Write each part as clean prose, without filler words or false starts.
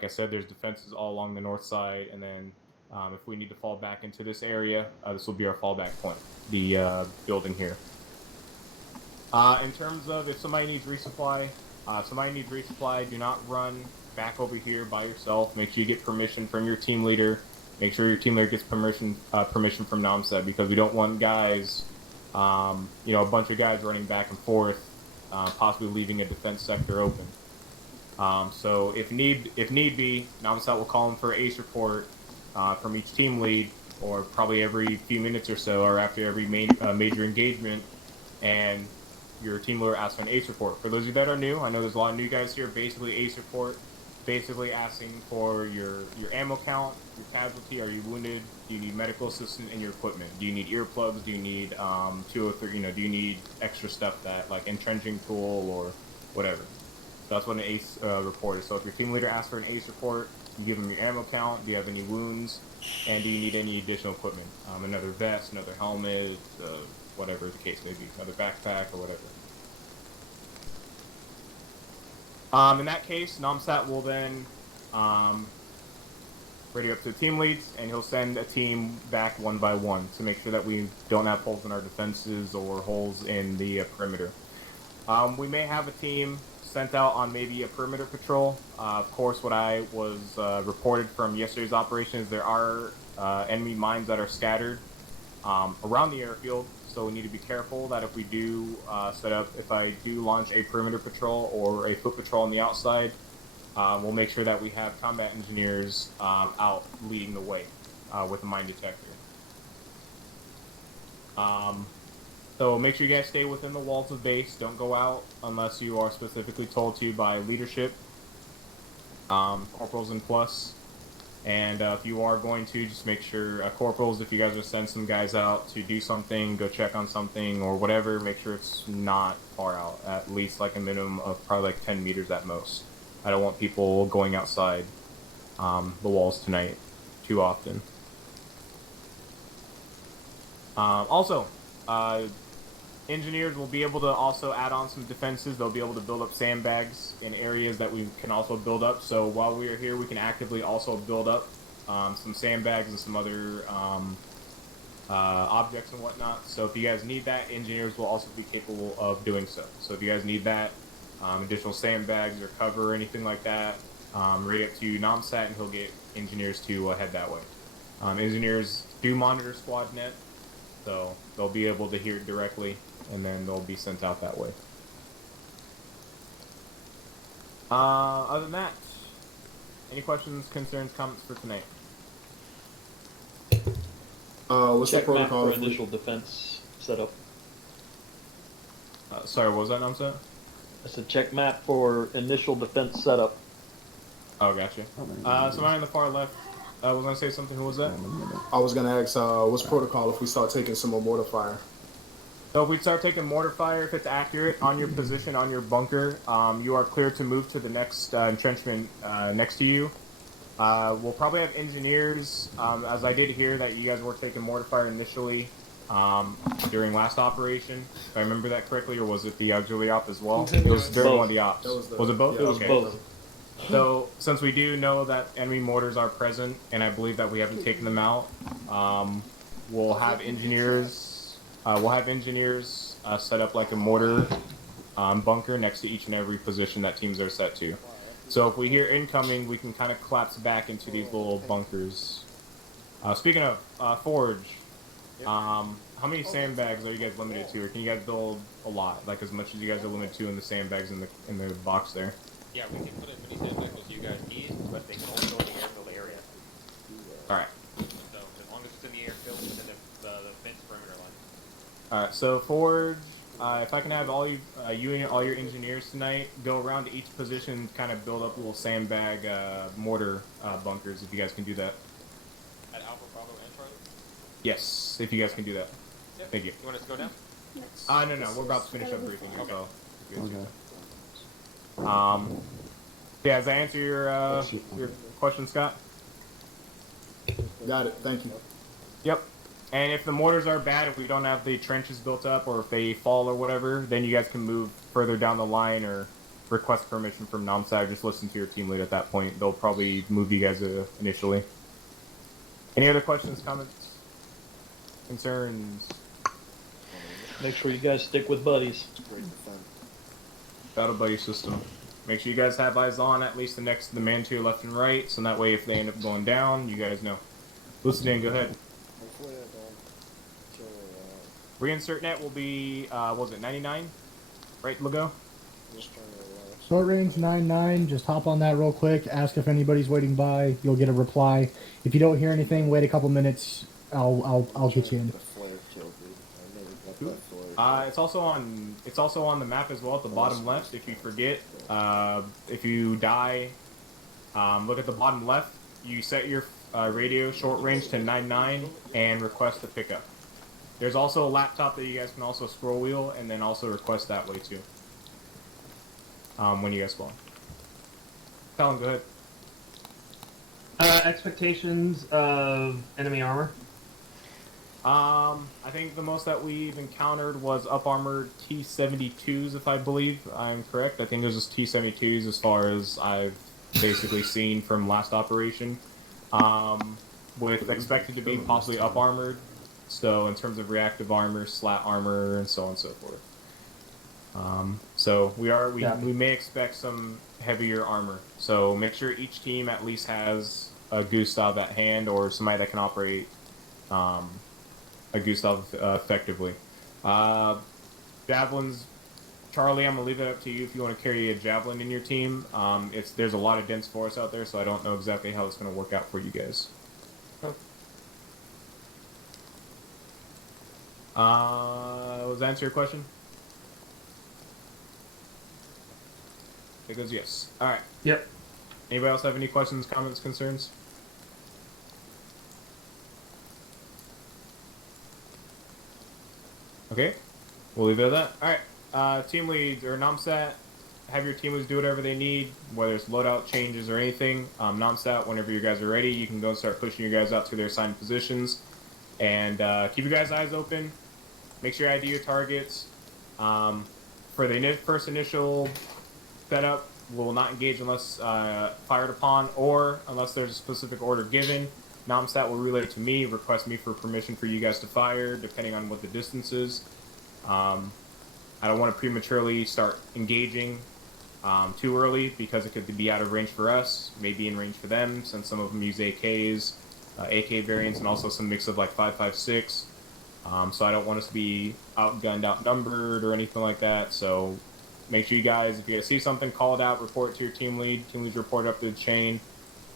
like I said, there's defenses all along the north side, and then if we need to fall back into this area, this will be our fallback point, the building here. In terms of if somebody needs resupply, do not run back over here by yourself. Make sure you get permission from your team leader. Make sure your team leader gets permission from NOMSAT, because we don't want guys, a bunch of guys running back and forth, possibly leaving a defense sector open. So if need be, NOMSAT will call them for an ACE report from each team lead, or probably every few minutes or so, or after every major engagement, and your team leader asks for an ACE report. For those of you that are new, I know there's a lot of new guys here. Basically, ACE report, basically asking for your ammo count, your casualty, are you wounded, do you need medical assistance, and your equipment. Do you need earplugs? Do you need 203? Do you need extra stuff that like entrenching tool or whatever? So that's what an ACE report is. So if your team leader asks for an ACE report, you give them your ammo count. Do you have any wounds? And do you need any additional equipment? Another vest, another helmet, whatever the case may be, another backpack or whatever. In that case, NOMSAT will then radio up to the team leads, and he'll send a team back one by one to make sure that we don't have holes in our defenses or holes in the perimeter. We may have a team sent out on maybe a perimeter patrol. Of course, what I was reported from yesterday's operations, there are enemy mines that are scattered around the airfield, so we need to be careful that if we do if I do launch a perimeter patrol or a foot patrol on the outside, we'll make sure that we have combat engineers out leading the way with a mine detector. So make sure you guys stay within the walls of base. Don't go out unless you are specifically told to by leadership, corporals and plus. And if you are going to, just make sure, corporals, if you guys are send some guys out to do something, go check on something or whatever, make sure it's not far out, at least like a minimum of probably like 10 meters at most. I don't want people going outside the walls tonight too often. Also, engineers will be able to also add on some defenses. They'll be able to build up sandbags in areas that we can also build up. So while we are here, we can actively also build up some sandbags and some other objects and whatnot. So if you guys need that, engineers will also be capable of doing so. So if you guys need that, additional sandbags or cover or anything like that, radio up to NOMSAT and he'll get engineers to head that way. Engineers do monitor squad net, so they'll be able to hear it directly, and then they'll be sent out that way. Other than that, any questions, concerns, comments for tonight? What's Check the protocol map for initial defense setup. Sorry, what was that, NOMSAT? That's a check map for initial defense setup. Oh, gotcha. Somebody on the far left was going to say something. Who was that? I was going to ask, what's protocol if we start taking some more mortar fire? So if we start taking mortar fire, if it's accurate on your position, on your bunker, you are clear to move to the next entrenchment next to you. We'll probably have engineers, as I did hear that you guys were taking mortar fire initially during last operation. If I remember that correctly, or was it the auxiliary op as well? It was during one of the ops. Was it both? It was okay. both. So, since we do know that enemy mortars are present, and I believe that we haven't taken them out, we'll have engineers. Set up like a mortar bunker next to each and every position that teams are set to. So if we hear incoming, we can kind of collapse back into these little bunkers. Speaking of Forge, how many sandbags are you guys limited to, or can you guys build a lot, like as much as you guys are limited to in the sandbags in the box there? Yeah, we can put as many sandbags as you guys need, but they can only go in the airfield area. Alright. So, as long as it's in the airfield, within the fence perimeter line. Alright, so Forge, if I can have all you and all your engineers tonight go around to each position and kind of build up little sandbag mortar bunkers, if you guys can do that. At Alpha, Bravo, and Charlie? Yes, if you guys can do that. Yep. Thank you. You want us to go down? No, we're about to finish up briefing. Okay. So. Okay. Yeah, does that answer your question, Scott? Got it. Thank you. Yep. And if the mortars are bad, if we don't have the trenches built up, or if they fall or whatever, then you guys can move further down the line or request permission from NomSat, just listen to your team lead at that point. They'll probably move you guys initially. Any other questions, comments, concerns? Make sure you guys stick with buddies. Battle buddy system. Make sure you guys have eyes on at least the man to your left and right, so that way if they end up going down, you guys know. Listen in, go ahead. Reinsert net will be, what was it, 99? Right, Lego? Short range 99, just hop on that real quick, ask if anybody's waiting by, you'll get a reply. If you don't hear anything, wait a couple minutes, I'll get you in. It's also on the map as well at the bottom left. If you forget, if you die, look at the bottom left. You set your radio short range to 99 and request a pickup. There's also a laptop that you guys can also scroll wheel and then also request that way too. When you guys spawn. Talon, go ahead. Expectations of enemy armor? I think the most that we've encountered was up armored T-72s, if I believe I'm correct. I think there's just T-72s as far as I've basically seen from last operation. With expected to be possibly up armored. So in terms of reactive armor, slat armor, and so on and so forth. So we may expect some heavier armor. So make sure each team at least has a Gustav at hand or somebody that can operate a Gustav effectively. Javelins, Charlie, I'm gonna leave it up to you if you want to carry a javelin in your team. There's a lot of dense forest out there, so I don't know exactly how it's gonna work out for you guys. Was that answer your question? It goes yes. Alright. Yep. Anybody else have any questions, comments, concerns? Okay. We'll leave it at that. Alright. Team leads, or NomSat, have your team leads do whatever they need, whether it's loadout changes or anything. NomSat, whenever you guys are ready, you can go and start pushing your guys out to their assigned positions. And keep your guys' eyes open. Make sure you ID your targets. For the first initial setup, will not engage unless fired upon or unless there's a specific order given. NomSat will relay it to me, request me for permission for you guys to fire, depending on what the distance is. I don't want to prematurely start engaging too early because it could be out of range for us, maybe in range for them, since some of them use AKs, AK variants, and also some mix of like 5.56. So I don't want us to be outgunned, outnumbered, or anything like that. So make sure you guys, if you guys see something, call it out, report it to your team lead. Team leads report up to the chain,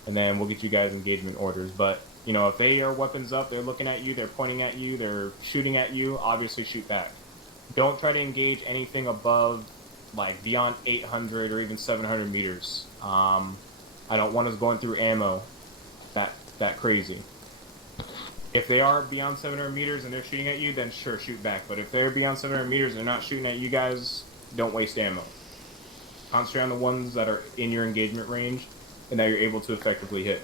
and then we'll get you guys engagement orders. But, you know, if they are weapons up, they're looking at you, they're pointing at you, they're shooting at you, obviously shoot back. Don't try to engage anything above, like, beyond 800 or even 700 meters. I don't want us going through ammo that crazy. If they are beyond 700 meters and they're shooting at you, then sure, shoot back. But if they're beyond 700 meters and they're not shooting at you guys, don't waste ammo. Concentrate on the ones that are in your engagement range and that you're able to effectively hit.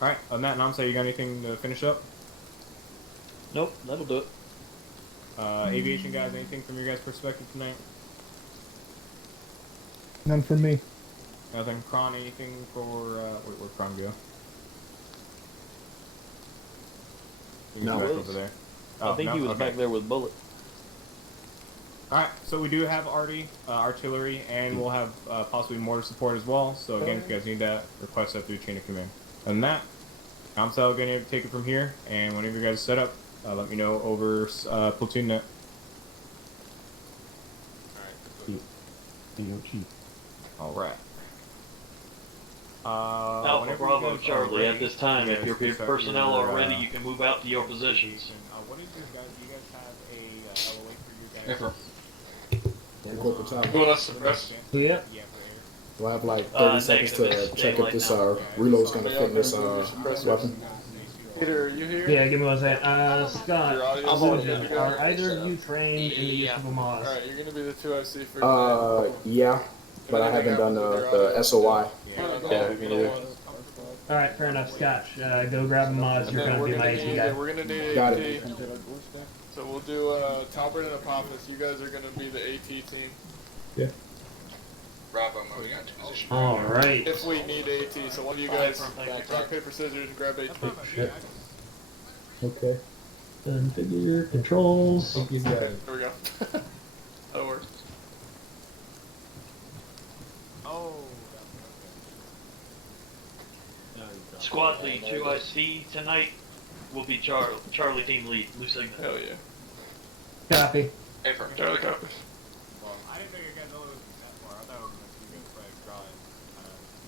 Alright, on that, Namsa, you got anything to finish up? Nope, that'll do it. Aviation guys, anything from your guys' perspective tonight? None from me. Nothing. Kron, anything for, where'd Kron go? No. Back over there. I think he was back there with Bullet. Alright, so we do have artillery, and we'll have possibly mortar support as well. So again, if you guys need that, request that through chain of command. Other than that, I'm still going to take it from here, and whenever you guys set up, let me know over platoon net. Alright. Alpha Bravo Charlie, at this time, if your personnel are ready, you can move out to your positions. What is your guys? Do you guys have a LOA for your guys? Corporal Talon. You want us to press? Yeah. Yeah, for air. We'll have like 30 seconds to negative, it's check if daylight this now. reload's gonna fit in this weapon. Peter, are you here? Yeah, give me one second. Scott, Your audio's Susan, good. are either of you trained in the use of a Moz? Alright, you're gonna be the 2IC for tonight. Yeah, but I haven't done the SOI. Yeah, me neither. Alright, fair enough, Scotch. Go grab a Moz, you're gonna be my AT guy. We're gonna need Got AT. it. So we'll do Talbert and Apophis. You guys are gonna be the AT team. Bravo, moving on to position. Alright. If we need AT, so one of you guys rock, paper, scissors, and grab AT. Shit. Okay. Configure controls. There we go. That'll work. Oh. Squad lead 2IC tonight will be Charlie team lead. Blue signal. Hell yeah. Copy. Affirmative. Charlie copies. Well, I didn't know you guys know it was that far. I thought it was like you guys probably drawing.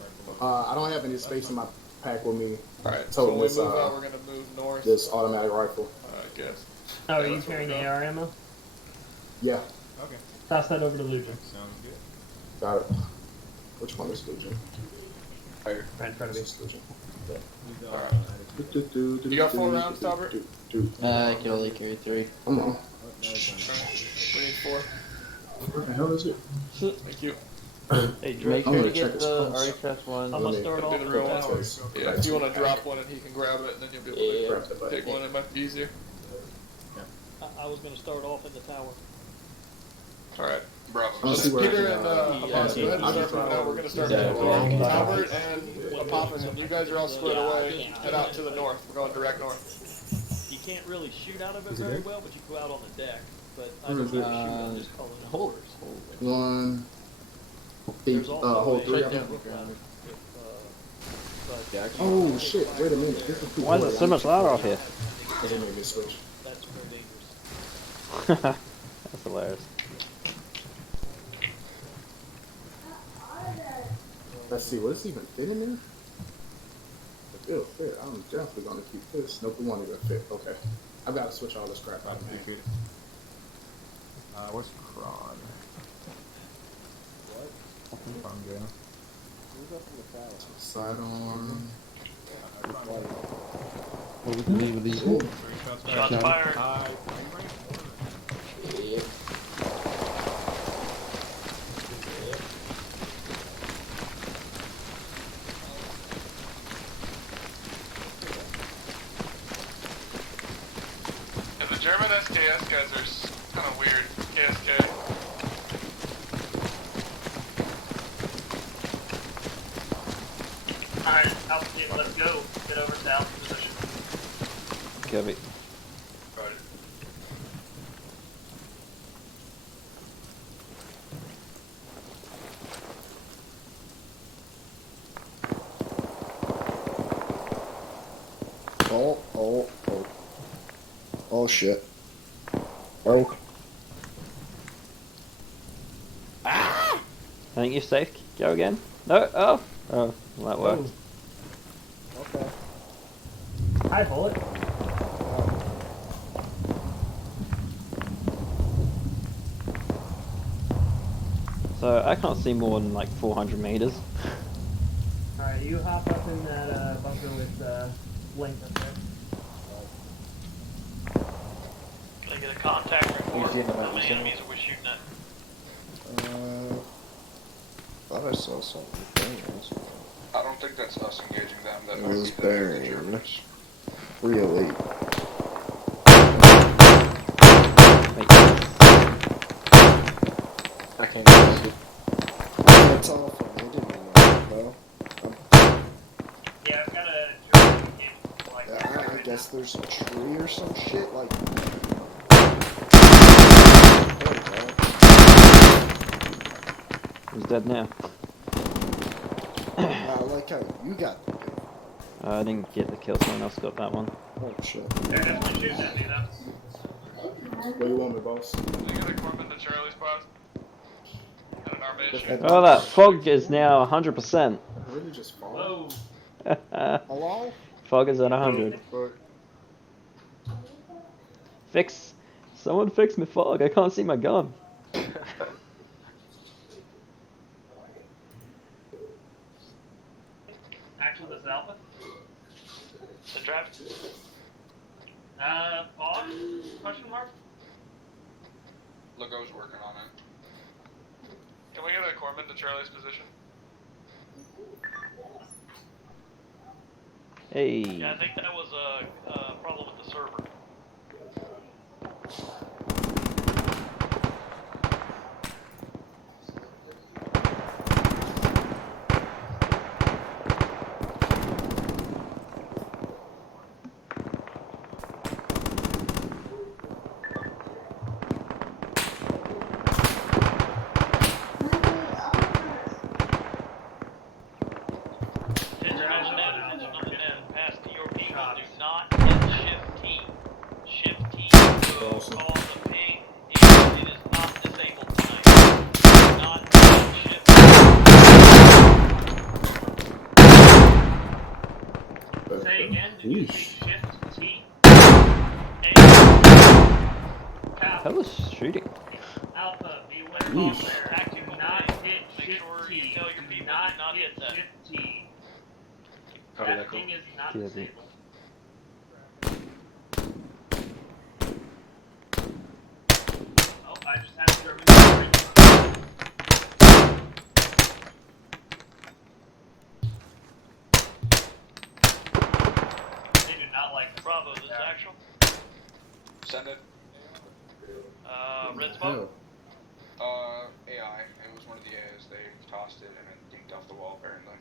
Right below. I don't have any space in my pack with me. Alright, so Total when we this, move out, we're gonna move north. This automatic rifle. I guess. Oh, are you That's where carrying we're the going. AR ammo? Yeah, Okay. Toss that over to Lujan. Sounds good. got it. Which one is Legion? Right in front of you. This is Legion. You got 4 rounds, Talbert? I can only carry 3. Come on. We need 4. What the hell is it? Thank you. Hey, I'm make sure gonna to check get his the pulse. RHS one. I'm gonna start Do off the with real the one. towers. Yeah, if you want to drop one and he can grab it, and then you'll be able to Grab take one, it might be easier. I was gonna start off in the tower. Alright. Bravo. Let's see where Peter I and can, Apostle, go ahead and start moving out. We're going to start moving north. Albert and Apophis, you guys are all squared away. Head out to the north. We're going direct north. You can't really shoot out of it very well, but you go out on the deck. But I Where don't is know it? shoot, I'm just calling it Hold. holders. one. Eight, hold 3 of them. Oh shit! Wait a minute. This is too Why is it so much louder off here? They made me switch. That's very dangerous. That's hilarious. Let's see. Will this even fit in there? If it'll fit, I'm definitely gonna keep this. Nope, it won't even fit. Okay. I've got to switch all this crap out of here. Where's Kron? Kron go? Sidearm. What we can leave with these. Shots fired. And the German SKS guys are kind of weird. KSK. Alright, altitude, let's go. Get over to altitude position. Copy. Oh shit. Oh. I think you're safe. Go again. No. Oh. Oh. Well, that worked. Okay. Hi, bullet. So I can't see more than like 400 meters. Alright, you hop up in that bunker with Link up there. Can I get a contact report? How many enemies are we shooting at? Thought I saw something dangerous. I don't think that's us engaging them. That It might was be the Baron. Germans. 308. I can't see. That's all from me, didn't know. Yeah, I've got a German engagement like that I right guess there's a tree or some shit, like... He's dead now. I like how you got the kill. I didn't get the kill. Someone else got that one. Oh shit. They're definitely shooting at me though. What do you want me, boss? You got a corpse to Charlie's spot? Got an Arma issue. Oh, that fog is now 100%. Really just fall? Whoa. Hello? Fog is at 100. Fix. Someone fix my fog. I can't see my gun. Actually, this is Alpha. The draft? Fog? Question mark? Lego's working on it. Can we get a corpsman to Charlie's position? Hey. Yeah, I think that was a problem with the server. crossing. call the ping. It is not disabled tonight. Not shift. Say again, did you say shift T? That was shooting. Alpha, beware Yeesh. of there. Tactical Do not ping. hit Make shift sure T. you tell your Do people not do not hit that. shift T. Copy That that, cool. thing is not Yeah, disabled. Oh, I just had to remove. They do not like the Bravo, this is actual. Send it. Red smoke. AI. It was one of the AIs. They tossed it and it dinked off the wall apparently.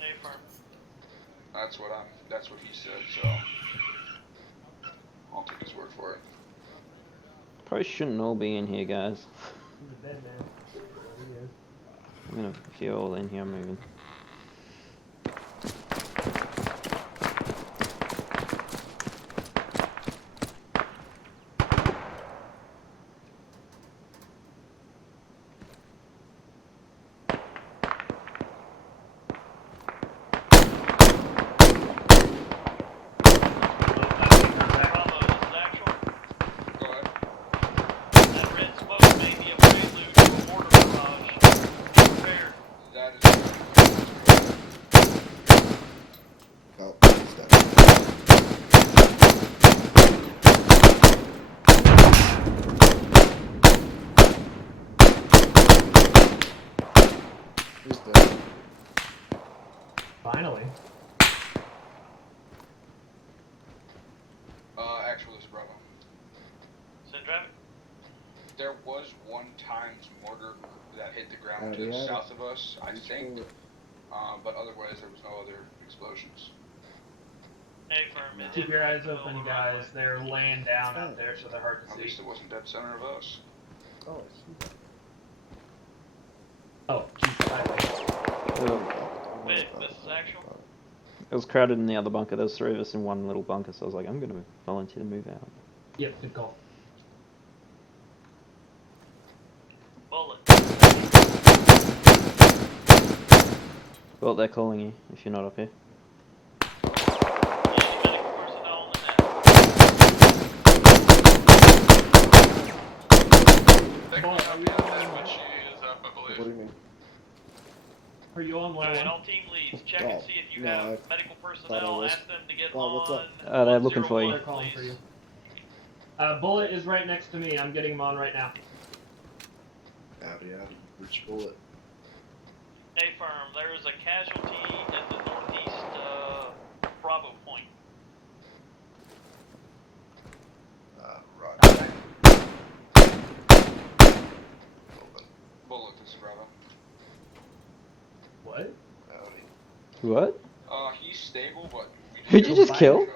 A firm. That's what he said, so I'll take his word for it. Probably shouldn't all be in here, guys. He's a dead man. There he is. I'm gonna, if you're all in here, I'm moving. Bravo, this is actual. Go ahead. That red smoke may be a prelude to a mortar barrage. Prepare. That is. Oh, he's dead. He's dead. Finally. Actual is Bravo. Send traffic. There was one times mortar that hit the ground to Howdy, the howdy. south of us, I think. Bullet. But otherwise there was no other explosions. A firm. it Keep hit your right eyes in the middle open, of the guys. runway. They're laying down out there, so they're hard At to least see. it wasn't dead center of us. Oh, I see that. Oh, keep Vic, this is actual. It was crowded in the other bunker. There was 3 of us in one little bunker, so I was like, I'm gonna volunteer to move out. Yep, good call. Bullet. Well, they're calling you if you're not up here. Any medical personnel on the net. Thank you, which is up, I believe. What do you mean? Are you on Alright, line? all team leads, check and see if you no, have I medical thought I personnel. was. Ask them to get Oh, what's on. up? They're looking for you. 101, They're calling for please. you. Bullet is right next to me. I'm getting him on right now. Howdy, howdy. Which bullet? A firm, there is a casualty at the northeast Bravo point. Right. Open. Bullet, this is Bravo. What? Howdy. What? He's stable, but we Who'd you just kill?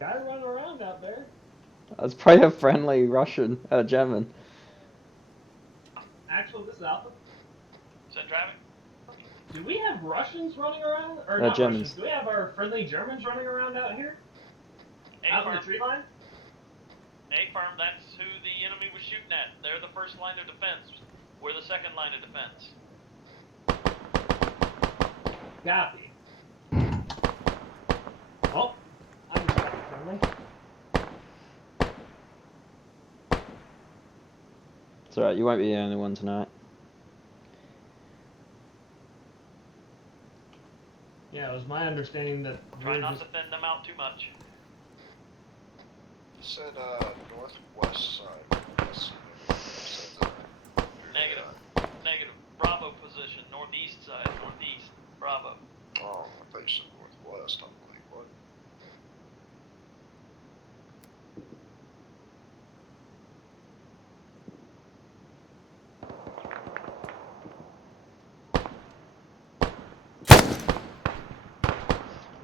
Guy running around out there. That's probably a friendly Russian, German. Actually, this is Alpha. Send traffic. Do we have Russians running around? Or No, not Germans. Russians. Do we have our friendly Germans running around out here? A Out in firm. the tree line? A firm, that's who the enemy was shooting at. They're the first line of defense. We're the second line of defense. Copy. Oh, I'm just friendly. It's alright, you won't be the only one tonight. Yeah, it was my understanding that Try we're not just... to thin them out too much. Said, northwest side. Yes. Said, Negative. Negative. Bravo position. Northeast side. Northeast. Bravo. oh, I thought you said northwest. I'm like, what?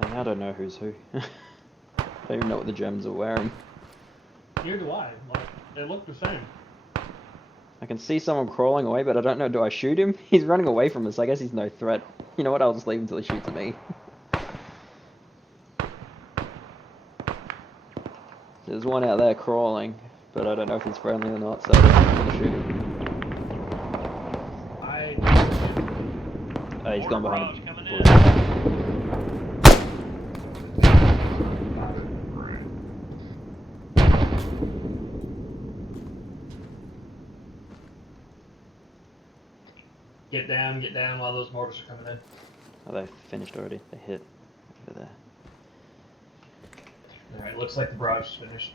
And I don't know who's who. I don't even know what the Germans are wearing. Neither do I. Like, they look the same. I can see someone crawling away, but I don't know, do I shoot him? He's running away from us, I guess he's no threat. You know what, I'll just leave him until he shoots at me. There's one out there crawling, but I don't know if he's friendly or not, so I'm gonna shoot him. Oh, he's gone behind him. Get down while those mortars are coming in. Oh, they finished already. They hit over there. Alright, looks like the barrage is finished.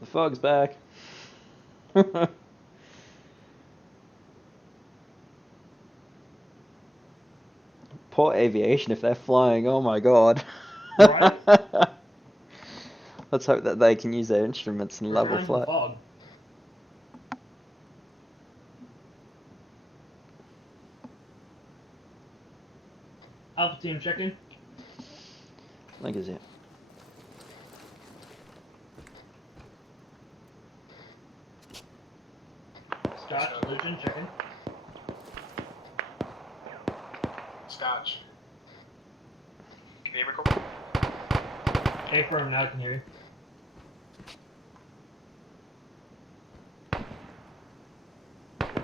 The fog's back. Poor aviation if they're flying, oh my god. Right? Let's hope that they can use their instruments and level flight. Alpha team, check in. Link is here. Scotch, Legion, check in. Scotch. Can you hear me, Corporal? Hey, firm, now I can hear you.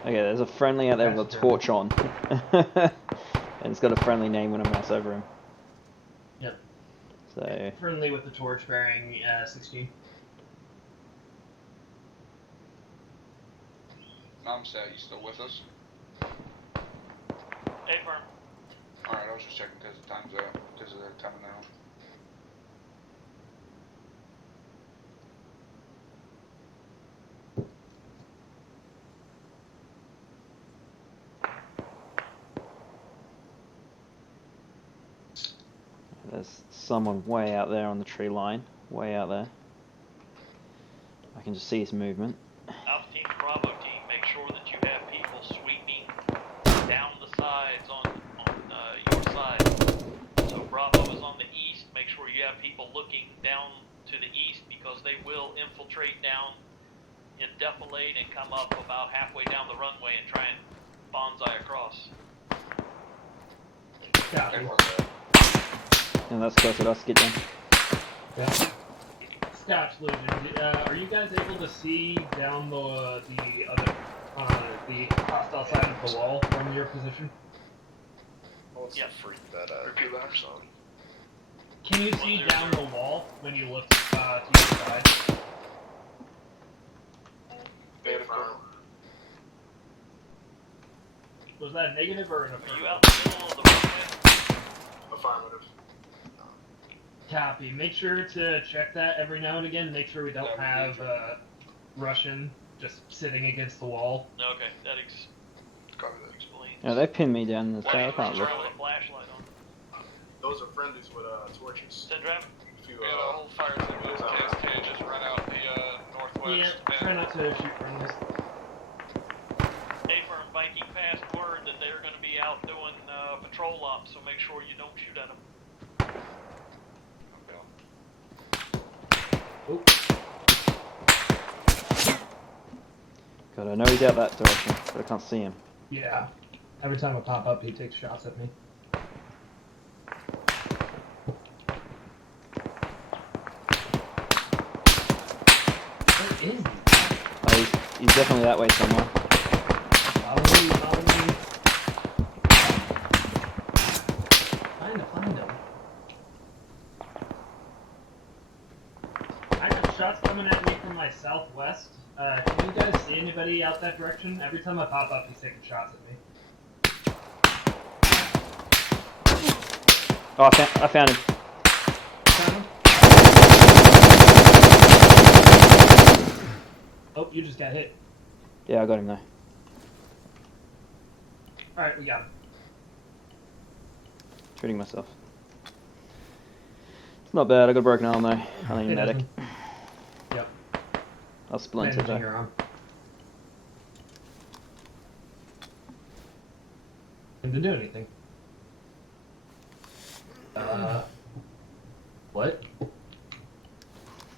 Okay, there's a friendly out there with a torch on. And it's got a friendly name when I mouse over him. Yep. So... Friendly with the torch bearing 16. I'm set. You still with us? Hey, firm. Alright, I was just checking because the time's because of the time in their own. There's someone way out there on the tree line. Way out there. I can just see his movement. Alpha team, Bravo team, make sure that you have people sweeping down the sides on your side. So Bravo is on the east. Make sure you have people looking down to the east because they will infiltrate down and defilate and come up about halfway down the runway and try and bonsai across. Copy. And that's close to us. Get down. Yeah. Scotch, Legion, are you guys able to see down the other, the hostile side of the wall from your position? What's the freak that repeat that song? Can you see down the wall when you look to your side? Negative. Was that a negative or an Are affirmative? you out in the middle of the runway? Affirmative. Copy. Make sure to check that every now and again. Make sure we don't have Russian just sitting against the wall. Okay, that explains. Yeah, they pinned me down in the side. I can't look. Turn the flashlight on. Those are friendlies with torches. Send traffic. We have a whole fire team with KSK just run out the northwest. Yeah, try not to shoot friendlies. Hey, firm, Viking passed word that they're going to be out doing patrol ops, so make sure you don't shoot at them. God, I know he's out that direction, but I can't see him. Yeah. Every time I pop up, he takes shots at me. Where is he? Oh, he's definitely that way somewhere. Follow me. Find him. I got shots coming at me from my southwest. Can you guys see anybody out that direction? Every time I pop up, he's taking shots at me. Oh, I found him. Oh, you just got hit. Yeah, I got him though. Alright, we got him. Treating myself. It's not bad. I got a broken arm though. I need a medic. Yep. I'll splint it Bandaging though. your arm. Didn't do anything. What?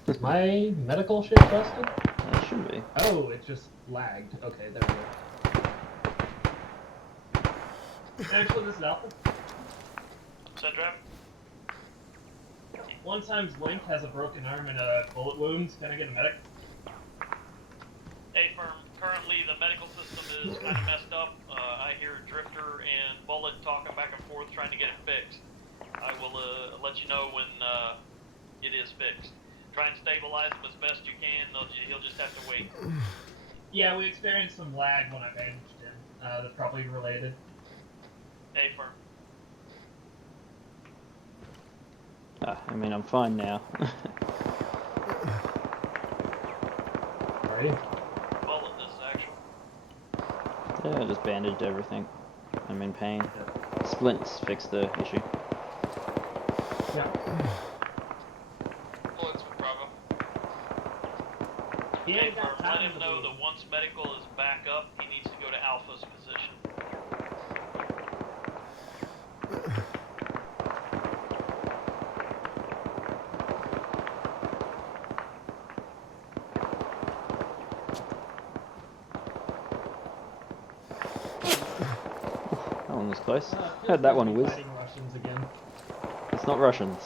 Is my medical shit busted? That should be. Oh, it just lagged. Okay, there we go. Actually, this is Alpha. Set trap. One times Link has a broken arm and a bullet wound. Can I get a medic? Hey, firm. Currently, the medical system is kind of messed up. I hear Drifter and Bullet talking back and forth trying to get it fixed. I will let you know when it is fixed. Try and stabilize him as best you can. He'll just have to wait. Yeah, we experienced some lag when I bandaged him. That's probably related. Hey, firm. I mean, I'm fine now. Alrighty. Bullet, this is actual. Yeah, I just bandaged everything. I'm in pain. Splints fixed the issue. Yeah. Bullets with Bravo. He Hey, ain't got firm. Let time him to know bleed. that once medical is back up, he needs to go to Alpha's position. That one was close. Feels Heard that good one to be whiz. fighting Russians again. It's not Russians.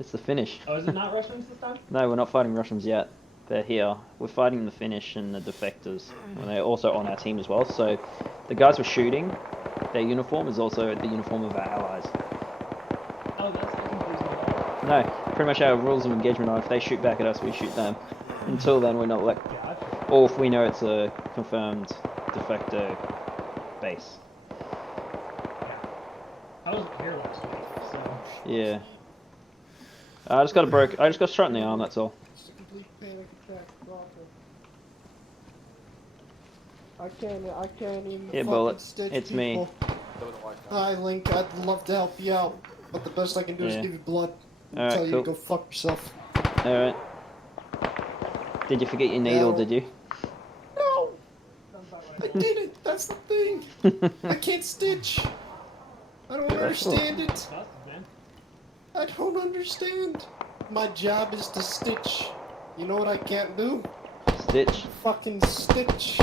It's the Finnish. Oh, is it not Russians this time? No, we're not fighting Russians yet. They're here. We're fighting the Finnish and the defectors. And they're also on our team as well. So the guys we're shooting, their uniform is also the uniform of our allies. Oh, that's not confusing at all. No, pretty much our rules of engagement are if they shoot back at us, we shoot them. Until then, we're not like... Gotcha. Or if we know it's a confirmed defector base. I wasn't here last week, so... Yeah. I just got shot in the arm, that's all. It's a complete panic attack. I can't even Yeah, fucking Bullet, stitch it's people. me. Hi, Link. I'd love to help you out, but the best I can do is Yeah. give you blood and Alright, tell you cool. to go fuck yourself. Alright. Did you forget your needle, No. did you? No! I didn't! That's the thing! I can't stitch! I don't understand it! Busted, man. I don't understand! My job is to stitch. You know what I can't do? Stitch. Fucking stitch.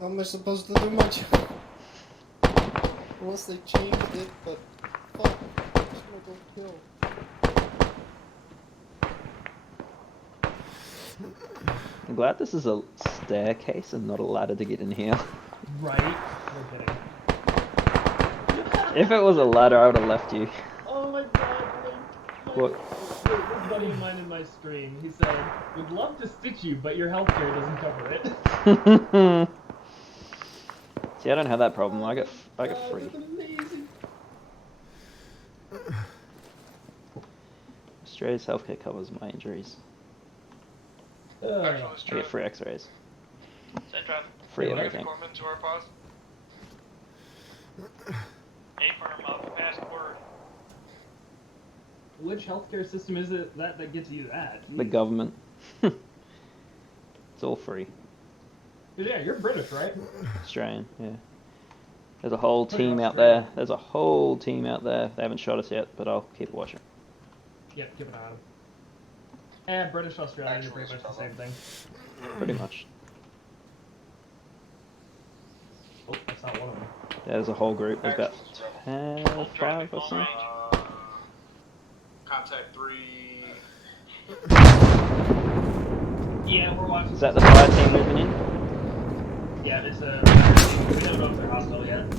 How am I supposed to do my job? Unless they changed it, but fuck. I'm just gonna go kill. I'm glad this is a staircase and not a ladder to get in here. Right? No kidding. If it was a ladder, I would have left you. Oh my god, What? a buddy of mine in my stream, he said, would love to stitch you, but your healthcare doesn't cover it. See, I don't have that problem. I got free. That's amazing. Australia's healthcare covers my injuries. Actually, I get free X-rays. Set trap. Free Can I get everything. Corman to our pause? Hey, firm. Pass the word. Which healthcare system is it that gets you that? The government. It's all free. Yeah, you're British, right? Australian, yeah. There's a whole team out there. There's a whole team out there. They haven't shot us yet, but I'll keep watching. Yep, keep an eye on them. And British Australian are pretty much the same thing. Pretty much. Oh, that's not one of them. There's a whole group. There's about 5 or so. Contact 3. Yeah, we're watching. Is that the fire team moving in? Yeah, it's a. We don't know if they're hostile yet.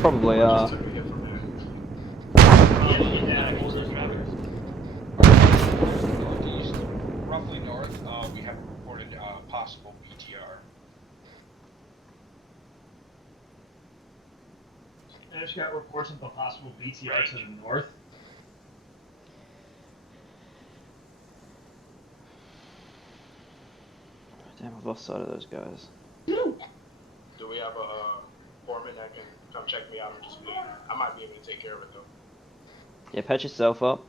Probably are. Northeast, roughly north, we have reported possible BTR. I just got reports of a possible BTR to the north. Damn, I've lost sight of those guys. Do we have a foreman that can come check me out or just bleed? I might be able to take care of it though. Yeah, patch yourself up,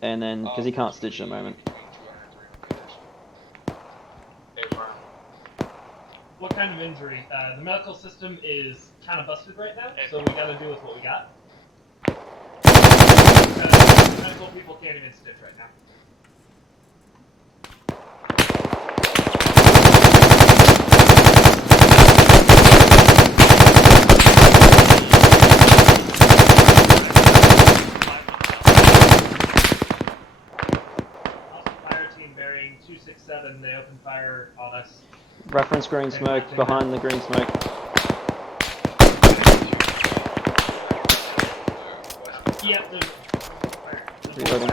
and then because he can't stitch at the moment. Hey, firm. What kind of injury? The medical system is kind of busted right now, so we gotta deal with what we got. Medical people can't even stitch right now. 267, they opened fire on us. Reference green smoke behind the green smoke. Yep, there's Reloading.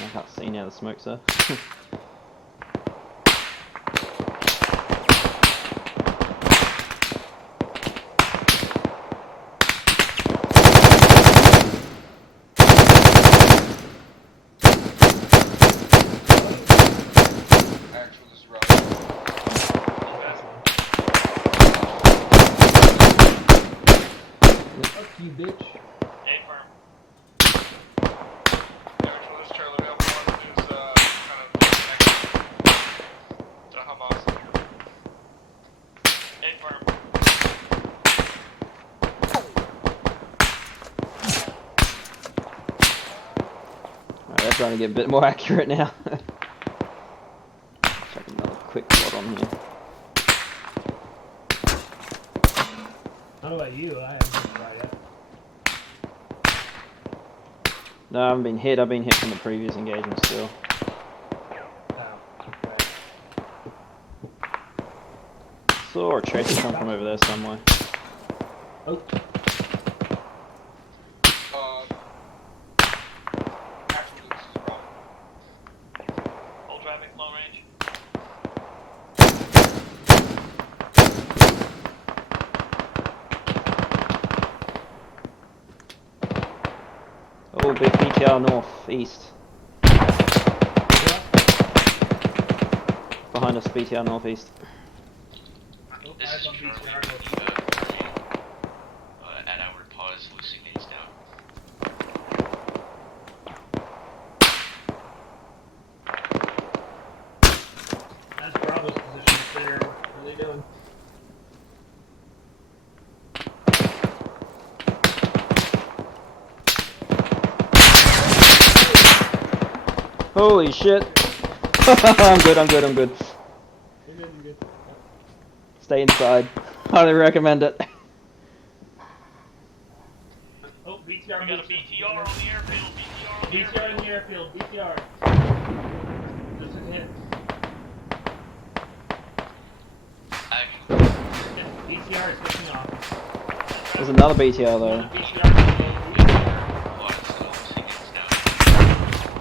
I can't see now the smoke, sir. Actual is rough. Fuck you, bitch. Stay firm. Actual is Charlie Bell 1 is kind of next to Hamas. Stay firm. Alright, they're trying to get a bit more accurate now. Chuck another Quikclot on here. I don't know about you, I haven't been tried yet. No, I haven't been hit. I've been hit from the previous engagement still. Oh, okay. Saw a tracer come from over there somewhere. Oh, Actual is rough. Full traffic, long range. Oh, big BTR northeast. Behind us, BTR northeast. This is Charlie. At outward pause, loosing these down. that's Bravo's position there. What are they doing? Holy shit! I'm good. You're good. Stay inside. Highly recommend it. Oh, BTR. We got a BTR on the airfield. BTR in the airfield. BTR. Just a hit. Action. BTR is pushing off. There's another BTR though. BTR.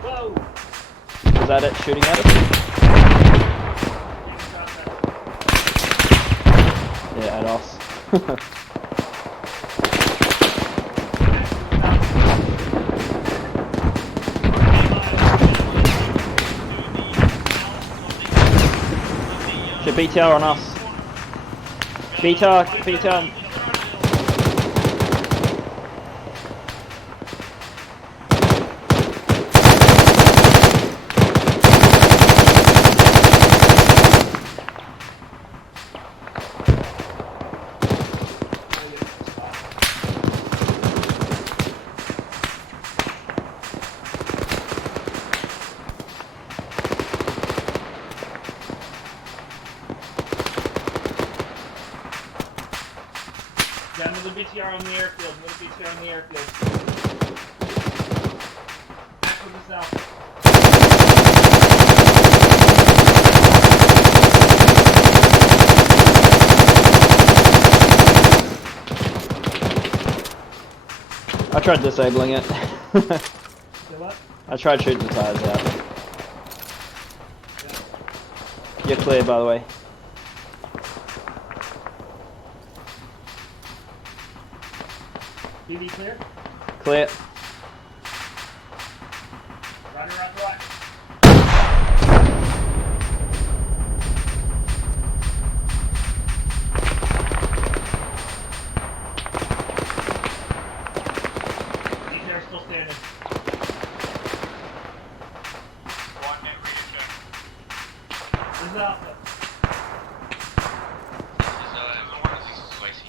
Whoa! Is that it shooting at us? Yeah, at us. Shit, BTR on us. BTR. Got another BTR on the airfield. Another BTR on the airfield. Back to the south. I tried disabling it. Say what? I tried shooting the tires out. You're clear, by the way. BB clear? Clear. Rider out the right. BTR still standing. One hit recheck. This is Alpha. This is spicy.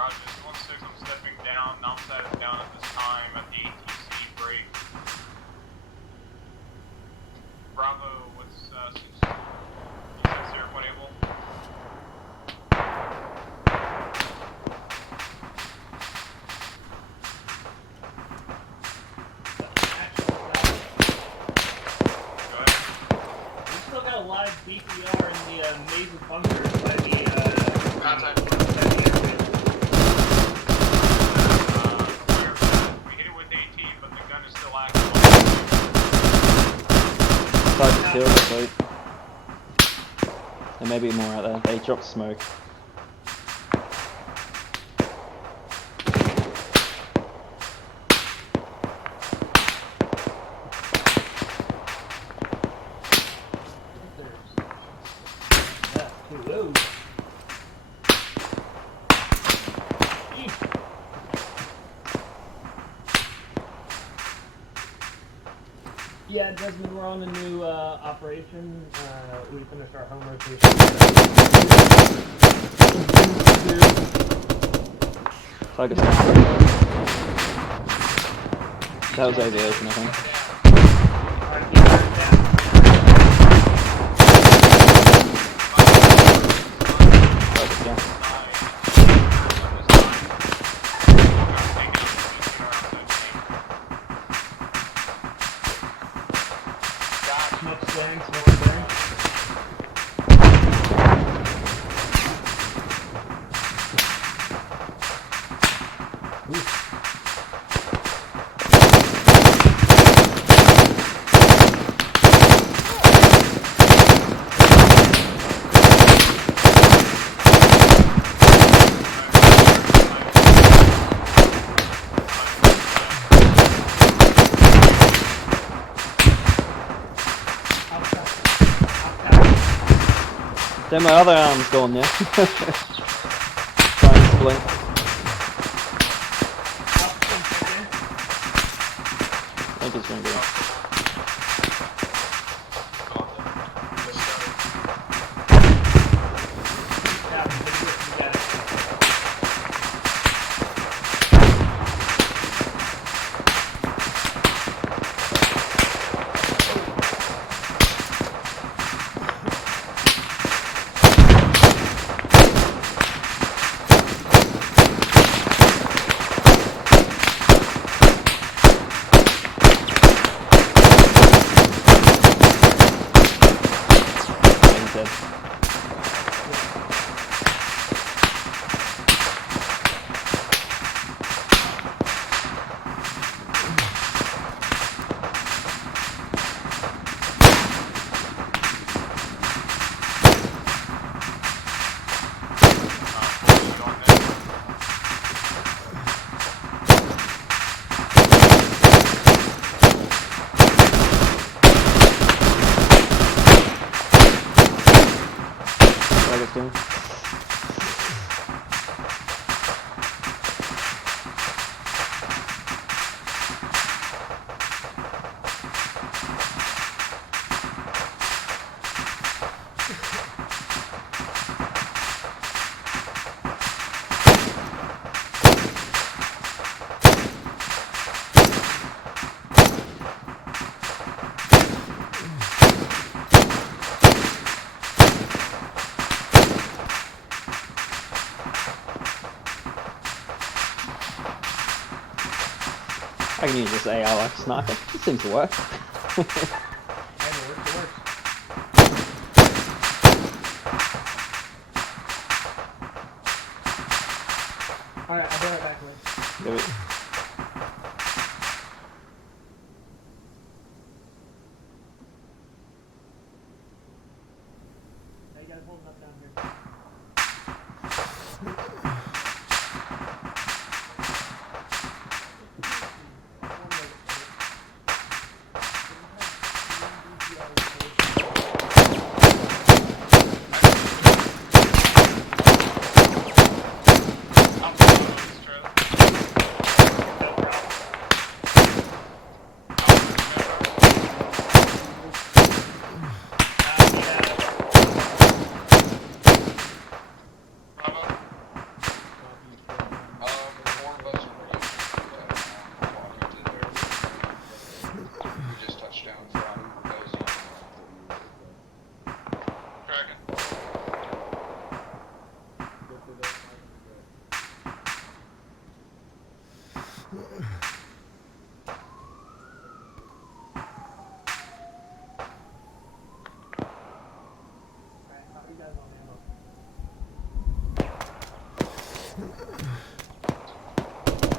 Roger, 1-6, I'm stepping down. Nomsat is down at this time at the ATC break. Bravo, what's 6? You said 0 able? Still got a live BPR in the maze of bunkers by the Contact. We hit it with 18, but the gun is still active. Side to kill the boat. There may be more out there. They dropped smoke. Yeah, Desmond, we're on a new operation. We finished our home rotation. Focus. That was aviation, I think. Focus, yeah. Smoke flaring, smoke flaring. Then my other arm's gone, yeah? Try and splint. I think it's gonna go. I can use this AR like a sniper. It seems to work. Alright, I'll be right back, Liz. Do it. How you guys holding up down here?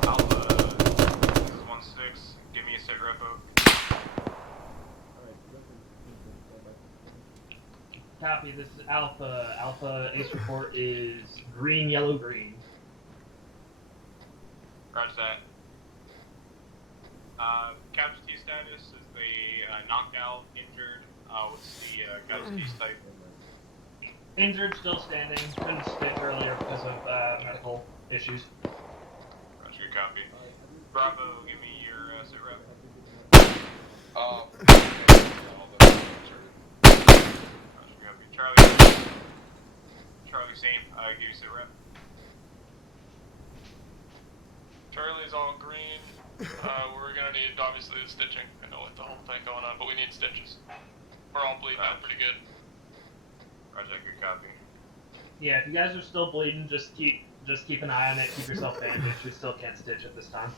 Alpha, this is 1-6. Give me a sit repo. Copy, this is Alpha. Alpha Ace report is green, yellow, green. Roger that. Casualty status is the knocked out, injured. What's the casualties type? Injured, still standing. Couldn't stitch earlier because of medical issues. Roger, copy. Bravo, give me your sit rep. Roger, copy. Charlie, same. Give you sit rep. Charlie's all green. We're gonna need, obviously, the stitching. I know with the whole thing going on, but we need stitches. We're all bleeding out pretty good. Roger, good copy. Yeah, if you guys are still bleeding, just keep an eye on it. Keep yourself bandaged. We still can't stitch at this time.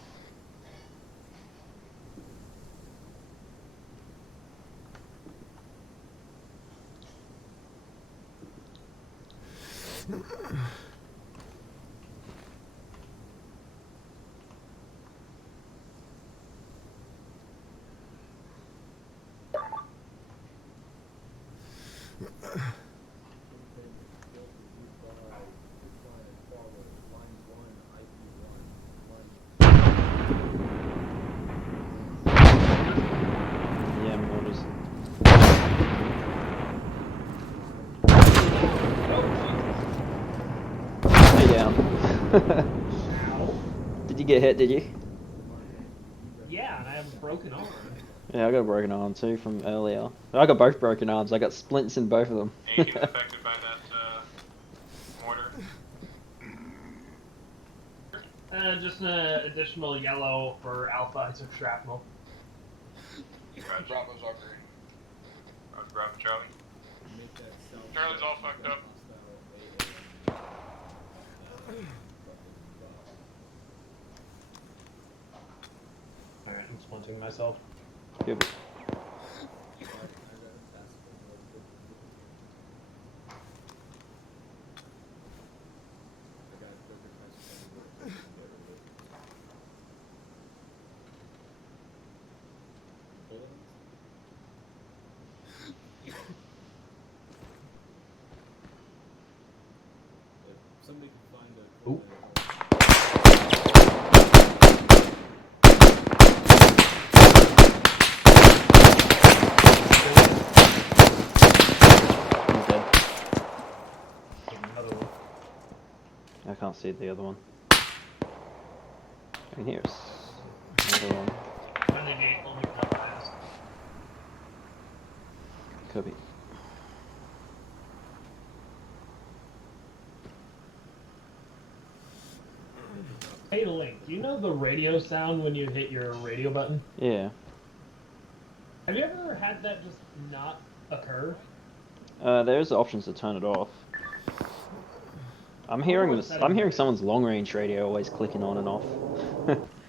Yeah, mortars. Stay down. Did you get hit, did you? Yeah, and I have a broken arm. Yeah, I got a broken arm too from earlier. I got both broken arms. I got splints in both of them. Any get affected by that mortar? Just an additional yellow for Alpha. I took shrapnel. Roger. Bravo's all green. Roger, Bravo, Charlie. Charlie's all fucked up. Alright, I'm splinting myself. Good. Ooh. Another one. I can't see the other one. And here's another one. Copy. Hey Link, do you know the radio sound when you hit your radio button? Yeah. Have you ever had that just not occur? There's options to turn it off. I'm hearing this. I'm hearing someone's long-range radio always clicking on and off.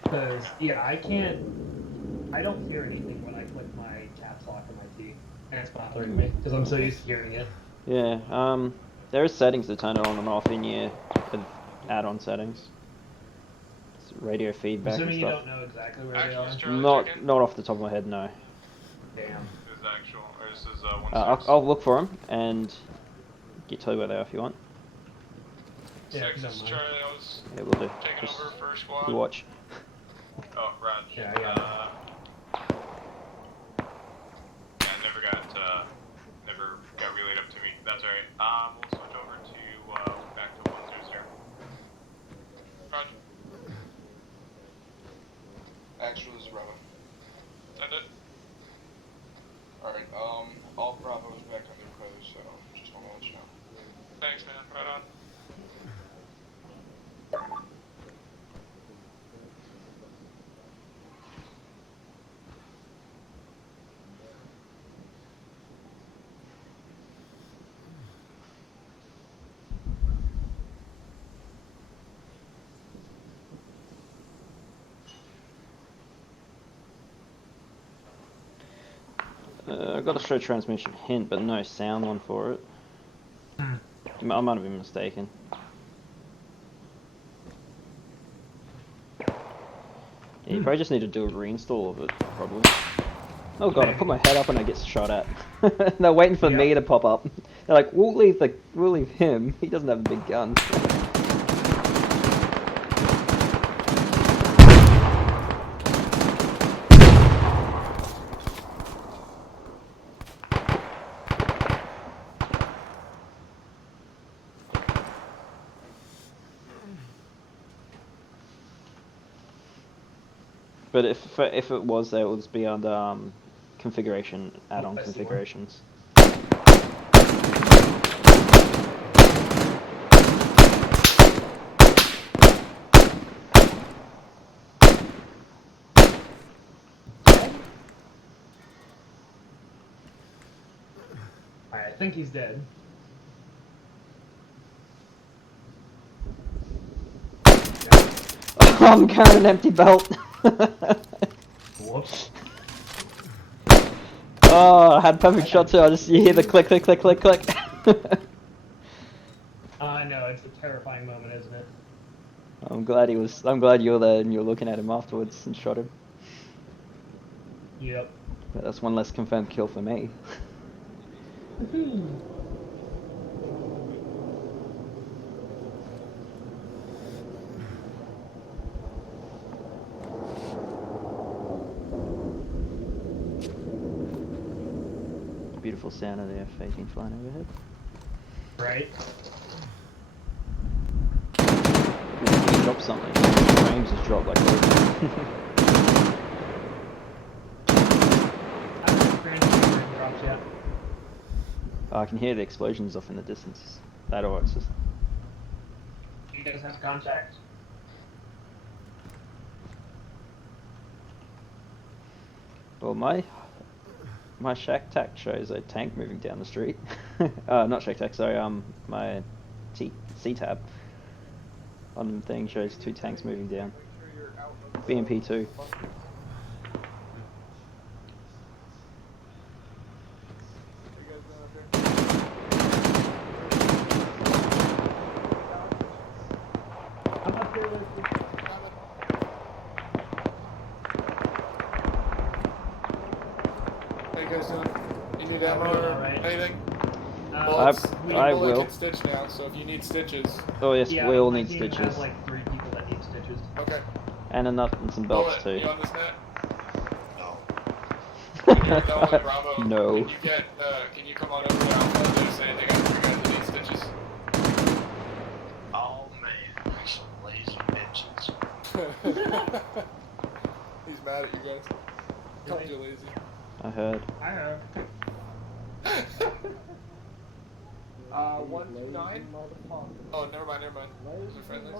Because yeah, I don't hear anything when I click my caps lock on my T, and it's bothering me because I'm so used to hearing it. Yeah. There are settings to turn it on and off in your add-on settings. It's radio feedback Assuming and you stuff. don't know exactly where they are. Not off the top of my head, no. Damn. This is actual, or this is 1-6. I'll look for them and tell you where they are if you want. Yeah, 6 is Charlie. I was Yeah, we'll do. taking Just over first squad. you watch. Oh, Raj. Yeah, Yeah, never got relayed up to me. That's alright. We'll switch over to back to 1-0. Roger. Actual is Bravo. Send it. Alright, all Bravo is back under close, so just want to let you know. Thanks, man. Right on. I got a show transmission hint, but no sound one for it. I might have been mistaken. Yeah, you probably just need to do a reinstall of it, probably. Oh god, I put my head up and I get shot at. They're waiting for me to pop up. They're like, we'll leave him. He doesn't have a big gun. But if it was there, it would be under configuration, add-on configurations. Alright, I think he's dead. I'm carrying an empty belt. Whoops. Oh, I had perfect shot too. You hear the click, click, click, click, click. I know, it's a terrifying moment, isn't it? I'm glad you were there and you were looking at him afterwards and shot him. Yep. But that's one less confirmed kill for me. Beautiful sound of the F-18 flying overhead. Right. He dropped something. The frames just dropped like crazy. Drops yet. Oh, I can hear the explosions off in the distance. That or it's just... You guys have contact? Well, my shack tac shows a tank moving down the street. Not shack tac, sorry, my C-tab on the thing shows 2 tanks moving down. BMP 2. I'm up here with you. How you guys doing? You need ammo or anything? I will. Get stitch now, so if you need stitches. Oh yes, Yeah, we all my need team stitches. has like 3 people that need stitches. Okay. And a nut and some belts Bullet, too. you on this net? No. When you're done with Bravo, No. can you come on over to Alpha if there's anything else for you guys that need stitches? Oh man, some lazy bitches. He's mad at you guys. Called you lazy. I heard. I know. 129? Oh, never mind. Those are friendlies.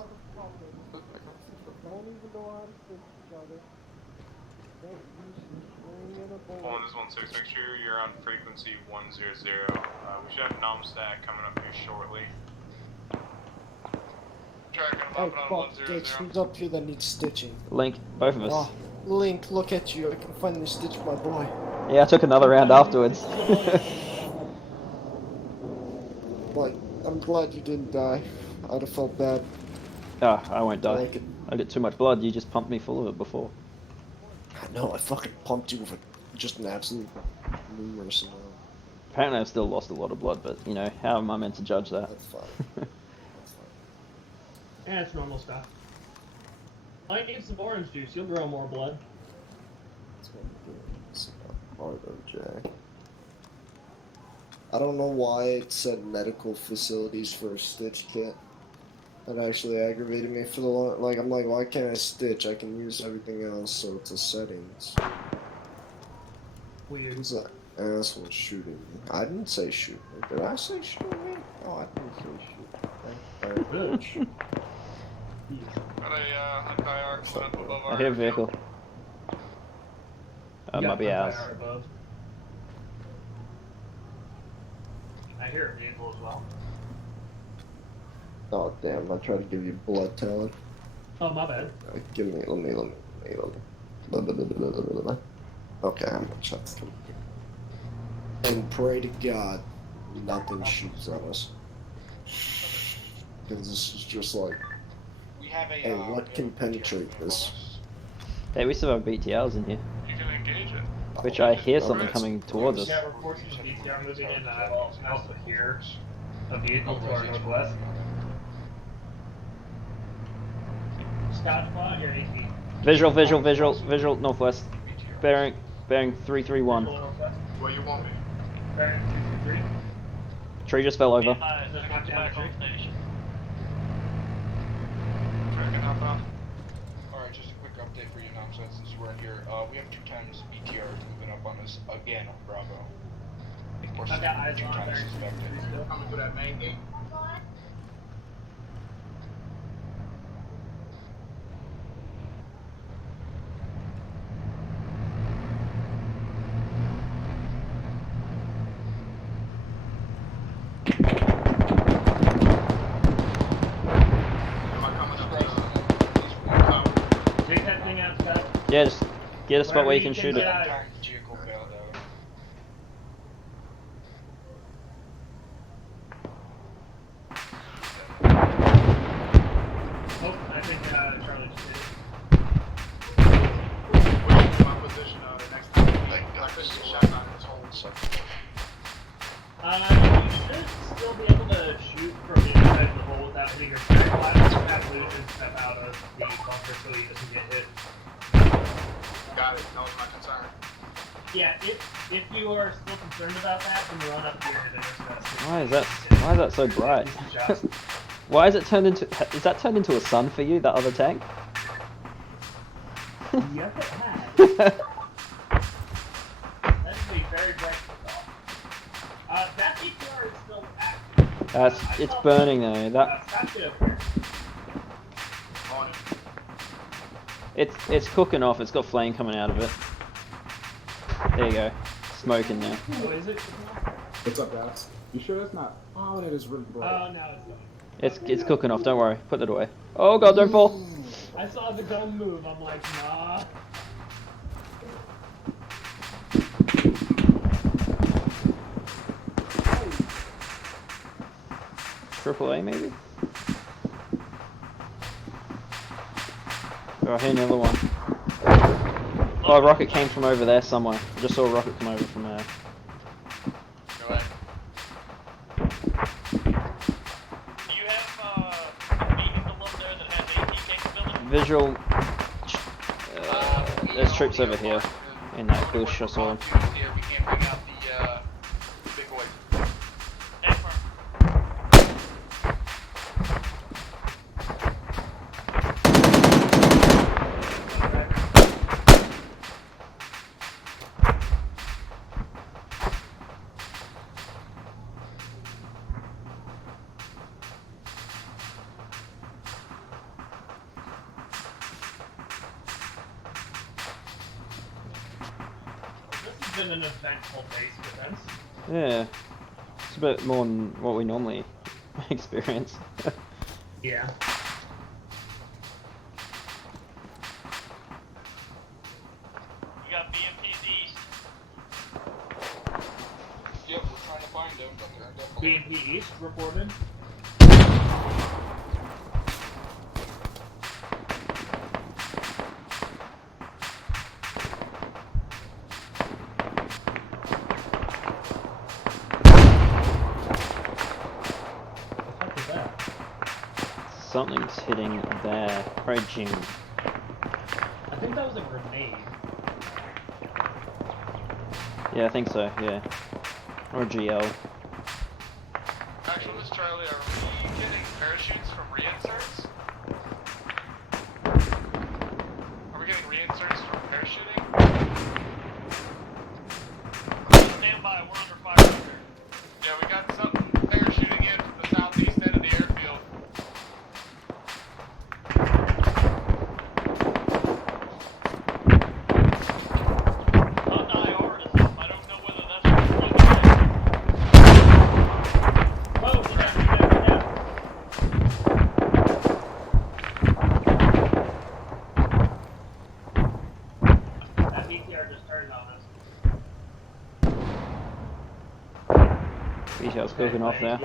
Poland is 16. Make sure you're on frequency 100. We should have nom stack coming up here shortly. Tracking them Oh up on fuck, 100. Gates, who's up here that needs stitching? Link, both of us. Oh, Link, look at you, I can finally stitch my boy. Yeah, I took another round afterwards. Like, I'm glad you didn't die. I'd have felt bad. Ah, I won't die. Like it. I get too much blood, you just pumped me full of it before. I know, I fucking pumped you with just an absolute numerous amount. Apparently I've still lost a lot of blood, but, you know, how am I meant to judge that? That's fine. That's fine. Yeah, it's normal stuff. I need some orange juice, you'll grow more blood. That's what I'm doing. It's Argo Jack. I don't know why it said medical facilities for a stitch kit. That actually aggravated me for the long. Like, I'm like, why can't I stitch? I can use everything else, so it's a settings. Weird. Who's that asshole shooting me? I didn't say shoot me. Did I say shoot me? Oh, I didn't say shoot. Good. Got a anti-arc set up above I our hear a vehicle. You Might got be ours. fire above. I hear a vehicle as well. Oh damn! I tried to give you blood, Talon. Oh, my bad. Give me. Let me. Okay, I'm gonna shut this. and pray to God nothing shoots at us. Because this is just like, We have a. hey, what can penetrate this? Hey, we still have BTRs in here, You can engage it. which I hear something Alright. coming towards us. Yeah, we're forcing the BTR moving in. I also hear a vehicle to our northwest. Scotch plot, you're 8 feet. Visual, northwest. Bearing 331. Where you want me? Bearing 223. Tree just fell over. Back on station. Tracking outbound. Alright, just a quick update for you now, since we're in here. We have 2 times BTRs moving up on us again on Bravo. Of course, I've got eyes 2 on times Bearing suspected. 223 still. Coming through that main gate. Am I coming up Take that thing out, Scott. Yeah, just get a spot where you can shoot it. Entire vehicle bailed out. Oh, I think Charlie just hit it. my position the next time? I couldn't get shot on this whole sector. You should still be able to shoot from the inside of the hole without hitting your fire blast. You have Lucian step out of the bunker so he doesn't get hit. Got it. That was my concern. Yeah, if you are still concerned about that, then run up here and intercept. Why is that so bright? Why is it turned into? Is that turned into a sun for you? That other tank? Yes, it has. That is a very bright spot. That BTR is still active. It's burning though. That Scott, get up here. On it. it's cooking off. It's got flame coming out of it. There you go. Smoking now. Oh, is it? What's up, guys? You sure that's not? Oh, that is really bright. Oh, now it's going. It's cooking off. Don't worry. Put it away. Oh god, don't fall. I saw the gun move. I'm like, nah. AAA maybe? Oh, I hear another one. Oh, a rocket came from over there somewhere. I just saw a rocket come over from there. Go ahead. Do you have a vehicle up there that has AT capability? Visual. There's troops over here in that bush I saw. We can't bring out the big boys. This has been an eventful base defense. Yeah. It's a bit more than what we normally experience. Yeah. You got BMPs east. Yep, we're trying to find them, but they're definitely. BMP East reported. Something's hitting there. Approaching. I think that was a grenade. Yeah, I think so, yeah. Or GL. Actually, this Charlie, are we getting parachutes from reinserts? Are we getting reinserts from parachuting? Stand by, we're under fire up there. Yeah, we got something parachuting in from the southeast end of the airfield. Details cooking off there.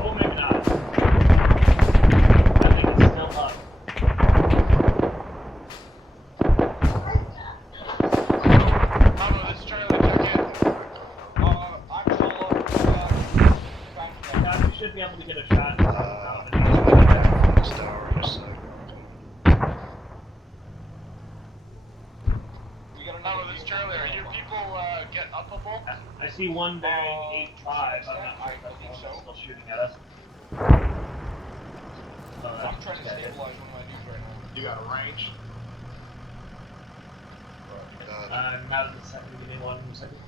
Oh, maybe not. I think it's still up. Bravo, this is Charlie, check in. I'm still up. Yeah, we should be able to get a shot. Bravo, this is Charlie. Are your people get upable? I see one bearing 8-5. I'm not sure if that's still shooting at us. I'm trying to stabilize one of my dudes right now. You got a range? I'm out of the second. Give me 1 second.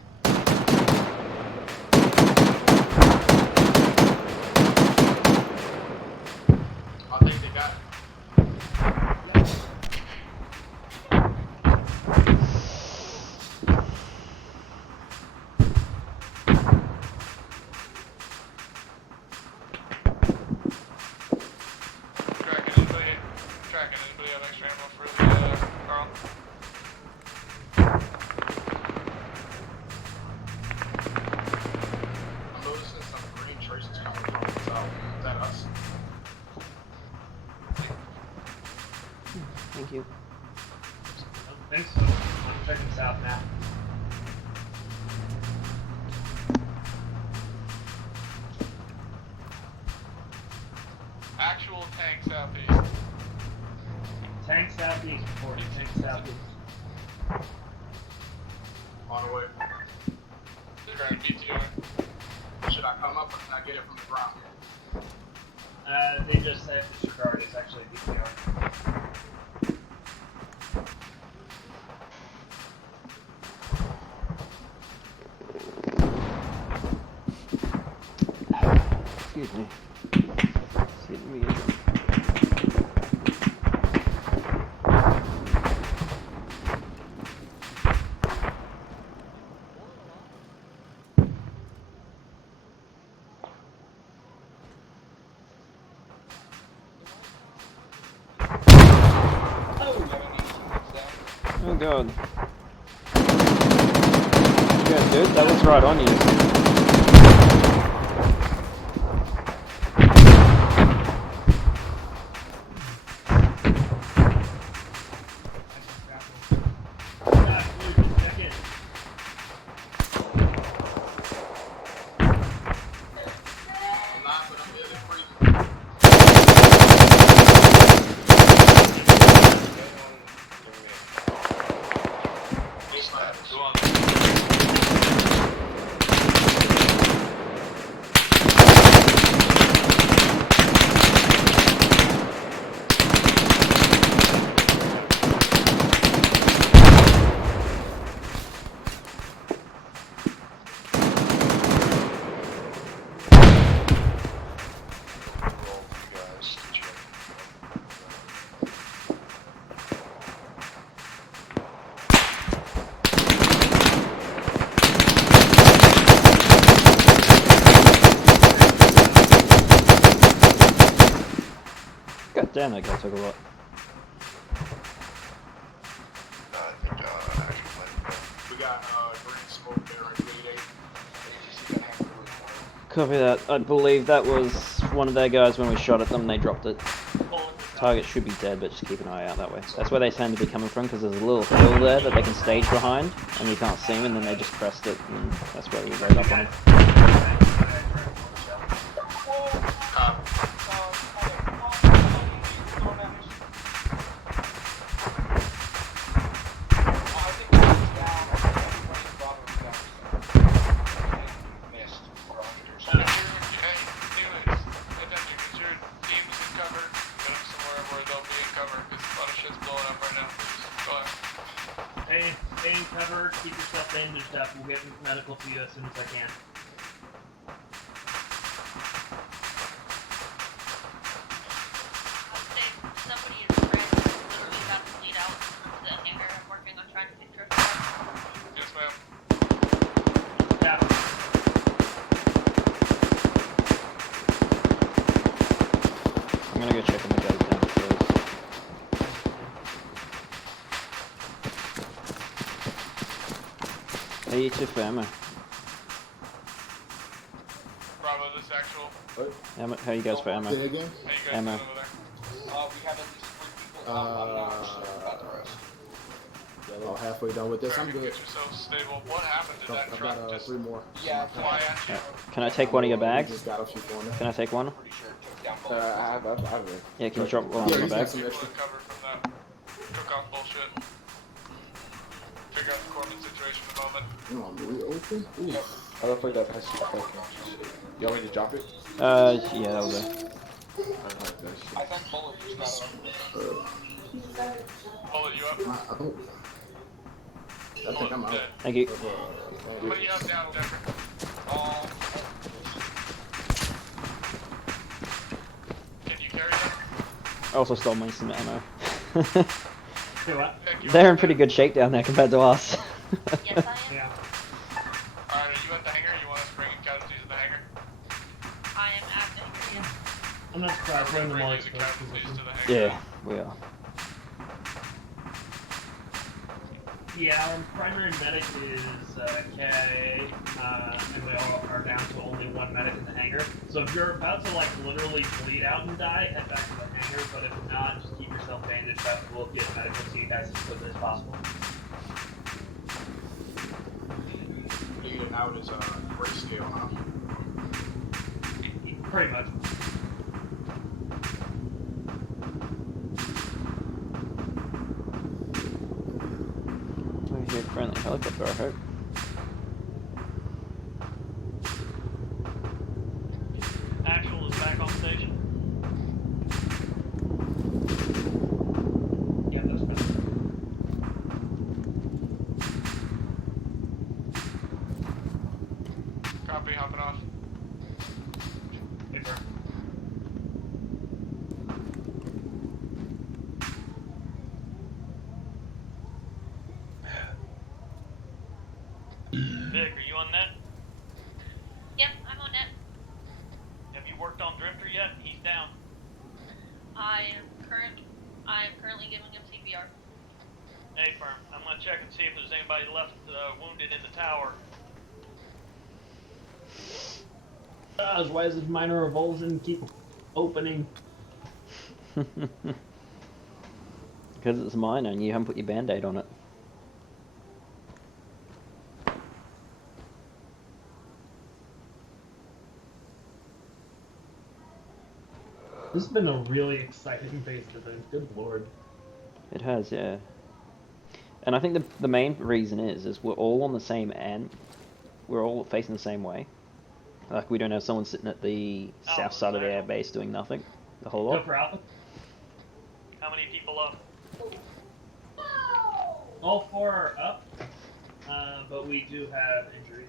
I think they got it. Tracking anybody have extra ammo for the Carl? I'm noticing some green traces coming from the south. Is that us? Thank you. I don't think so. I'm checking south now. Actual tank southeast. Tank southeast reporting. Tank southeast. On the way. Trying to beat you. Should I come up or can I get it from the ground? They just said disregard is actually DPR. Excuse me. Excuse me. Oh god. Yeah, dude, that was right on you. God damn, that guy took a lot. We got green smoke there and bleeding. Copy that. I believe that was one of their guys when we shot at them, they dropped it. Target should be dead, but just keep an eye out that way. That's where they tend to be coming from, because there's a little hill there that they can stage behind, and you can't see them, and then they just crest it, and that's where you load up on them. Stay in cover, keep yourself bandaged up. We'll get medical to you as soon as I can. I'll say somebody is literally about to bleed out into the hangar. I'm working on trying to picture it. Yes, ma'am. Yeah. I'm gonna go check on the guys downstairs. Are you too for ammo? actual. What? How you guys for ammo? Say it again? How you guys Ammo. doing over there? We have at least 3 people. I'm not sure about the rest. Oh, halfway done with this. I'm good. Get yourself stable. What happened to that I've truck? got Just 3 more. Yeah, fly at you? Can I take one of your bags? Just got a few for me. Can I take one? Pretty sure it took down both. I have it. Yeah, can you drop one Yeah, in my he's got bag? some Able extra. to recover from that cook-off bullshit. Figure out the Corbin situation in a moment. You want me to open? Ooh. I don't think that has to be. You want me to drop it? Yeah, that'll do. I think Bullet just got it. Bullet, you up? I think I'm out. Dead. Thank you. What do you have down, Decker? Can you carry that? I also stole my some ammo. Say what? They're in pretty good shape down there compared to us. Yes, I am. Yeah. Alright, are you at the hangar? You want us bringing casualties in the hangar? I am at the hangar, yes. I'm not surprised. We're in the Bring more the exposed casualties position. to the hangar. Yeah, we are. Yeah, our primary medic is K, and we all are down to only 1 medic in the hangar. So if you're about to like literally bleed out and die, head back to the hangar. But if not, just keep yourself bandaged up. We'll get medical to you guys as quickly as possible. In and out is a grayscale, huh? Pretty much. We hear friendly helicopter, I hope. Actual is back on station. Yeah, that's better. Copy, hopping off. Paper. Vic, are you on net? Yep, I'm on net. Have you worked on Drifter yet? He's down. I am currently giving him CPR. Hey, firm. I'm gonna check and see if there's anybody left wounded in the tower. Why does this minor revulsion keep opening? Because it's mine and you haven't put your band-aid on it. This has been a really exciting phase of events. Good lord. It has, yeah. And I think the main reason is we're all on the same end. We're all facing the same way. Like we don't have someone sitting at the south side of the air base doing nothing. The whole Go lot. for Alpha. How many people up? All 4 are up, but we do have injuries.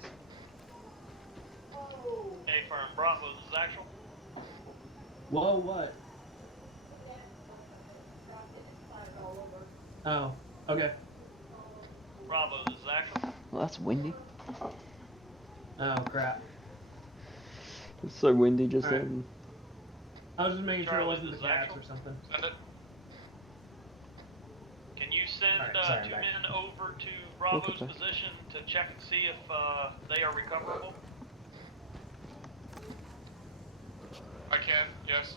Hey, firm. Bravo, this is actual. Whoa, what? Oh, okay. Bravo, this is actual. Well, that's windy. Oh, crap. It's so windy just Alright. then. I was just making sure it Charlie, wasn't the this is cats actual. or something. Send it. Can you send Alright, sorry, 2 back. men over to Bravo's Okay. position to check and see if they are recoverable? I can, yes.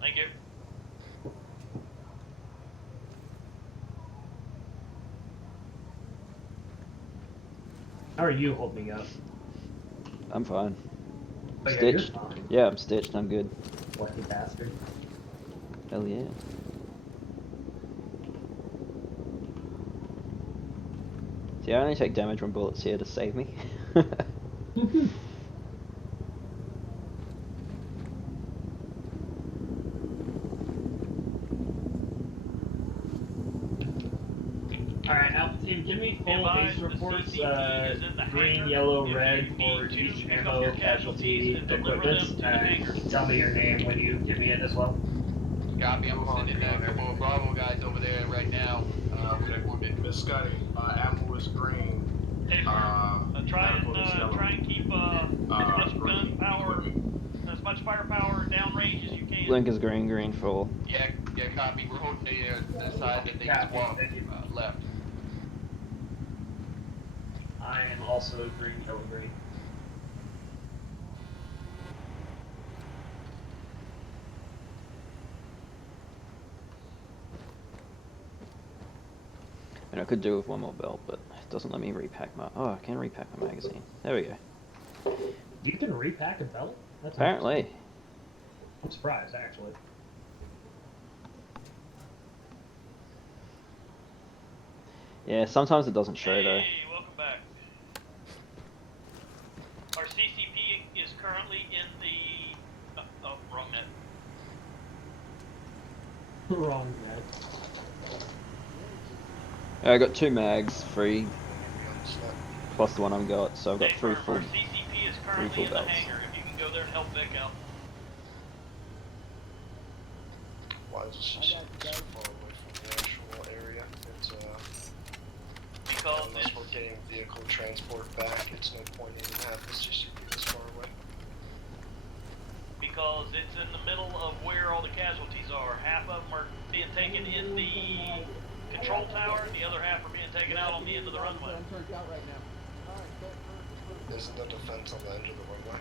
Thank you. How are you holding up? I'm fine. Oh, yeah, you're Stitched. fine. Yeah, I'm stitched. I'm good. Lucky bastard. Hell yeah. See, I only take damage when bullets here to save me. Alright, Alpha Team, give me full Advise base the reports, CCP is in the green, hangar. yellow, If red you for need to, each pick up ammo, your casualty, casualties and deliver equipment, them to the hangar. tell me your name when you give me it as well. Copy, I'm sending a couple of Bravo guys over there right now. Miss Scotty, ammo is green. Hey, firm. Try and keep as much gun power, as much firepower downrange as you can. Blink is green full. Yeah, copy. We're holding the side that they just Copy, walked thank you. left. I am also green, yellow, green. And I could do with one more belt, but it doesn't let me repack my... Oh, I can repack my magazine. There we go. You can repack a belt? That's Apparently. I'm surprised, actually. Yeah, sometimes it doesn't show though. Hey, welcome back. Our CCP is currently in the... oh, wrong net. Wrong net. I got 2 mags free, plus the one I've got, so I've got Hey, 3 our full CCP is currently in the belts. hangar. If you can go there and help Vic out. Why is this so far away from the actual area? It's Because unless we're getting vehicle transport back, it's no point in having this CCP this far away. Because it's in the middle of where all the casualties are. Half of them are being taken in the control tower, and the other half are being taken out on the end of the runway. Isn't the defense on the end of the runway?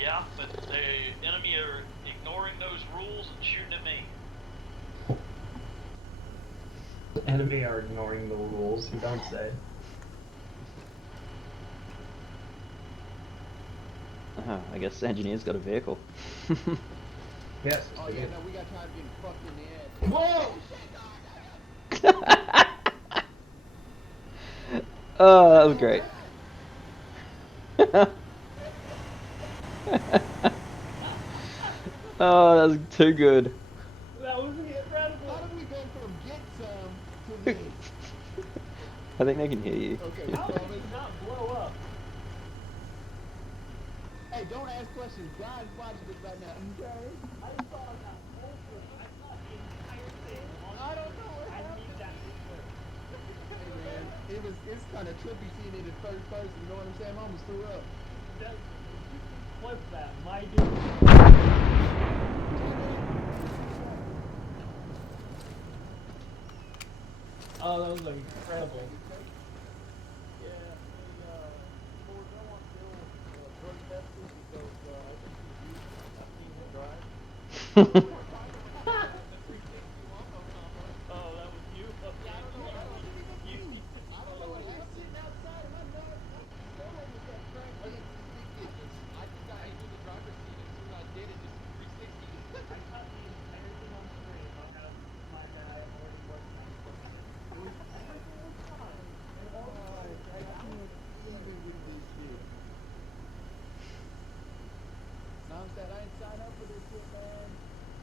Yeah, but the enemy are ignoring those rules and shooting at me. The enemy are ignoring the rules, you don't say. I guess the engineer's got a vehicle. Yes. Oh yeah, no, we got time getting fucked in the head. Whoa! Oh, that was great. Oh, that was too good. That was incredible. How did we go from get some to the... I think they can hear you. Okay, How did it not blow up? Hey, don't ask questions. God's watching this right now. Okay? I saw that whole thing. I saw the entire thing. I don't know what I happened. need that picture. Hey man, it's kind of trippy seeing it in first person. You know what I'm saying? I almost threw up. Flip that, my dude. Oh, that was incredible. Oh, that was you?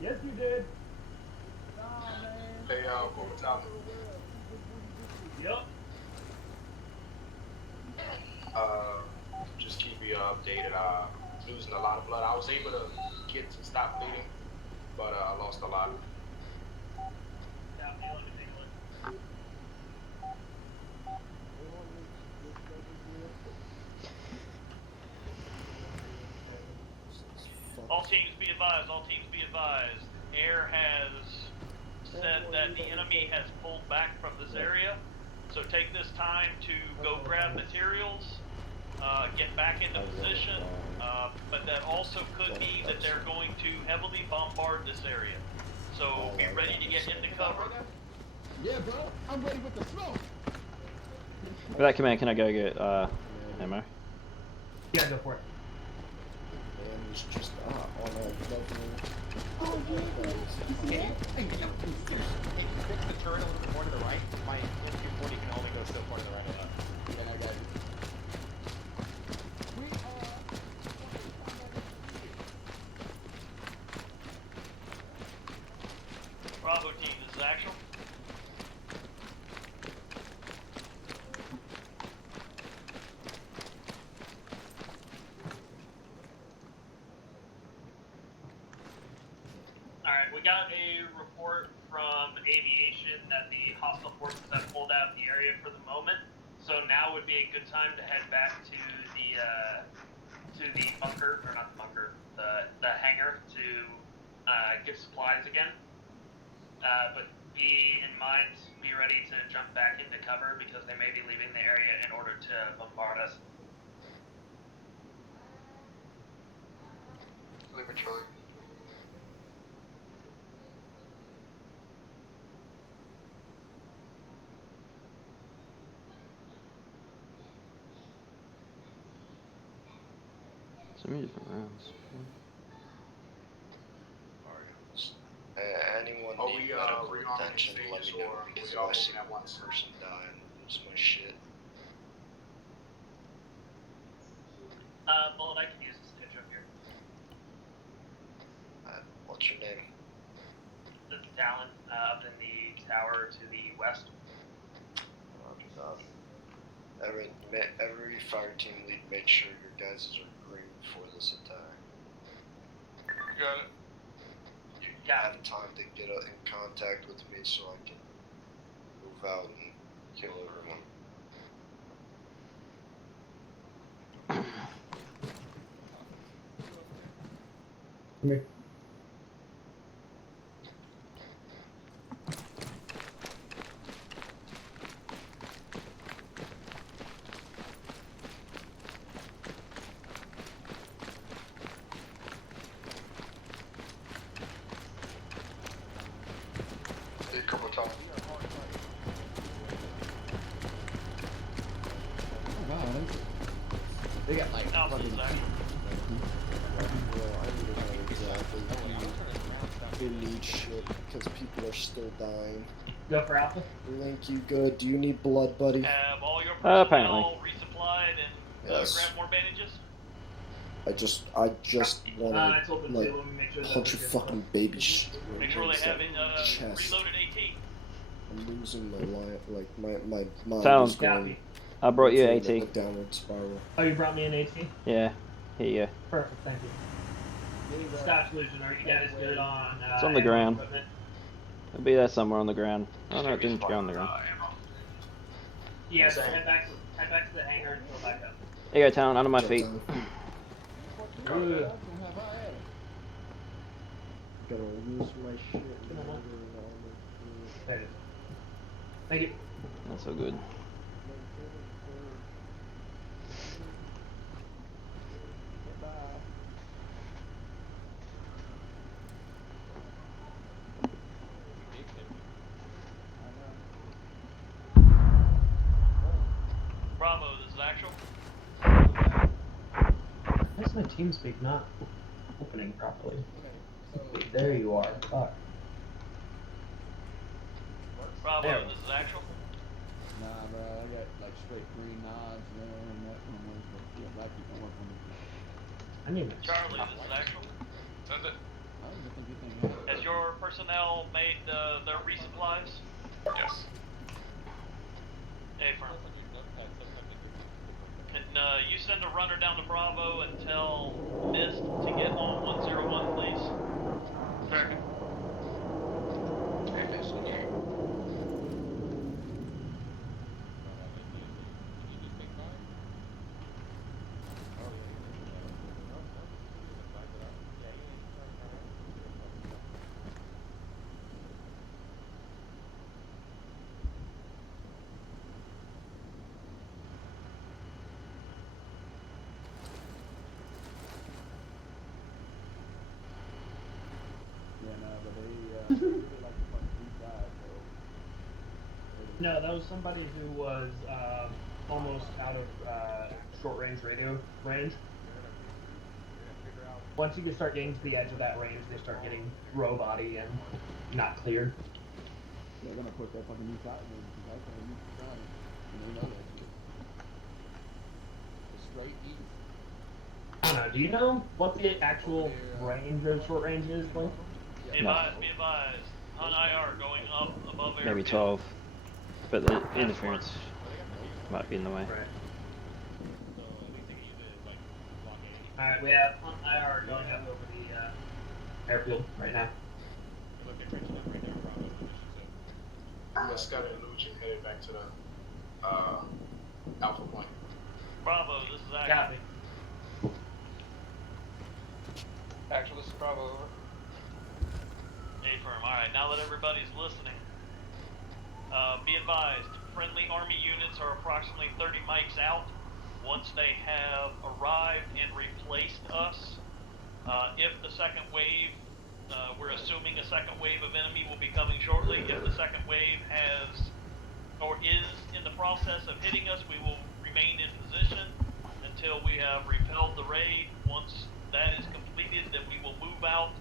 Yes, you did. Hey, over Talon. Yep. Just keep you updated. Losing a lot of blood. I was able to get to stop bleeding, but I lost a lot. Yeah, let me take a look. All teams be advised, all teams be advised. Air has said that the enemy has pulled back from this area, so take this time to go grab materials, get back into position, but that also could mean that they're going to heavily bombard this area. So be ready to get into cover. Yeah, bro. I'm ready with the smoke. With that command, can I go get ammo? Yeah, go for it. Man, it's just on that definitely. Oh, Can you fix the turret a little bit more to the right? My M240 can only go so far to the right. yeah, I got it. Bravo team, this is actual. Alright, we got a report from aviation that the hostile forces have pulled out of the area for the moment. So now would be a good time to head back to the bunker, or not the bunker, the hangar to get supplies again. But be in mind, be ready to jump back into cover because they may be leaving the area in order to bombard us. Leave it, Charlie. So many different rounds. Anyone Are need we, medical rearming attention, let phase, me know, or because we if all I see moving at one once? person die, I'm gonna lose my shit. Bullet, I can use a stitch up here. What's your name? This is Talon, up in the tower to the west. Roger that. Every fire team lead, make sure your guys are green before this attack. Got it. You have time to get in contact with me so I can move out and kill everyone. Come here. A couple times. They got like Alpha, fucking Zach. They need shit because people are still dying. Go for Alpha. Link, you good? Do you need blood, buddy? Have all your Apparently. personnel resupplied and Yes. grab more bandages? I just want I to told them like to. Let me make sure that punch a they're good. fucking baby Make sure they have chest. reloaded AT. I'm losing my life. Like my mind Talon. is going Copy. I brought you into AT. a downward spiral. Oh, you brought me an AT? Yeah. Here you go. Perfect, thank you. Scotch Legion, are you guys good on It's on the ground. equipment? It'll be there somewhere on the ground. Oh no, it didn't go on the ground. Yeah, so head back to the hangar and fill back up. There you go, Talon, under my feet. Gotta lose my shit. There it is. Thank you. That's so good. Bravo, this is actual. Why's my TeamSpeak not opening properly? There you are. Fuck. Bravo, There. this is actual. Nah, bro, I got like straight green nods, man, and that one was, but yeah, black people work on it. I need my Charlie, this is actual. Send it. I don't think you think Has your personnel made their resupplies? Yes. Hey, firm. Can you send a runner down to Bravo and tell Mist to get on 101, please? Sir. No, that was somebody who was almost out of short range radio range. Once you can start getting to the edge of that range, they start getting row-body and not cleared. They're gonna put that fucking new shot in because I can't use the shot, and they know that shit. It's straight east. I don't know, do you know what the actual range of short range is, Blake? Be advised, on IR going up above air. Maybe 12. But the interference might be in the way. Right. Alright, we have on IR going up over the airfield right now. I'm gonna scout and Luge and headed back to the Alpha Point. Bravo, this is actual. Copy. Actual, this is Bravo, over. Hey, firm. Alright, now that everybody's listening, be advised, friendly Army units are approximately 30 mics out. Once they have arrived and replaced us, if the second wave, we're assuming a second wave of enemy will be coming shortly. If the second wave has, or is in the process of hitting us, we will remain in position until we have repelled the raid. Once that is completed, then we will move out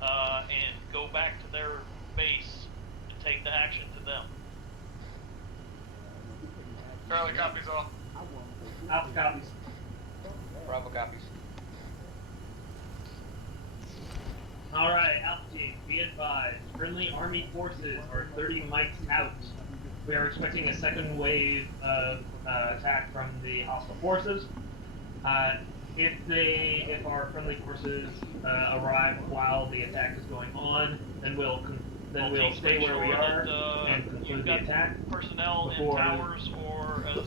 and go back to their base and take the action to them. Charlie copies all. Alpha copies. Bravo copies. Alright, Alpha team, be advised. Friendly Army forces are 30 mics out. We are expecting a second wave of attack from the hostile forces. If our friendly forces arrive while the attack is going on, then we'll stay where we are and conclude the attack. Personnel before... in towers or as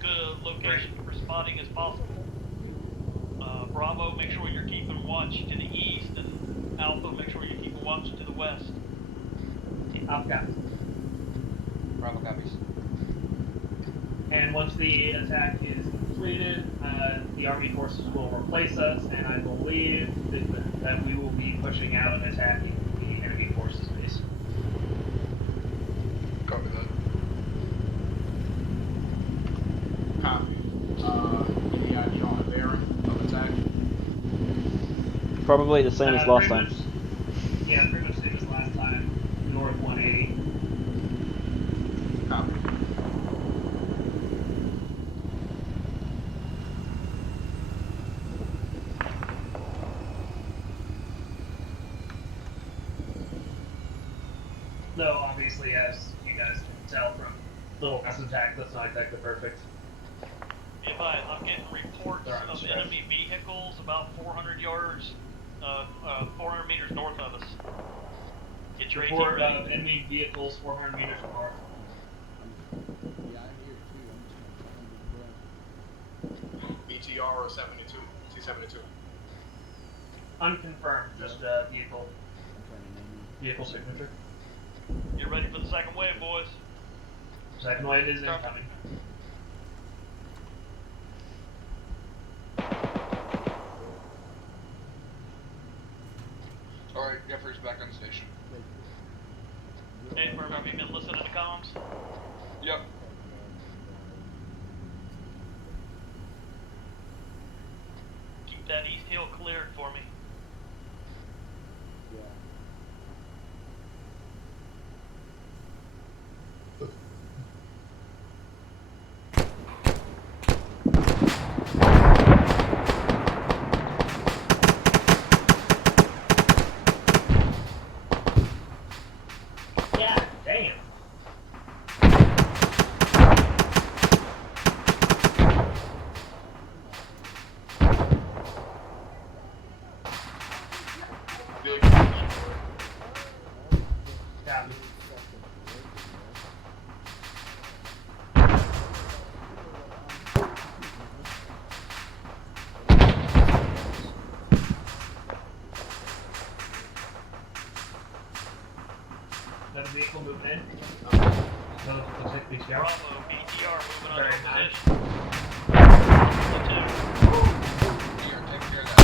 good a location for spotting as possible. Bravo, make sure you're keeping watch to the east, and Alpha, make sure you're keeping watch to the west. Alpha copies. Bravo copies. And once the attack is completed, the Army forces will replace us, and I believe that we will be pushing out and attacking the enemy forces base. Copy that. Copy. Any idea on the bearing of attack? Probably the same as last time. Yeah, pretty much the same as last time. North 180. Copy. Though, obviously, as you guys can tell from the last attack, that's not exactly perfect. Be advised, I'm getting reports of enemy vehicles about 400 yards, 400 meters north of us. Get your AT Report ready. of enemy vehicles 400 meters north. Yeah, I'm here too. I'm just BTR or 72. C72. Unconfirmed, just vehicle signature. Get ready for the second wave, boys. Second wave is incoming. Alright, Jeffrey's back on station. Hey, Burma, have you been listening to comms? Yep. Keep that east hill cleared for me. Yeah, damn. Another vehicle moving in. Looks like these guys. Bravo, BTR moving on Very your nice. position. Here, take care of that.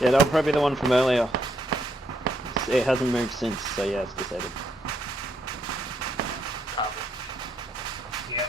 Yeah, that'll probably be the one from earlier. It hasn't moved since, so yeah, it's disabled. Yeah.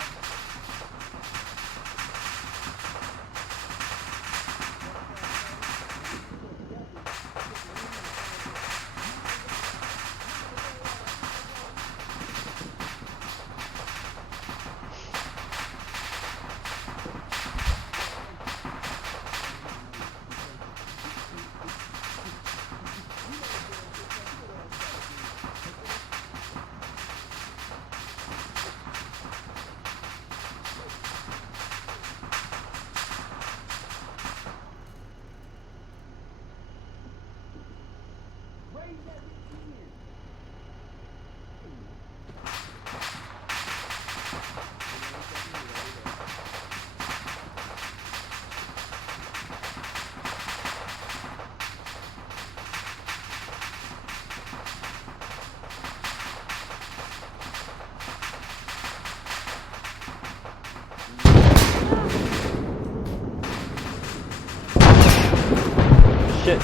Shit.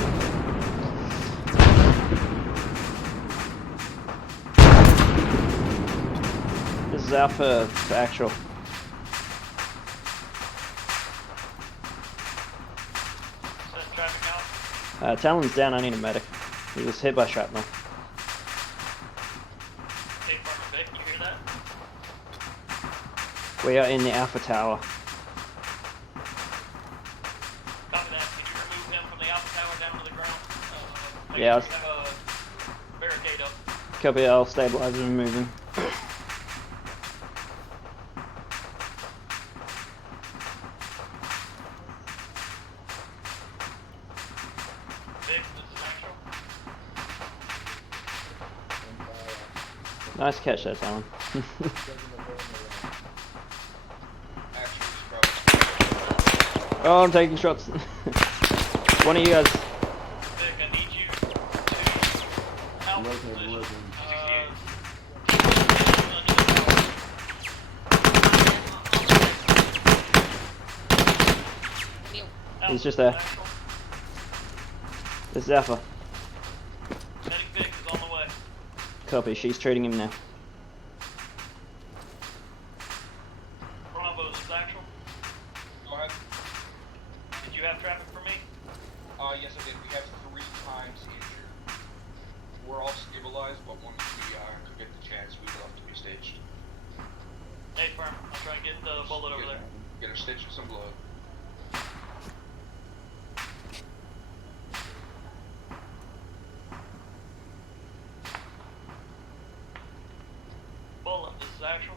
This is Alpha to actual. Send traffic out. Talon's down, I need a medic. He was hit by shrapnel. Hey, Farmer Vic, you hear that? We are in the Alpha Tower. Copy that. Can you remove him from the Alpha Tower down to the ground? Make Yeah, sure you have a barricade up. Copy, I'll stabilize and remove him. Vic, this is actual. Nice catch there, Talon. Oh, I'm taking shots. One of you guys. Vic, I need you to help position. He's just there. This is Alpha. Medic Vic is on the way. Copy, she's treating him now. Bravo, this is actual. Go ahead. Did you have traffic for me? Yes I did. We have 3 times injured. We're all stabilized, but once we could get the chance, we will have to be staged. Hey, Firm, I'll try and get the bullet over there. Get her stitched with some blood. Bullet, this is actual.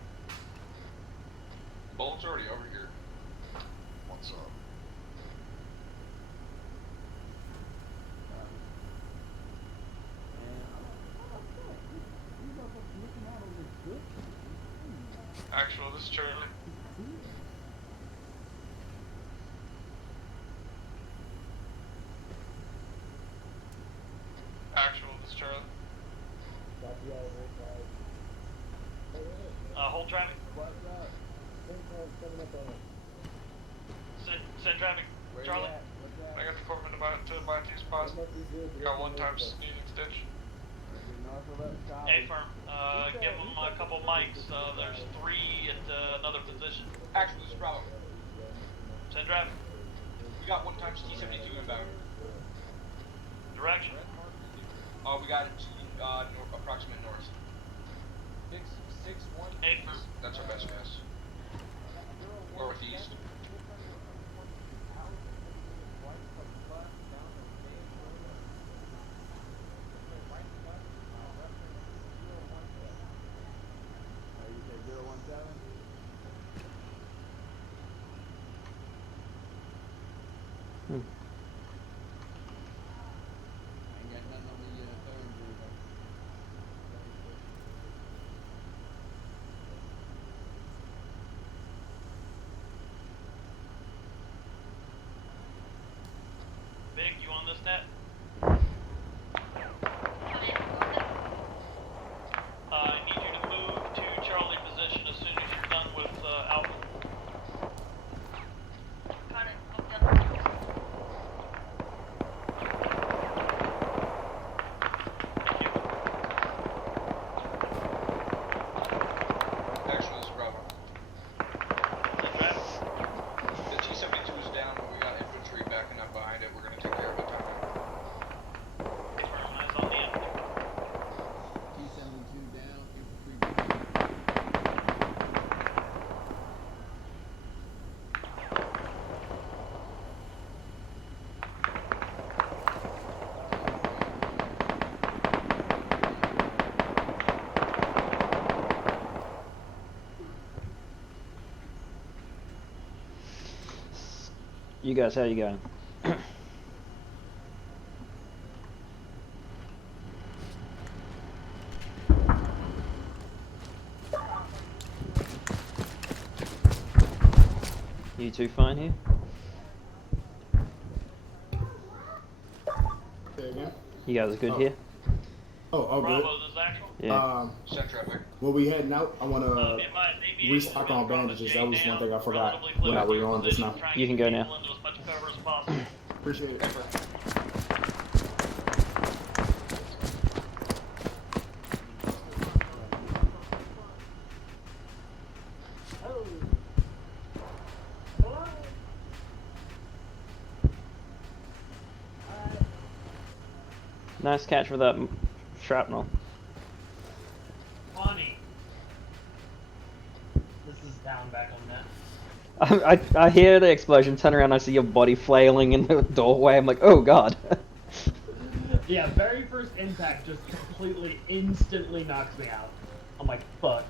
Bullet's already over here. What's up? Actual, this is Charlie. Actual, this is Charlie. Hold traffic. Send traffic. Charlie. I got the Corpsman to my two spots. Got 1 time needing stitch. Hey, Firm. Give them a couple mics. There's 3 at another position. Actually, this is Bravo. Send traffic. We got 1 times T-72 inbound. Direction. We got it to approximate north. 8 Firm. That's our best guess. Northeast. Big, you on this net? I need you to move to Charlie position as soon as you're done with Alpha. Got it. You guys, how you going? You two fine here? Say again? You guys are good here? Oh, good. Bravo, this is actual. Yeah. Set traffic. When we heading out, I want to restock on bandages. That was one thing I forgot when I were on just now. You can go now. Appreciate it. Nice catch with that shrapnel. Funny. This is down back on that. I hear the explosion, turn around, I see your body flailing in the doorway. I'm like, oh god. Yeah, very first impact just completely, instantly knocks me out. I'm like, fuck.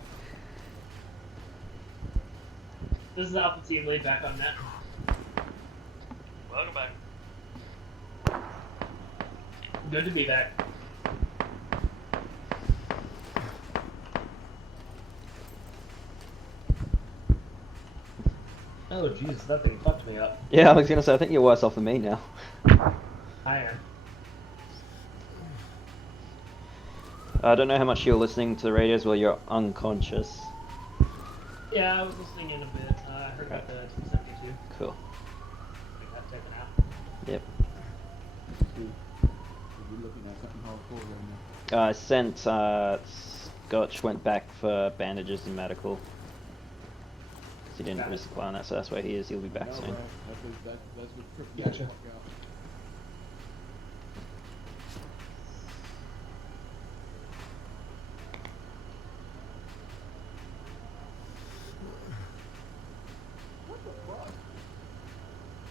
This is Alpha Team Lead back on net. Welcome back. Good to be back. Oh Jesus, that thing fucked me up. Yeah, I was gonna say, I think you're worse off than me now. I am. I don't know how much you're listening to the radios while you're unconscious. Yeah, I was listening in a bit. I heard about the 272. Cool. I got taken out. Yep. You're looking at something hardcore right now. I sent, Scotch went back for bandages and medical. Because he didn't resupply on that, so that's where he is. He'll be back No, soon. right. That's what tripped me Gotcha. the fuck out.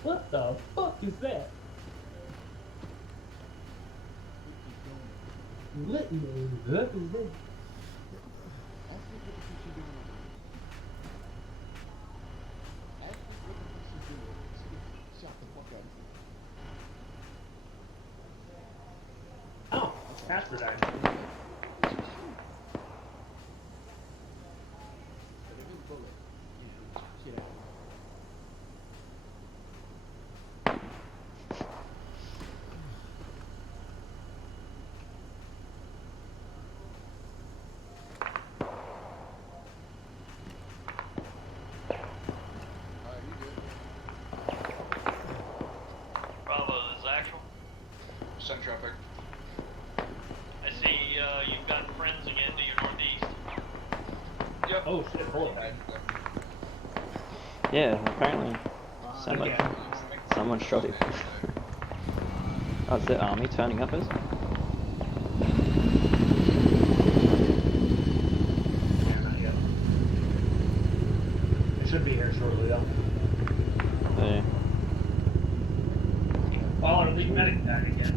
What the fuck is that? What in the fuck is that? Oh, Casper died. Bravo, this is actual. Send traffic. I see you've got friends again to your northeast. Yep. Oh shit, bullet died. Yeah, apparently. Someone shot him. Oh, is the army turning up, is it? Yeah, not yet. It should be here shortly though. Yeah. Oh, it'll be medic back again.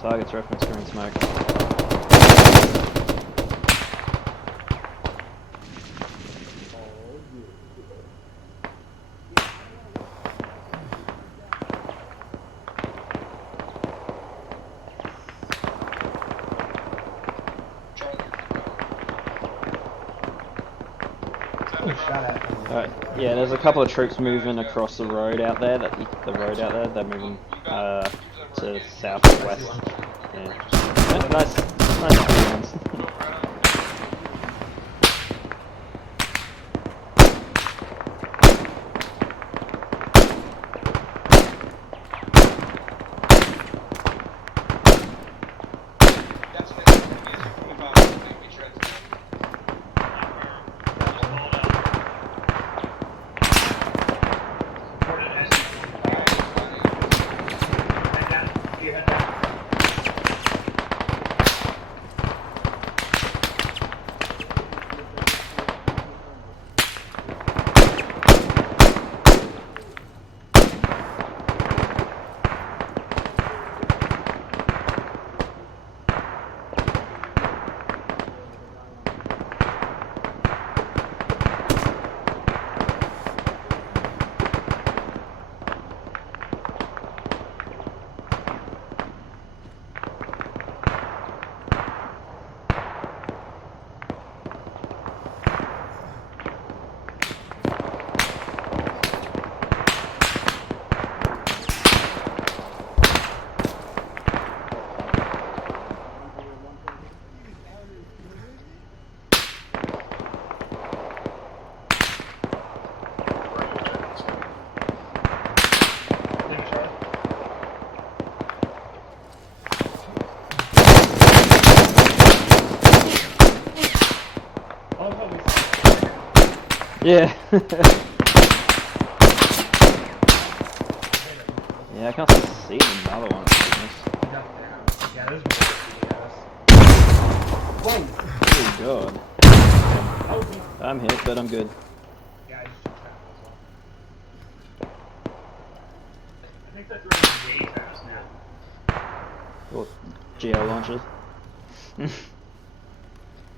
Target's reference green smoke. Alright, yeah, there's a couple of troops moving across the road out there. They're moving to southwest. Yeah. Nice plans. Yeah. Yeah, I can't see another one. Yeah, there's more. Whoa! Oh god. I'm hit, but I'm good. Yeah, I just took that as well. I think that's running the A-test now. Or GL launchers.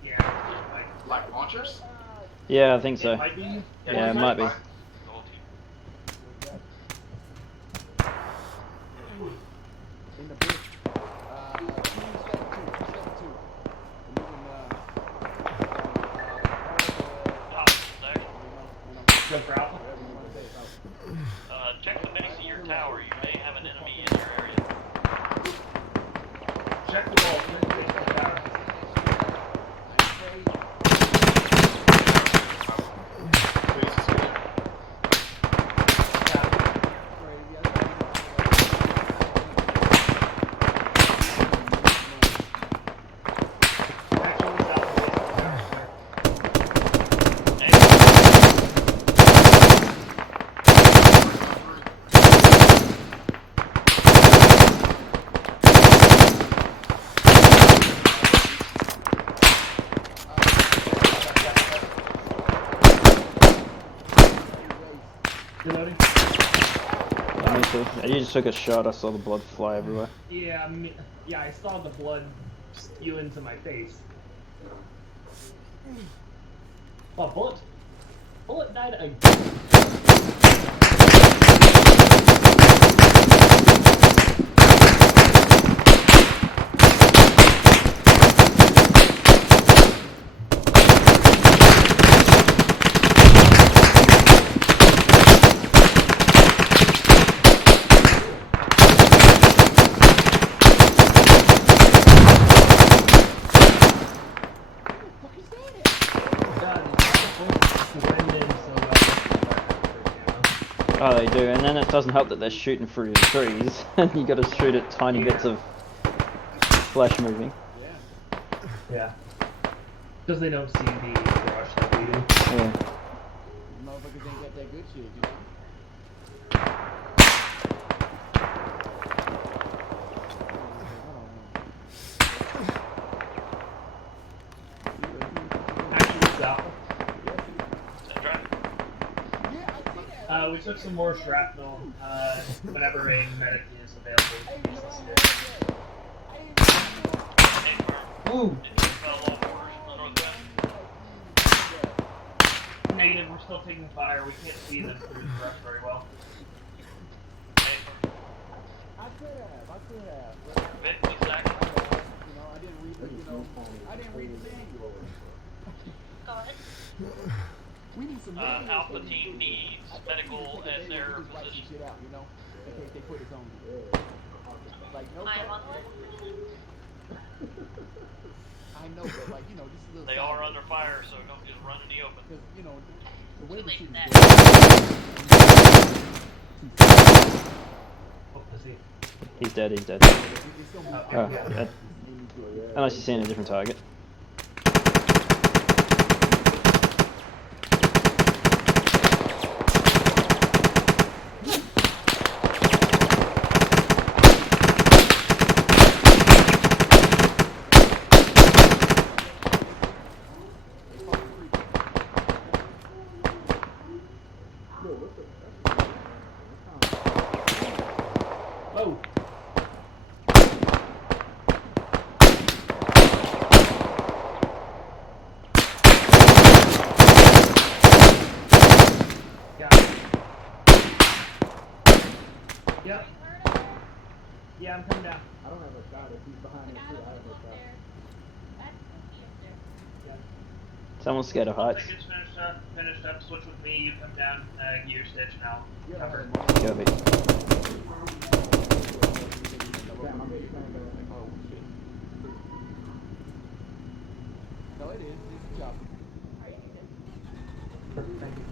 Yeah, Like launchers? Yeah, I think so. it might be. Yeah, it might be. The whole team. In the bush. 272. We're moving, Go for Alpha. Check the base of your tower. You may have an enemy in your area. Check the wall. Check the tower. Reloading. Me too. You just took a shot, I saw the blood fly everywhere. Yeah, yeah, I saw the blood spew into my face. Oh, bullet died again. Oh, they do, and then it doesn't help that they're shooting through the trees, and you gotta shoot at tiny bits of flesh moving. Yeah. Because they don't see the rush that we do. Yeah. Motherfuckers ain't got that good shit, you know? We took some more shrapnel whenever a medic is available. Ooh! Negative, we're still taking fire. We can't see them through the brush very well. I could have. 50 seconds. You know, I didn't read the manual. Go ahead. We need some Alpha team needs medical at their position. Shit out, you know, in case they put us on. Like no. I'm on I know, but like you know, just a little. They are under fire, so don't just run in the open. Because you know, the way the shit is He's dead, he's dead. going. Oh, dead. Unless you're seeing a different target. Oh! Yep. Yeah, I'm coming down. I don't have a shot. If he's behind me too, I have a shot. Someone's scared of heights. Tickets finished up, switch with me, you come down, gear stitch, and I'll cover. Go be. Damn, I'm oh shit. No, it is. It's a chopper. Perfect, thank you.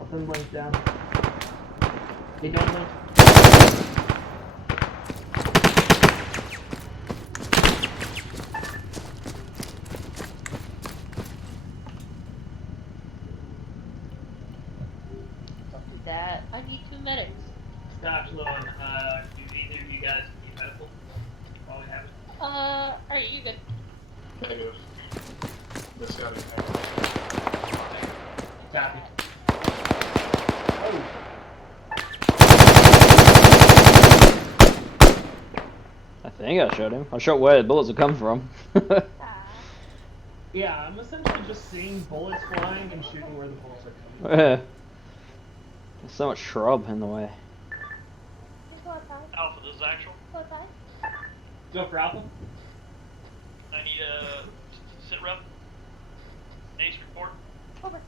I'll send one down. Hey, don't move. that. I need 2 medics. Scotch Loan, do either of you guys need medical? While we have it. Alright, you good. Negative. This got it. Copy. I think I shot him. I shot where the bullets would come from. Yeah, I'm essentially just seeing bullets flying and shooting where the bullets are coming. There's so much shrub in the way. Alpha, this is actual. Go for Alpha. I need a sit rep. Ace report. Over.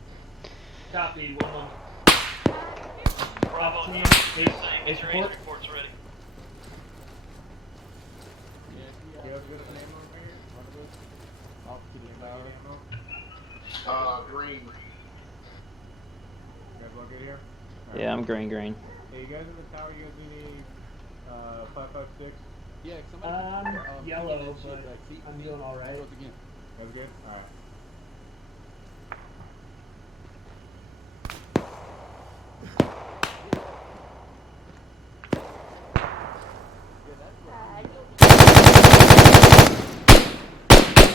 Copy, 1-1. Bravo, Team, get Ace your ace report. reports ready. You have good ammo over here? One of those? Off to the tower. Green. You guys all good here? Yeah, I'm green. Hey, you guys in the tower, you guys need 556? Yeah, somebody. Yellow, but I'm doing alright. That's good? Alright.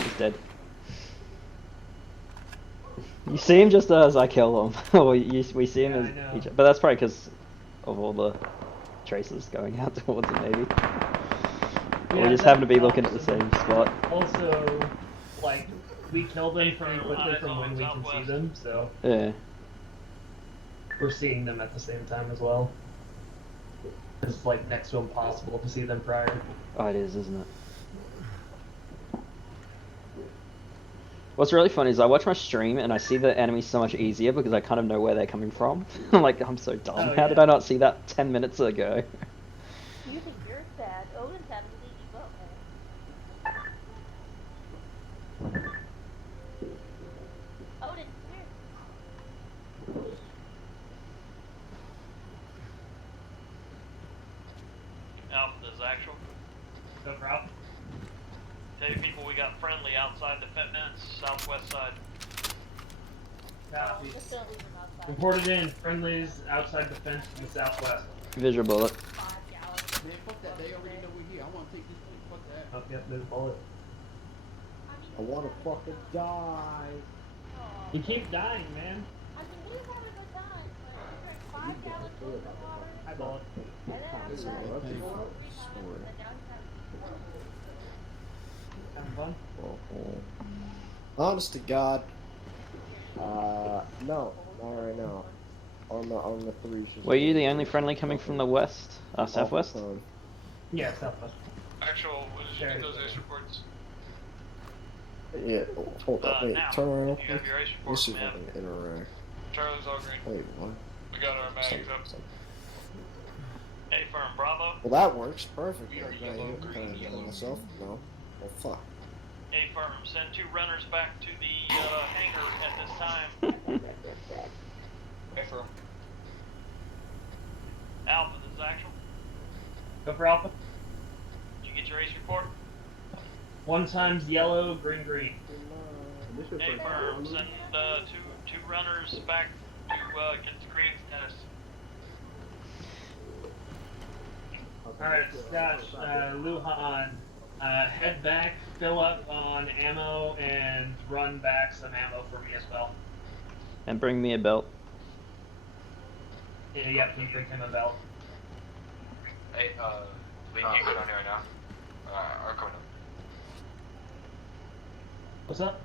He's dead. You see him just as I kill him. Or we see him as each other. But that's probably because of all the traces going out towards him, maybe. Yeah, we just happen to be looking at the same spot. Also, like, we kill them pretty quickly from when we can see them, so Yeah. we're seeing them at the same time as well. It's like next to impossible to see them prior. Oh, it is, isn't it? What's really funny is I watch my stream and I see the enemies so much easier because I kind of know where they're coming from. Like, I'm so dumb. Oh, How did I not see that 10 minutes ago? You think you're sad. Odin's having to leave you up, man. Odin, here. Alpha, this is actual. Go for Alpha. Tell you people we got friendly outside the fence, southwest side. Copy. Just don't leave him outside. Reported in. Friendlies outside the fence to the southwest. Visual bullet. Man, fuck that. They already know we're here. I want to take this thing. Fuck that. Oh, yep, there's a bullet. I want to fucking die. You keep dying, man. I mean, he's having a good time, but he drank 5 gallons of water. Hi, bullet. And then after This is that, what he I drank think 3 about gallons, story. and now he's having Having fun? Honest to God. No, not right now. On the 3s. Were you the only friendly coming from the west? Southwest? Yeah, southwest. Actual, when did you get those ace reports? Yeah, hold up, wait, now, turn around real you quick. have your ace Let's reports, see if I man. can interact. Charlie's all green. Wait, what? We got our mags up. Hey, firm, Bravo. Well, that works perfect. We are Right yellow, here. green, Can I get yellow. myself? No. Well, fuck. Hey, firm, send 2 runners back to the hangar at this time. Hey, firm. Alpha, this is actual. Go for Alpha. Did you get your ace report? 1 times yellow, green, green. Hey, firm, send 2 runners back to get the green status. Alright, Scotch, Luhan, head back, fill up on ammo, and run back some ammo for me as well. And bring me a belt. Yeah, yep, you bring him a belt. Hey, Lee, you go down here right now? Or coming up. What's up?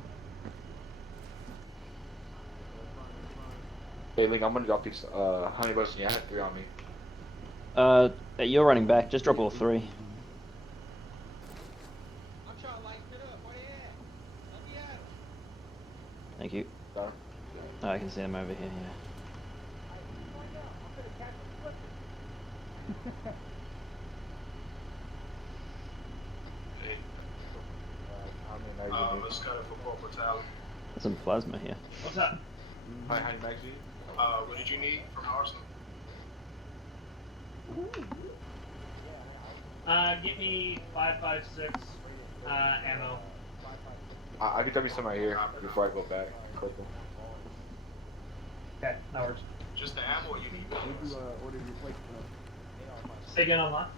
Hey, Link, I'm gonna drop these. How many bullets do you have? 3 on me. You're running back. Just drop all 3. I'm trying to light it up. Where they at? Let me at 'em. Thank you. Sorry. Oh, I can see them over here, yeah. Hey, How many mags do you need? Let's cut it for corporal Talon. There's some plasma here. What's up? How many mags do you need? What did you need from Arsenal? Give me 5.56 ammo. I can drop you some right here before I go back quickly. Okay, that works. Just the ammo or you need Where'd you guns? order your plate from? Say again online. AR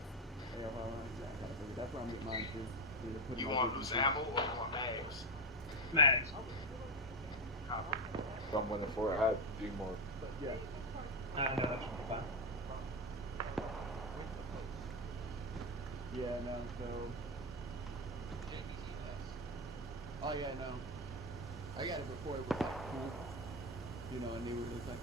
500. That's where I'm getting mine too. Either put You my want business loose in. ammo or you want mags? Mags. Copy. I'm winning for it. I had 3 more. Yeah. I know that should be fine. Yeah, no, so. Oh, yeah, no. I got it before it was like cool. You know, and they were just like,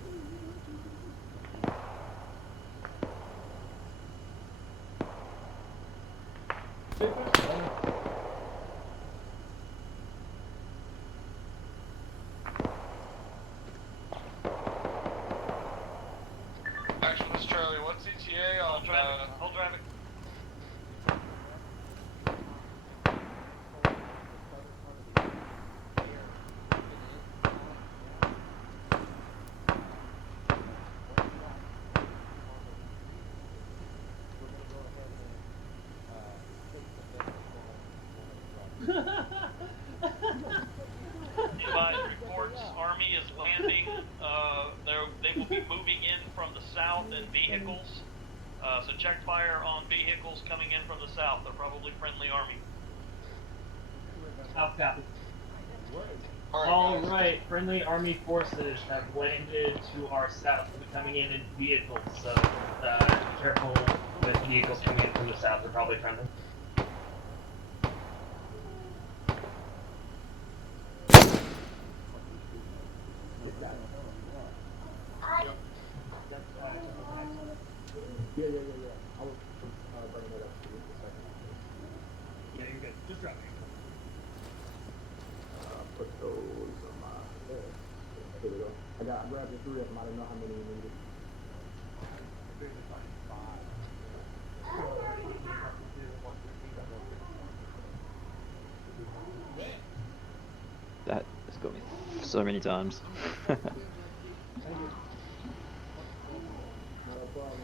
Action, this is Charlie. What's ETA on Hold traffic. Advise reports, Army is landing. They will be moving in from the south in vehicles. So check fire on vehicles coming in from the south. They're probably friendly Army. I'll copy. All right, Alright, friendly Army forces have landed to our south. They're coming in vehicles, so be careful with vehicles coming in from the south. They're probably friendly. Yeah. I was bringing that up to you in a second. Yeah, you're good. Just drop me. Put those on my list. Here we go. I grabbed the 3 of them. I didn't know how many you needed. That has got me so many times. Not a problem.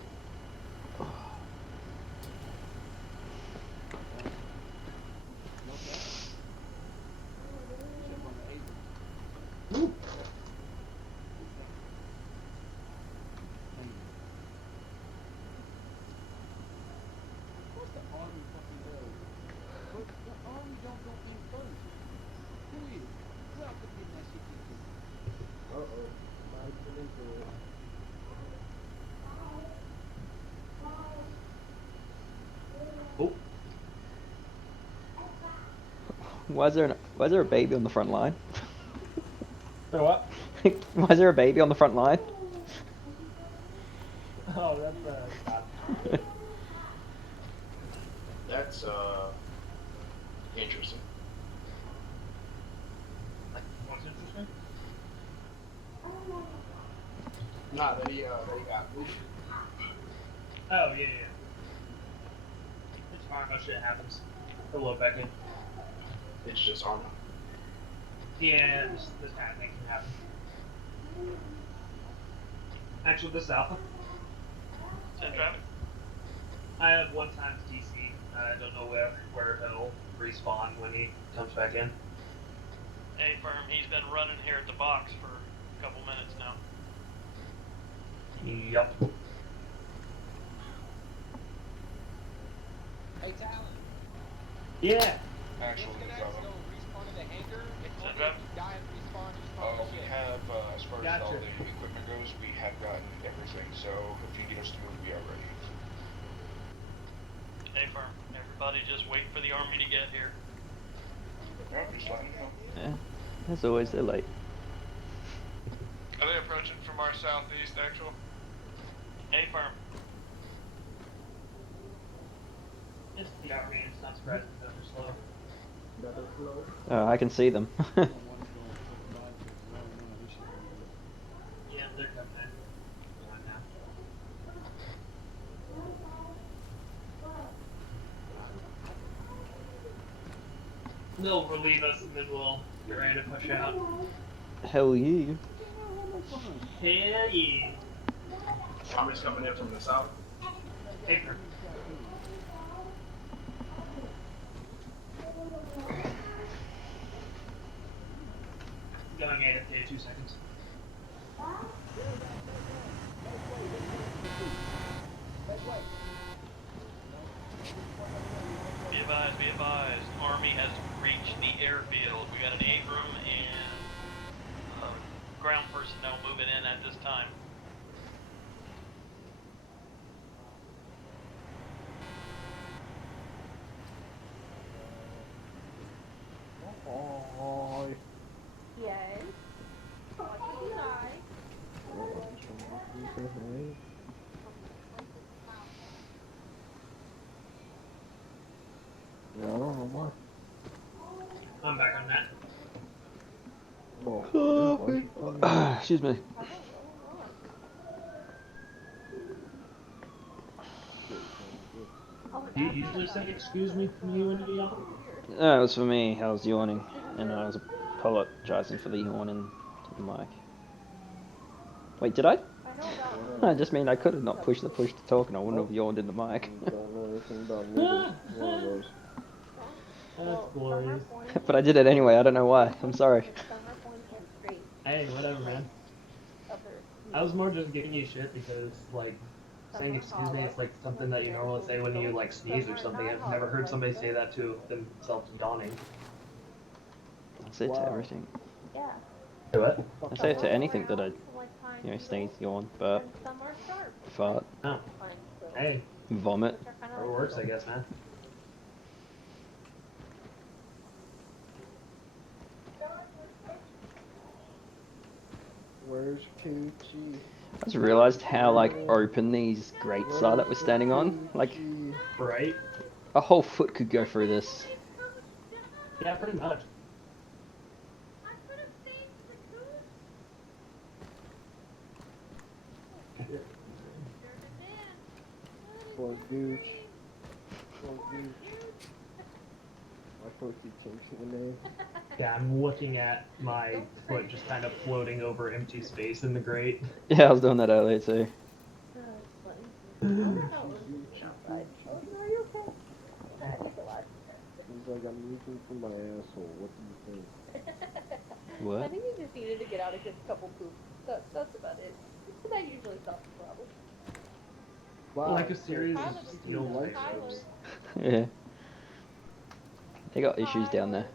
Why is there a baby on the front line? So what? Why is there a baby on the front line? Oh, that's That's interesting. what's interesting? Nah, that he got moved. Oh, yeah. It's fine, no shit happens. He'll load back in. It's just Arma. Yeah, this kind of thing can happen. Actually, this is Alpha. Send traffic. I have 1 times DC. I don't know where he'll respawn when he comes back in. Hey, firm. He's been running here at the box for a couple minutes now. Yup. Hey, Talon. Yeah. Actually, Disconnect, go respawn in the hangar. It's Send only if traffic. you die and respawn, just call we shit. have, as far as all Gotcha. the equipment goes, we have gotten everything, so if you need us to move, we are ready. Hey, firm. Everybody just wait for the Army to get here. Yeah, just letting you know. Yeah, as always, they're late. Are they approaching from our southeast, actual? Hey, firm. It's the Army. It's not surprising that they're slow. Got that slow? Oh, I can see them. Yeah, they're coming in. Going now. They'll relieve us and then we'll get ready to push out. Hell yeah. Hell yeah. Army's coming in from the south. Paper. Going AFK 2 seconds. Be advised. Army has reached the airfield. We got an Abram and ground personnel moving in at this time. Oh, Yes. What did you like? no, I'm back on that. Excuse me. Do you usually say excuse me from you and you? No, it was for me. I was yawning, and I was apologizing for the yawning to the mic. Wait, did I? I just mean I could have not pushed the push to talk, and I wouldn't have yawned in the mic. Don't know anything about moving. One of those. That's glorious. But I did it anyway. I don't know why. I'm sorry. Hey, whatever, man. I was more just giving you shit because, like, saying excuse me is like something that you normally say when you, like, sneeze or something. I've never heard somebody say that to themselves yawning. I say it to everything. Yeah. Do what? I say it to anything that I, sneeze, yawn, burp, fart, Oh. Hey. vomit. Or worse, I guess, man. Where's Coochie? I just realized how, like, open these grates are that we're standing on. Like, right? A whole foot could go through this. Yeah, pretty much. Poor Gooch. Poor Gooch. My pussy changed the name. Yeah, I'm looking at my foot just kind of floating over empty space in the grate. Yeah, I was doing that earlier too. He's like, I'm reaching for my asshole. What do you think? What? I think he just needed to get out a good couple poops. That's about it. That usually solves the problem. Wow. Like a series of steel light strips. Yeah. They got issues down there.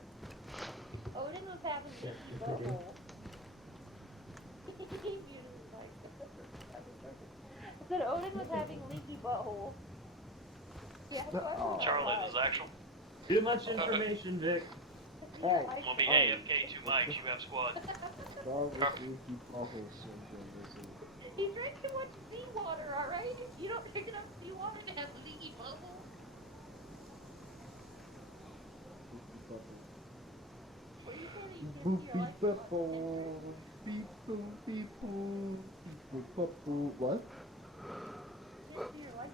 Odin was having leaky butthole. I said Odin was having leaky butthole. Yeah, Charlotte is actual. Too much information, Vic. Hey. We'll be AFK 2 mics. You have squad. He drinks too much seawater, alright? You don't drink enough seawater to have leaky butthole. What are you saying that you can't see your life? Beep boop beep boop beep boop boop. What? You can't see your life.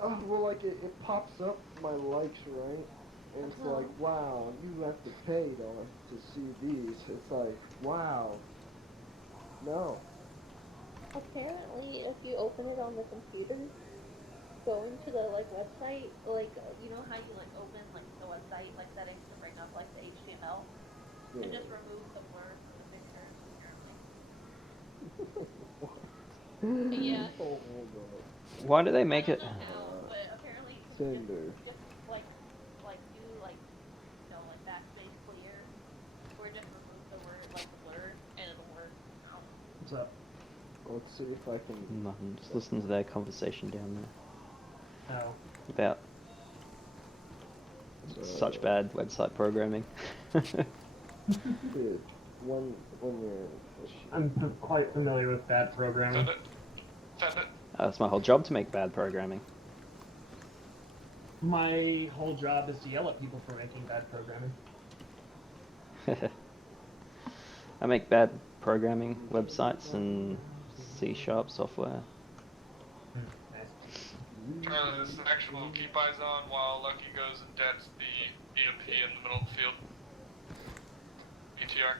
Oh, well, like it pops up my likes, right? And it's like, wow, you have to pay to see these. It's like, wow. No. Apparently, if you open it on the computer, go into the website, you know how you open the website settings to bring up the HTML, and just remove the blur from the pictures apparently. Yeah. Oh, hold on. Why do they make it? But apparently you can Tinder. just do backspace clear, or just remove the word the blur, and it'll work. What's up? Let's see if I can. Nothing. Just listen to their conversation down there. Oh. About such bad website programming. Dude, when you're. I'm quite familiar with bad programming. That's my whole job, to make bad programming. My whole job is to yell at people for making bad programming. I make bad programming websites and C# software. Charlie, this is actual. Keep eyes on while Lucky goes and dets the EMP in the middle of the field. PTR.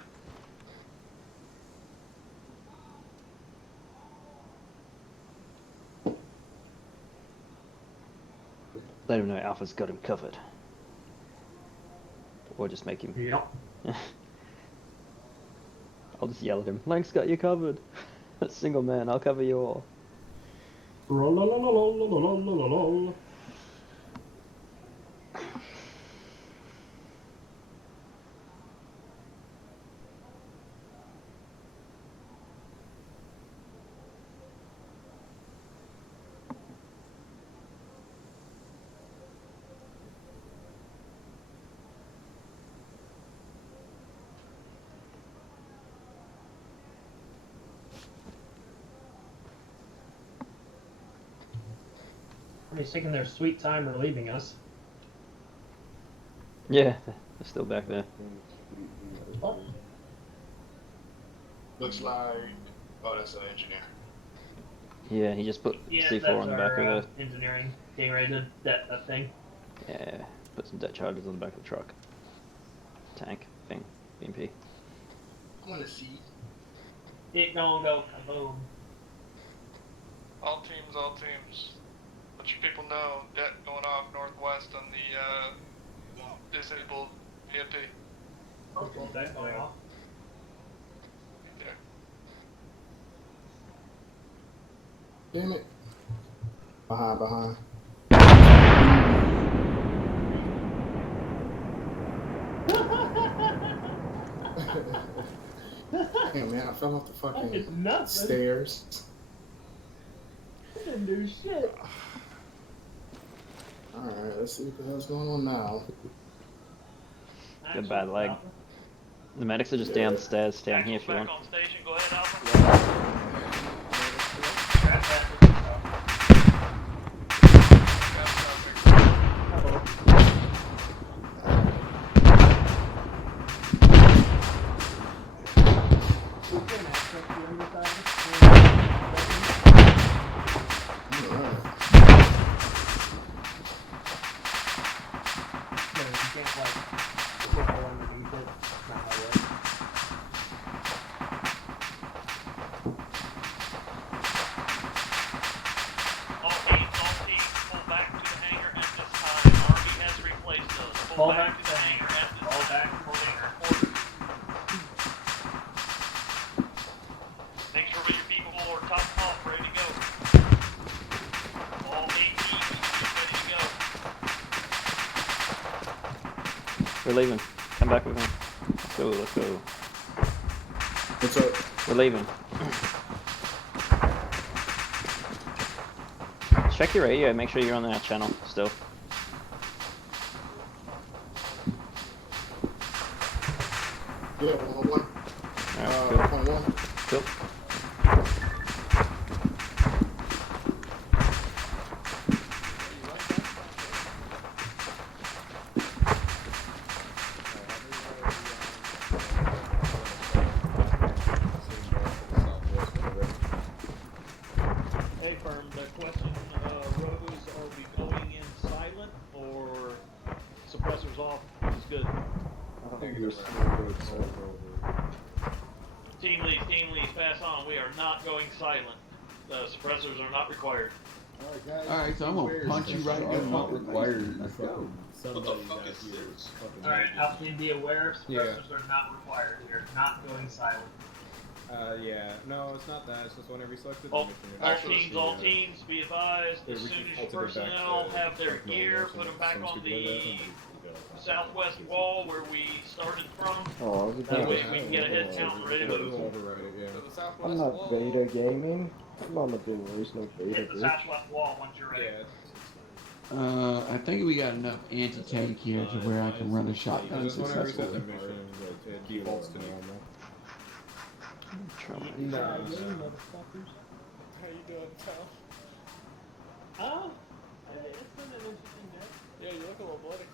Let him know Alpha's got him covered. Or just make him... Yep. I'll just yell at him. Lank's got you covered. Single man, I'll cover you all. Everybody's taking their sweet time relieving us. Yeah, they're still back there. Oh. Looks like. Oh, that's an engineer. Yeah, he just put Yeah, C4 that's on the back our, of the... engineering getting ready to that thing. Yeah, put some deck charges on the back of the truck. Tank thing, BMP. I want to see. It gonna go kaboom. All teams. Let you people know, jet going off northwest on the disabled EMP. Okay. That going off. Yeah. Damn it. Behind. Damn, man, I fell off the fucking stairs. Didn't do shit. Alright, let's see what the hell's going on now. Got a bad leg. The medics are just down the stairs, down here if you want. On station, go ahead, Alpha. Fall back to the hangar at this time. Back to the hangar. Make sure your people are top off, ready to go. All 8 teams, ready to go. We're leaving. Come back with me. Let's go. What's up? We're leaving. Check your radio, make sure you're on that channel still. Yeah, 101. Alright, cool. Cool. Hey, firm, the question, Rose, are we going in silent or suppressors off is good? Team leads, pass on. We are not going silent. The suppressors are not required. Alright, so I'm gonna punch you right in the not mouth. required. Let's go. What the fuck is this? Alright, Alpha team, be aware, suppressors are not required. We are not going silent. Yeah. No, it's not that. It's just whenever you select the All mission. teams, be advised, as soon as your personnel have their gear, put them back on the southwest wall where we started from. Oh, That way we can get a head count and ready to move. I'm not beta gaming. I'm on the big there's no beta. Hit the southwest wall once you're ready. I think we got enough anti-tank here to where I can run a shotgun Just whenever you set the successfully. mission, it defaults to normal. How you doing, pal? Oh, it's been an interesting day. Yeah, you look a little bloody.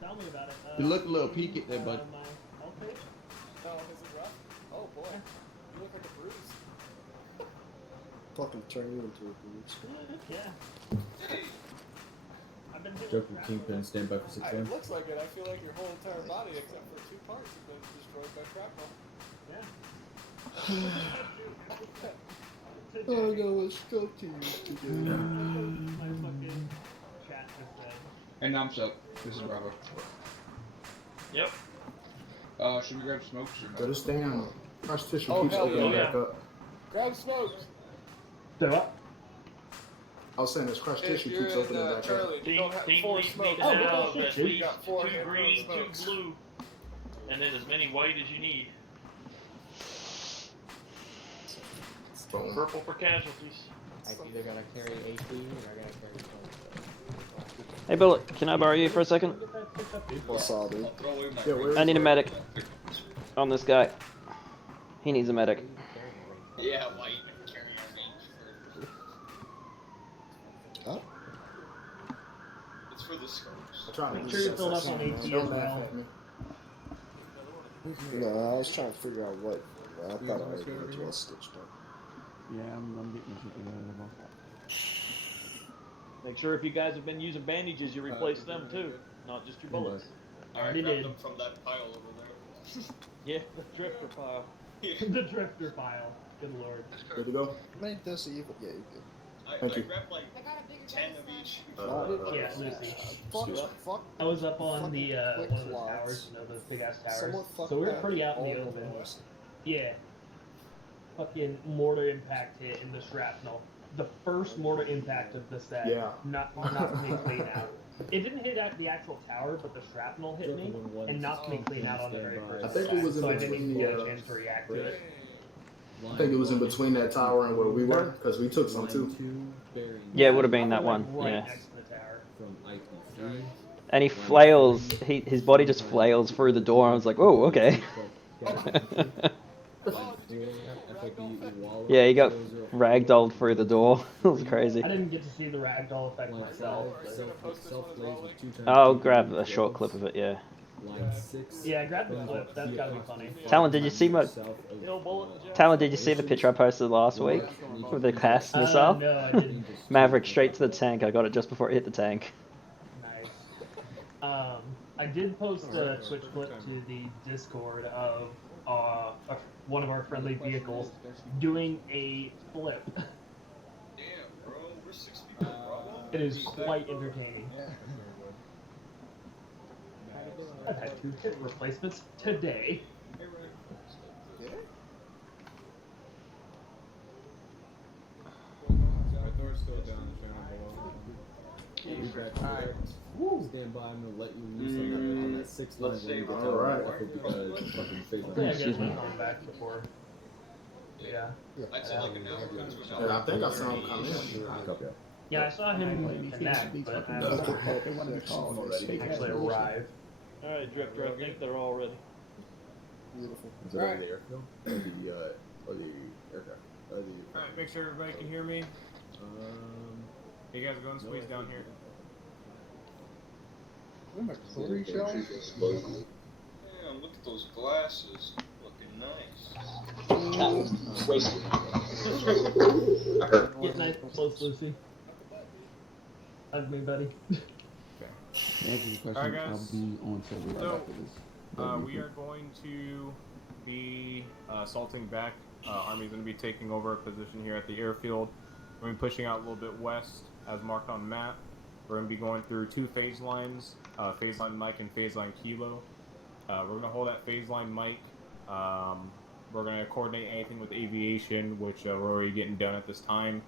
Tell me about it. You look a little peaked there, bud. Oh, is it rough? Oh boy, you look like a bruise. Fucking turn you into a bruise. Yeah. I've been Joker Kingpin, stand by for 6 It a.m. looks like it. I feel like your whole entire body, except for 2 parts, has been destroyed by shrapnel. Yeah. Oh no, it's still to you today. My fucking chat just said. And I'm up. This is Bravo. Yep. Should we grab smokes or Put us down. Crush tissue Oh, keeps hell opening yeah. back up. Grab smokes. So what? I was saying this crushed If tissue you're keeps in opening back Charlie, up. and you don't have Team 4 leads me smokes. to have shit, at dude. You least got 4 2 handheld green, 2 smokes. blue, and then as many white as you need. Boom. Purple for casualties. I'm either gonna carry AP or gonna carry Hey, Bullet, can I borrow you for a second? What's up, dude? Yeah, where I is need a it? medic on this guy. He needs a medic. Yeah, why you carry our range for? Oh. It's for the scopes. I'm trying to Make sure you're filled up on man. AT Don't as laugh well. at me. No, I was trying to figure out what. I thought I already had you all stitched up. Yeah, I'm getting something available. Make sure if you guys have been using bandages, you replace them too, not just your bullets. I Already grabbed did. them from that pile over there. Yeah, the drifter pile. The drifter pile. Good lord. Good to go? Mate, that's evil. Yeah, you good. Thank I you. grabbed like 10 of each. Yeah, Lucy. Fuck. I was up on the one of the Quikclots. towers, you know, those big ass towers. Someone fucked So we were that pretty out in the all open. doors. Yeah. Fucking mortar impact hit in the shrapnel. The first mortar impact of the set. Yeah. Knocked me clean out. It didn't hit at the actual tower, but the shrapnel hit me and knocked me clean out on the very first I think attack, it was in so I didn't between even get the, a chance to react to it. I think it was in between that tower and where we were, because we took some too. Yeah, it would have been that Like, one. right Yeah. next to the tower. From IP3. And he flails. His body just flails through the door. I was like, whoa, okay. Yeah, he got ragdolled through the door. It was crazy. I didn't get to see the ragdoll effect myself. But... I'll grab a short clip of it. Yeah. Yeah, grab the clip. That's gotta be funny. Talon, did you see my? Bullet, Talon, did you see the picture I posted last week with the cast missile? No, I didn't. Maverick straight to the tank. I got it just before it hit the tank. Nice. I did post a Quikclot to the Discord of one of our friendly vehicles doing a flip. Damn, bro, we're 6 people, bro. It is quite entertaining. I've had 2 hip replacements today. My door's still down the channel below. Alright. Stand by, I'm gonna let you loose on that 6 line when you get All right. because fucking phase Yeah, I Excuse guess me. we'll come back before. Yeah. I'd say like an hour or 2 And I think I saw him come in. Copy. Yeah, I saw him connect, but I didn't actually arrive. Alright, Drifter, I think they're all ready. Beautiful. Is it over the airfield? Or the aircraft? Alright, make sure everybody can hear me. You guys are going to squeeze down here. Am I clear, Shelly? Damn, look at those glasses. Looking nice. Get nice and close, Lucy. Hug me, buddy. Answer the question, Alright, guys. I'll be on server right So, after this. we are going to be assaulting back. Army's going to be taking over a position here at the airfield. We're going to be pushing out a little bit west, as marked on the map. We're going to be going through 2 phase lines, phase line Mike and phase line Kilo. We're going to hold that phase line Mike. We're going to coordinate anything with aviation, which we're already getting done at this time.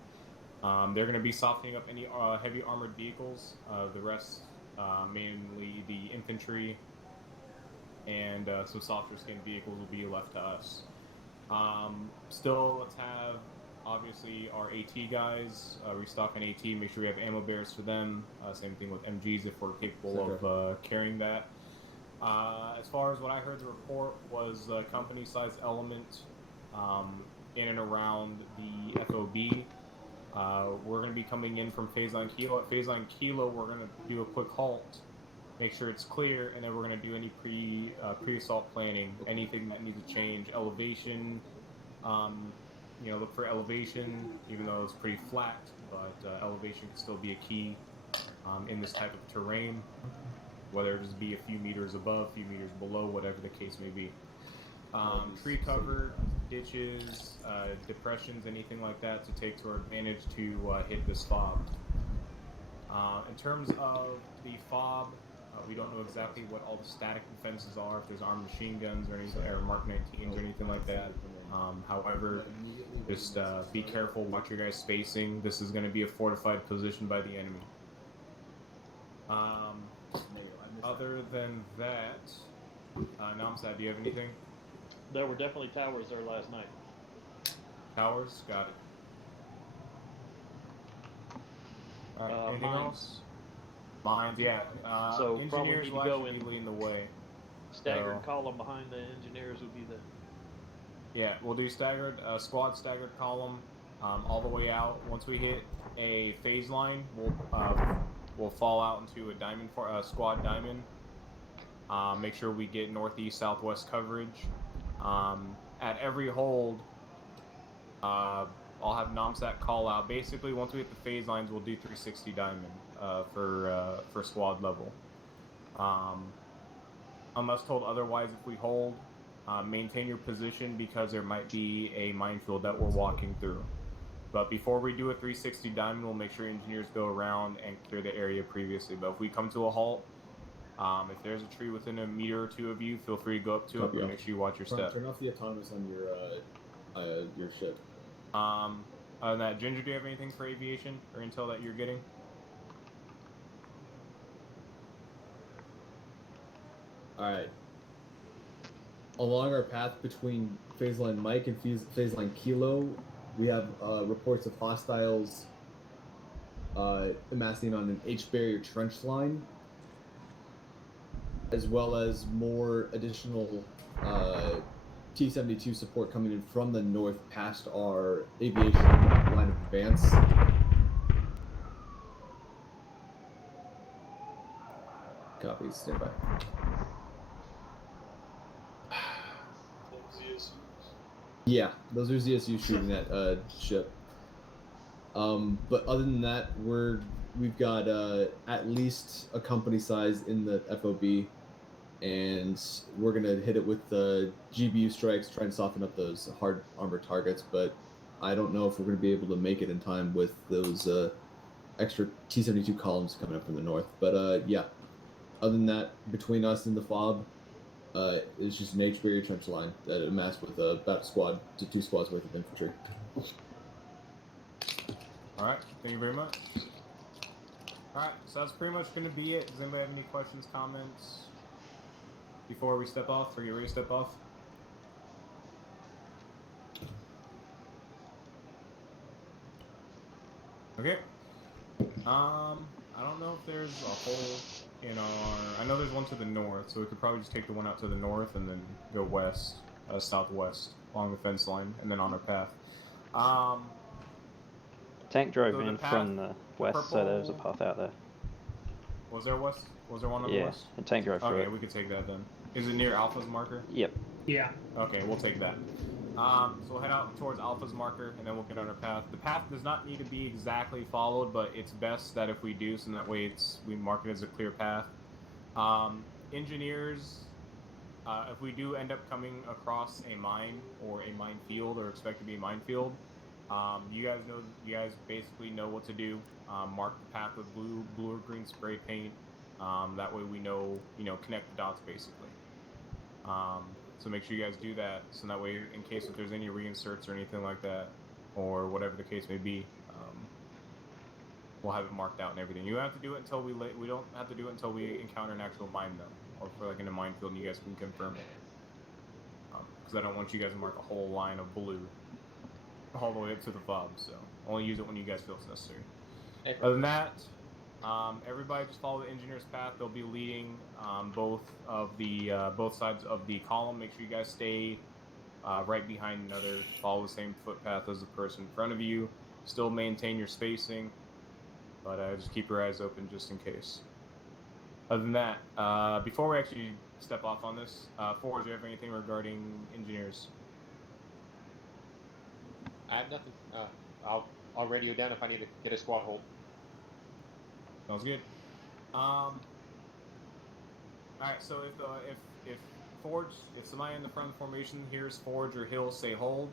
They're going to be softening up any heavy armored vehicles. The rest, mainly the infantry and some softer skinned vehicles, will be left to us. Still, let's have obviously our AT guys restock an AT, make sure we have ammo bearers for them. Same thing with MGs if we're capable of carrying that. As far as what I heard, the report was a company-sized element in and around the FOB. We're going to be coming in from phase line Kilo. At phase line Kilo, we're going to do a quick halt, make sure it's clear, and then we're going to do any pre-assault planning, anything that needs to change, elevation. Look for elevation, even though it's pretty flat, but elevation can still be a key in this type of terrain, whether it just be a few meters above, a few meters below, whatever the case may be. Tree cover, ditches, depressions, anything like that to take to our advantage to hit this fob. In terms of the fob, We don't know exactly what all the static defenses are, if there's armed machine guns or anything, or Mark 19s or anything like that. However, just be careful, watch your guys' spacing. This is going to be a fortified position by the enemy. Other than that, Namsat, do you have anything? There were definitely towers there last night. Towers? Got it. Anything Mines. else? Mines, yeah. So probably engineers need will to go actually be in leading the way. staggered So, column behind the engineers would be the. yeah, we'll do staggered, squad staggered column, all the way out. Once we hit a phase line, we'll fall out into a diamond squad diamond. Make sure we get northeast, southwest coverage. At every hold, I'll have Namsat call out. Basically, once we hit the phase lines, we'll do 360 diamond for squad level. Unless told otherwise, if we hold, maintain your position because there might be a minefield that we're walking through. But before we do a 360 diamond, we'll make sure engineers go around and clear the area previously. But if we come to a halt, if there's a tree within a meter or two of you, feel free to go up to it, but make sure you watch your step. Turn off the autonomous on your ship. Other than that, Ginger, do you have anything for aviation or intel that you're getting? Alright. Along our path between phase line Mike and phase line Kilo, we have reports of hostiles amassing on an H-barrier trench line, as well as more additional T-72 support coming in from the north past our aviation line of advance. Copy, stand by. Yeah, those are ZSU shooting that ship. But other than that, we've got at least a company size in the FOB, and we're gonna hit it with the GBU strikes, try and soften up those hard armor targets. But I don't know if we're gonna be able to make it in time with those extra T-72 columns coming up from the north. But yeah, other than that, between us and the FOB, it's just an H-barrier trench line that amassed with about a squad to 2 squads worth of infantry. Alright, thank you very much. Alright, so that's pretty much going to be it. Does anybody have any questions, comments before we step off, or you ready to step off? Okay. I don't know if there's a hole in our... I know there's one to the north, so we could probably just take the one out to the north and then go west, southwest, along the fence line, and then on our path. Tank drove in from the west, so there's a path out there. Was there west? Was there one on the west? Yeah, the tank drove through Okay, it. we could take that then. Is it near Alpha's marker? Yep. Yeah. Okay, we'll take that. So we'll head out towards Alpha's marker, and then we'll get on our path. The path does not need to be exactly followed, but it's best that if we do, so that way we mark it as a clear path. Engineers, if we do end up coming across a mine or a minefield, or expect to be a minefield, you guys basically know what to do. Mark the path with blue or green spray paint. That way we know, connect the dots basically. So make sure you guys do that, so that way, in case if there's any reinserts or anything like that, or whatever the case may be, we'll have it marked out and everything. You don't have to do it until we don't have to do it until we encounter an actual mine though, or if we're like in a minefield and you guys can confirm it. Because I don't want you guys to mark a whole line of blue all the way up to the FOB, so only use it when you guys feel it's necessary. Other than that, everybody just follow the engineer's path. They'll be leading both sides of the column. Make sure you guys stay right behind another. Follow the same footpath as the person in front of you. Still maintain your spacing, but just keep your eyes open just in case. Other than that, before we actually step off on this, Forge, do you have anything regarding engineers? I have nothing. I'll radio down if I need to get a squad hold. Sounds good. All right. So if Forge, if somebody in the front of the formation hears Forge or Hill say hold,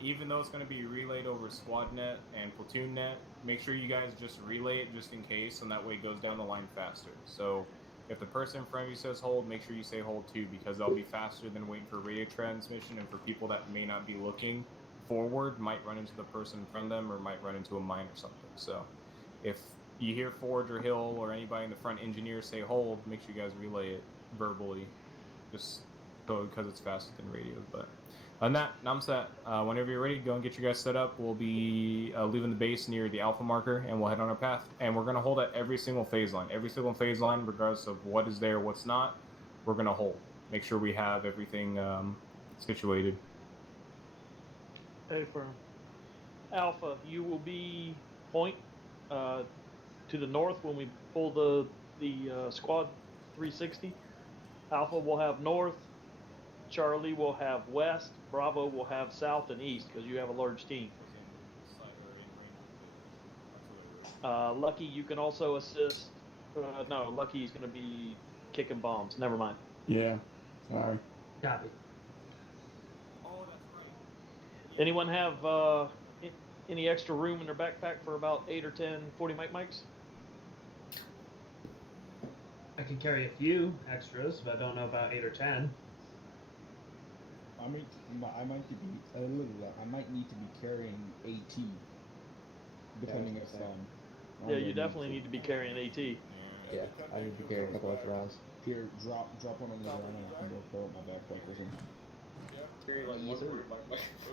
even though it's going to be relayed over squad net and platoon net, make sure you guys just relay it just in case, and that way it goes down the line faster. So If the person in front of you says hold, make sure you say hold too, because they'll be faster than waiting for radio transmission, and for people that may not be looking forward, might run into the person in front of them or might run into a mine or something. So if you hear Forge or Hill or anybody in the front engineer say hold, make sure you guys relay it verbally, just so because it's faster than radio. But on that, I'm set. Whenever you're ready, go and get you guys set up. We'll be leaving the base near the alpha marker, and we'll head on our path. And we're going to hold at every single phase line. Every single phase line, regardless of what is there, what's not, we're going to hold. Make sure we have everything situated. Hey, firm. Alpha, you will be point to the north when we pull the squad 360. Alpha will have north. Charlie will have west. Bravo will have south and east because you have a large team. Lucky, you can also assist. No, Lucky's going to be kicking bombs. Never mind. Yeah. Sorry. Copy. Anyone have any extra room in their backpack for about 8 or 10 40 mics? I can carry a few extras, but I don't know about 8 or 10. I might need to be carrying AT, depending if Yeah, you definitely need to be carrying AT. Yeah, I need to carry a couple extra rounds. Here, drop one on the ground and I can go fill up my backpack or something. Carry like one word, go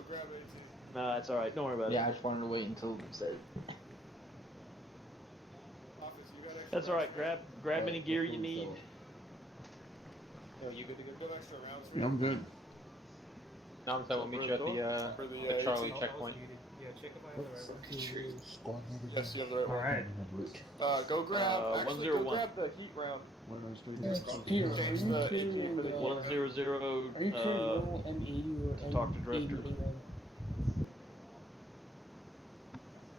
grab AT. Nah, it's alright. Don't worry about it. Yeah, I just wanted to wait until it said. That's alright. Grab any gear you need. Yo, you good to go? You have extra rounds for Yeah, I'm good. Now I'm saying we'll meet you at the Charlie checkpoint. Yeah, check if I have the right one. Yes, you have the right one. Alright. Go grab. Actually, go 101. grab the heat round. Change the AP for the 100. Talk to director.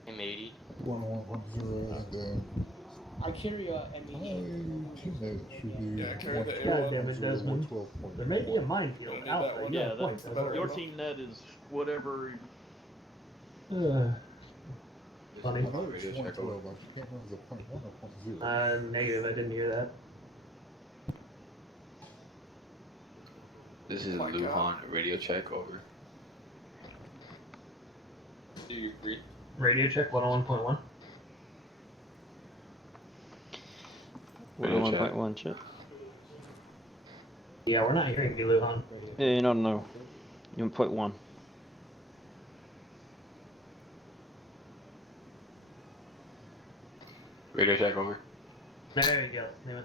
M80. 1110. I carry a Yeah, carry the God damn A1. it, Desmond. There may be a minefield Need out that there. one. Yeah, Point. your team net is whatever. Funny. Negative. I didn't hear that. This is my Luhan. God. Radio check over. Do you agree? Radio check 101.1. Radio check. 1.1 chip. Yeah, we're not hearing you, Luhan. Yeah, no. You're on 0.1. Radio check over. There you go. Anyway.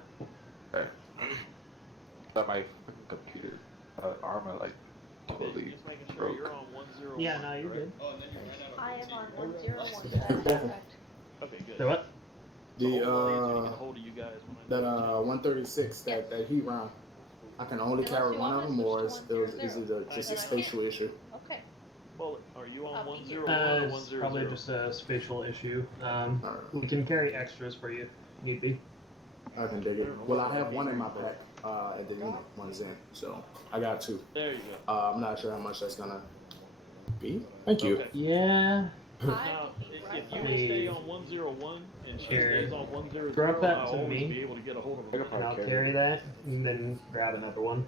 Okay. That my fucking computer, Arma, like totally Just making sure broke. you're on 101. Yeah, no, you're good. I am on 101. Perfect. Okay, good. So what? The Get a hold of you guys when I that 136, that heat round, I can only carry one of them, or is it just a spatial issue? Okay. Bullet, are you on 101 or It's 100? probably just a spatial issue. We can carry extras for you, if need be. I can dig it. Well, I have one in my pack, and then one's in, so I got two. There you go. I'm not sure how much that's gonna be. Thank you. Okay. Yeah. Now, if you will stay on 101 and she Here. stays on 100, Drop that I'll to always me. be able to get a hold of her. And I'll carry that, and then grab another one.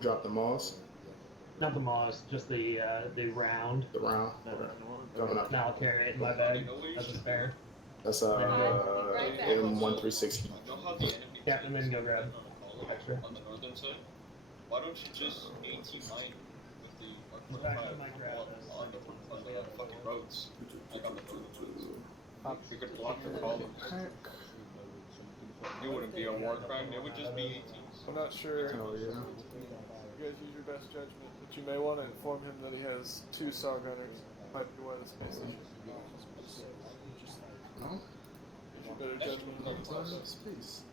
Drop the moss. Not the moss, just the round. The round. Coming up. And I'll carry it in my bag. That's a spare. That's M136. Yeah, and then go grab extra. On the northern side, why don't you just 18 mine with the on the fucking roads, like on the roads. You could block the column. It wouldn't be a war crime. It would just be 18s. I'm not sure. Oh, yeah. You guys use your best judgment, but you may want to inform him that he has 2 saw gunners. Might be why the space issue. No? Use your better judgment on the process. Space.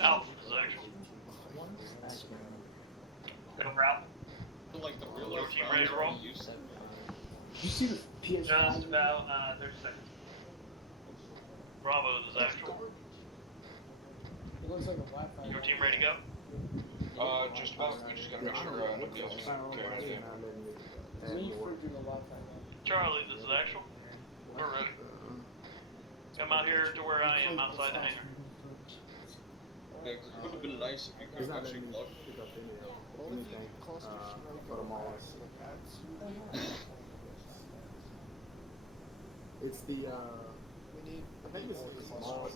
Alpha position. Go route. Like the real Your life team round ready to roll? you said. You see the PS? Just about 30 seconds. Bravo is actual. It looks like a Wi-Fi. Your team ready to go? Just about. We just gotta make sure nobody else is carrying anything. Leave for the Wi-Fi. Charlie, this is actual. We're ready. Come out here to where I am outside the hangar. Yeah, 'cause it would have been nice if you could It's have not actually letting me looked. pick up anything for the malls. It's the I think it's the small.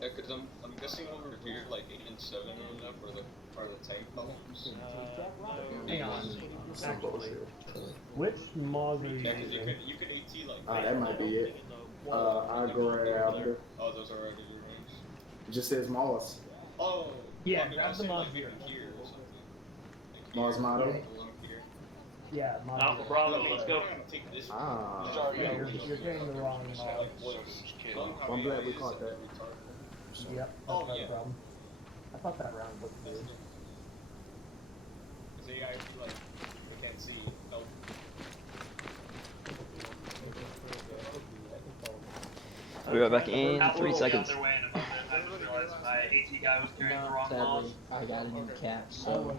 Yeah, because I'm guessing over here, like 8 and 7 and enough are the tank columns. Hang on. Some bullshit. Which Mog are you Yeah, because using? you could AT like. That might be it. I grabbed. Oh, those are already your range. It just says Moss. Oh. Yeah, I mean, grab I the say, Mog like, here. maybe here or something. Like Moss here, model. along here. Yeah, Mog. Alpha Bravo, let's go. Take this Ah. Yeah, you're getting the wrong Mog. I'm glad we caught that. Yep, that's not a problem. I thought that round looked good. Because they actually, like, they can't see. Nope. I'll be right back in 3 seconds. Their way in a moment. I just realized my AT guy was carrying the wrong Mog. Sadly, I got a new cap, so.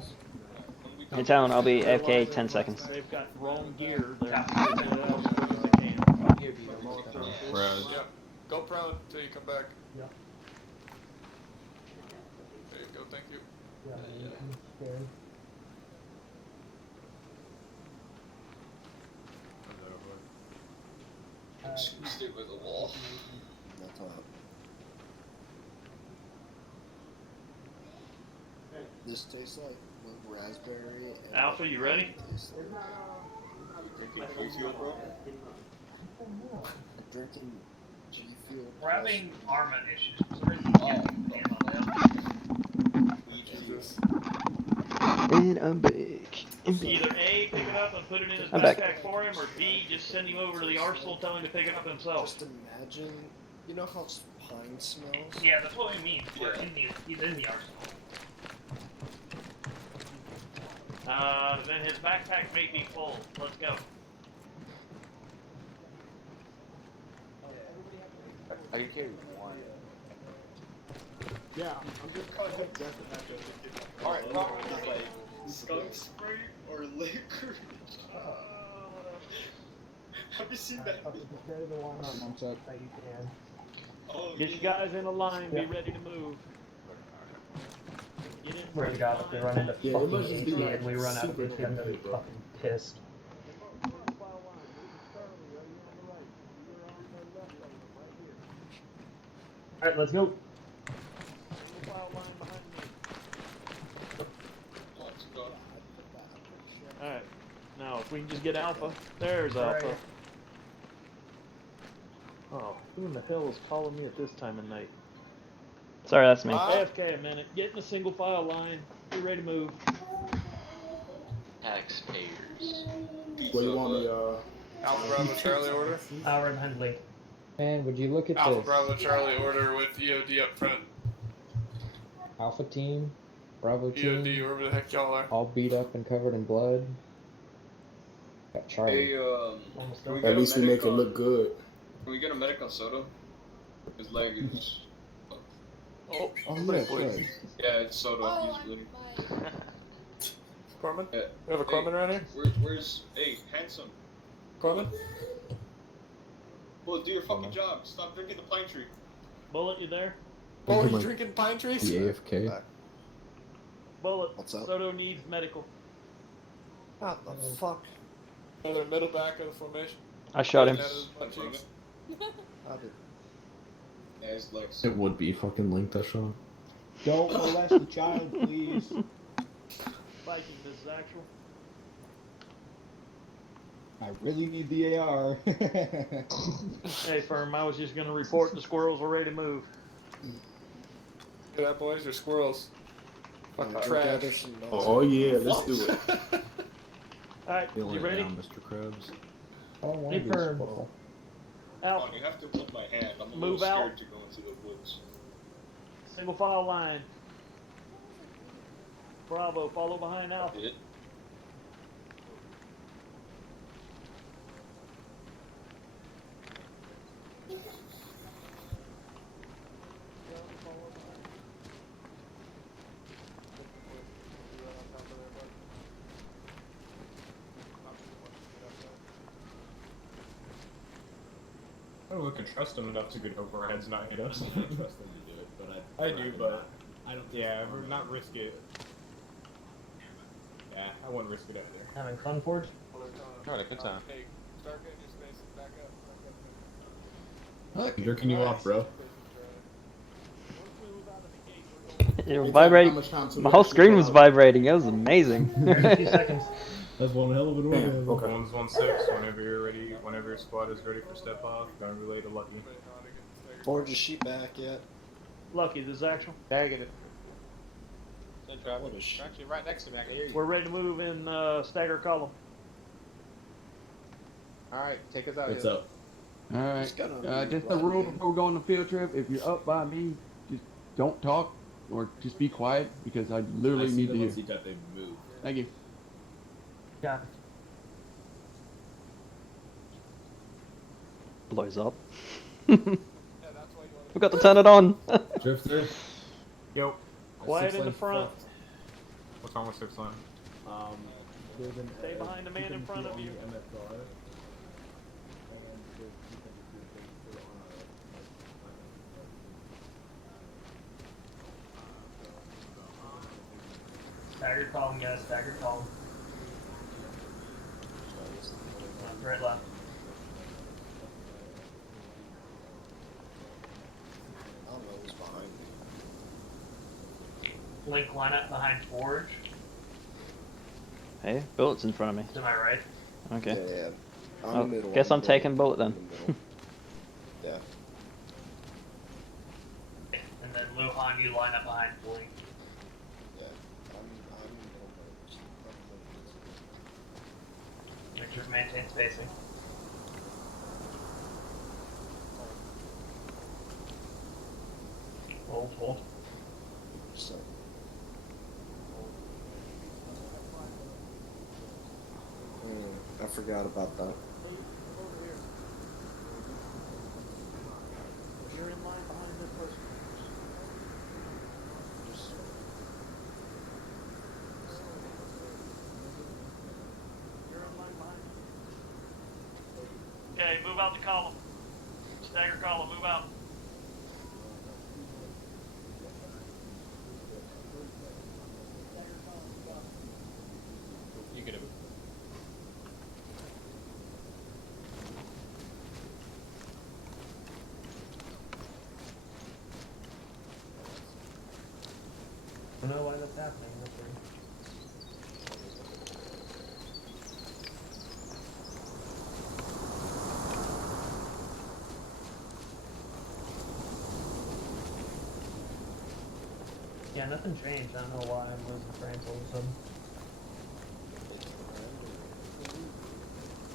Hey Talon, I'll be AFK 10 seconds. They've got wrong gear. They're Yeah. Yeah. Go prone till you come back. Yep. There you go, thank you. Yeah, I'm scared. Stay with the wall. That's all. This tastes like raspberry. And Alpha, you ready? I'm drinking G Fuel. We're having Arma issues. And I'm back. Either A, pick it up and put it in his I'm back. backpack for him, or B, just send him over to the arsenal, tell him to pick it up himself. Just imagine, you know how pine smells? Yeah, that's what we mean. We're in the, he's in the arsenal. Then his backpack may be full. Let's go. I can carry one. Yeah, I'm just calling him definitely. Alright, problem is like skunk spray or liquor. Have you seen that? Prepare the one that you can. Oh, Get you guys in a line. Be ready to move. Get in Swear to God, if they run into Yeah, it must just be fucking like AT and we run out of super AT, I'm gonna be crazy, bro. fucking pissed. Alright, let's go. Alright. Now, if we can just get Alpha. There's Alpha. Right. Oh, who in the hell is calling me at this time of night? Sorry, that's me. AFK a minute. Get in a single file line. Be ready to move. Taxpayers. What do you want me, Alpha Bravo Charlie order. Hour and Hundley. Man, would you look at Alpha this? Bravo Charlie order with EOD up front. Alpha team, Bravo EOD, team, wherever the heck y'all are. all beat up and covered in blood. Got Charlie. Hey, can we At get least a we medic make it on- look good. Can we get a medic on Soto? His leg is. Oh, Oh, somebody yeah, bleeding. good. Yeah, it's Soto. He's bleeding. Corman? Yeah. We have a Corman around here? Where's. Hey, handsome. Corman? Well, do your fucking job. Stop drinking the pine tree. Bullet, you there? Oh, you Like, drinking pine trees? The AFK. Bullet. What's up? Soto needs medical. What the fuck? Another middle back of the formation. I shot him. Out of his butt cheeks. Yeah, his legs. It would be fucking linked that shot. Don't molest the child, please. Viking, this is actual. I really need the AR. Hey, firm, I was just gonna report the squirrels are ready to move. Look at that, boys. They're squirrels. Fucking Go trash. gather some nuts. Oh yeah, let's do it. Alright, you ready? Mr. Krabs. I don't want Hey, to be a firm. squirrel. Alpha, You have to hold my hand. I'm a Move little out. scared to go into the woods. single file line. Bravo, follow behind Alpha. Did it? I don't know if we can trust him enough to get overheads, not hit us. Trust them to do it, but I do, but I don't. Yeah, we're not risk it. Yeah, I wouldn't risk it either. Having fun, Forge? Having a good time. Hey, start getting your spaces back up. I'm jerking you off, bro. You're vibrating. My whole screen was vibrating. It was amazing. 30 seconds. That's one hell of a Damn, okay. 116. Whenever you're ready, whenever your squad is ready for step off, gonna relay to Lucky. Forge, is she back yet? Lucky, this is actual. Negative. What is she? You're actually right next to me. I can hear you. We're ready to move in stagger column. Alright, take us out. What's here. up? Alright. Just gotta Just a rule before we go on the field trip. If you're up by me, just don't talk or just be quiet because I literally need to hear. That they move. Thank you. Got it. Blows up. Forgot to turn it on. Drifter. Yo. Quiet in the front. What's wrong with 6 line? There's an Stay behind the man in front of you. MSR. Staggered column, guys. Staggered column. Right left. I don't know who's behind me. Link line up behind Forge. Hey, bullet's in front of me. To my right. Okay. Yeah. I'm Oh, the middle. guess I'm taking bullet then. Yeah. And then Luhan, you line up behind Blink. Yeah. I'm middle. Make sure to maintain spacing. Hold. So. I forgot about that. You're in line behind this person. You're in line behind. Okay, move out the column. Stagger column, move out. You get it. I don't know why that's happening. That's weird. Yeah, nothing changed. I don't know why I'm losing frames all of a sudden.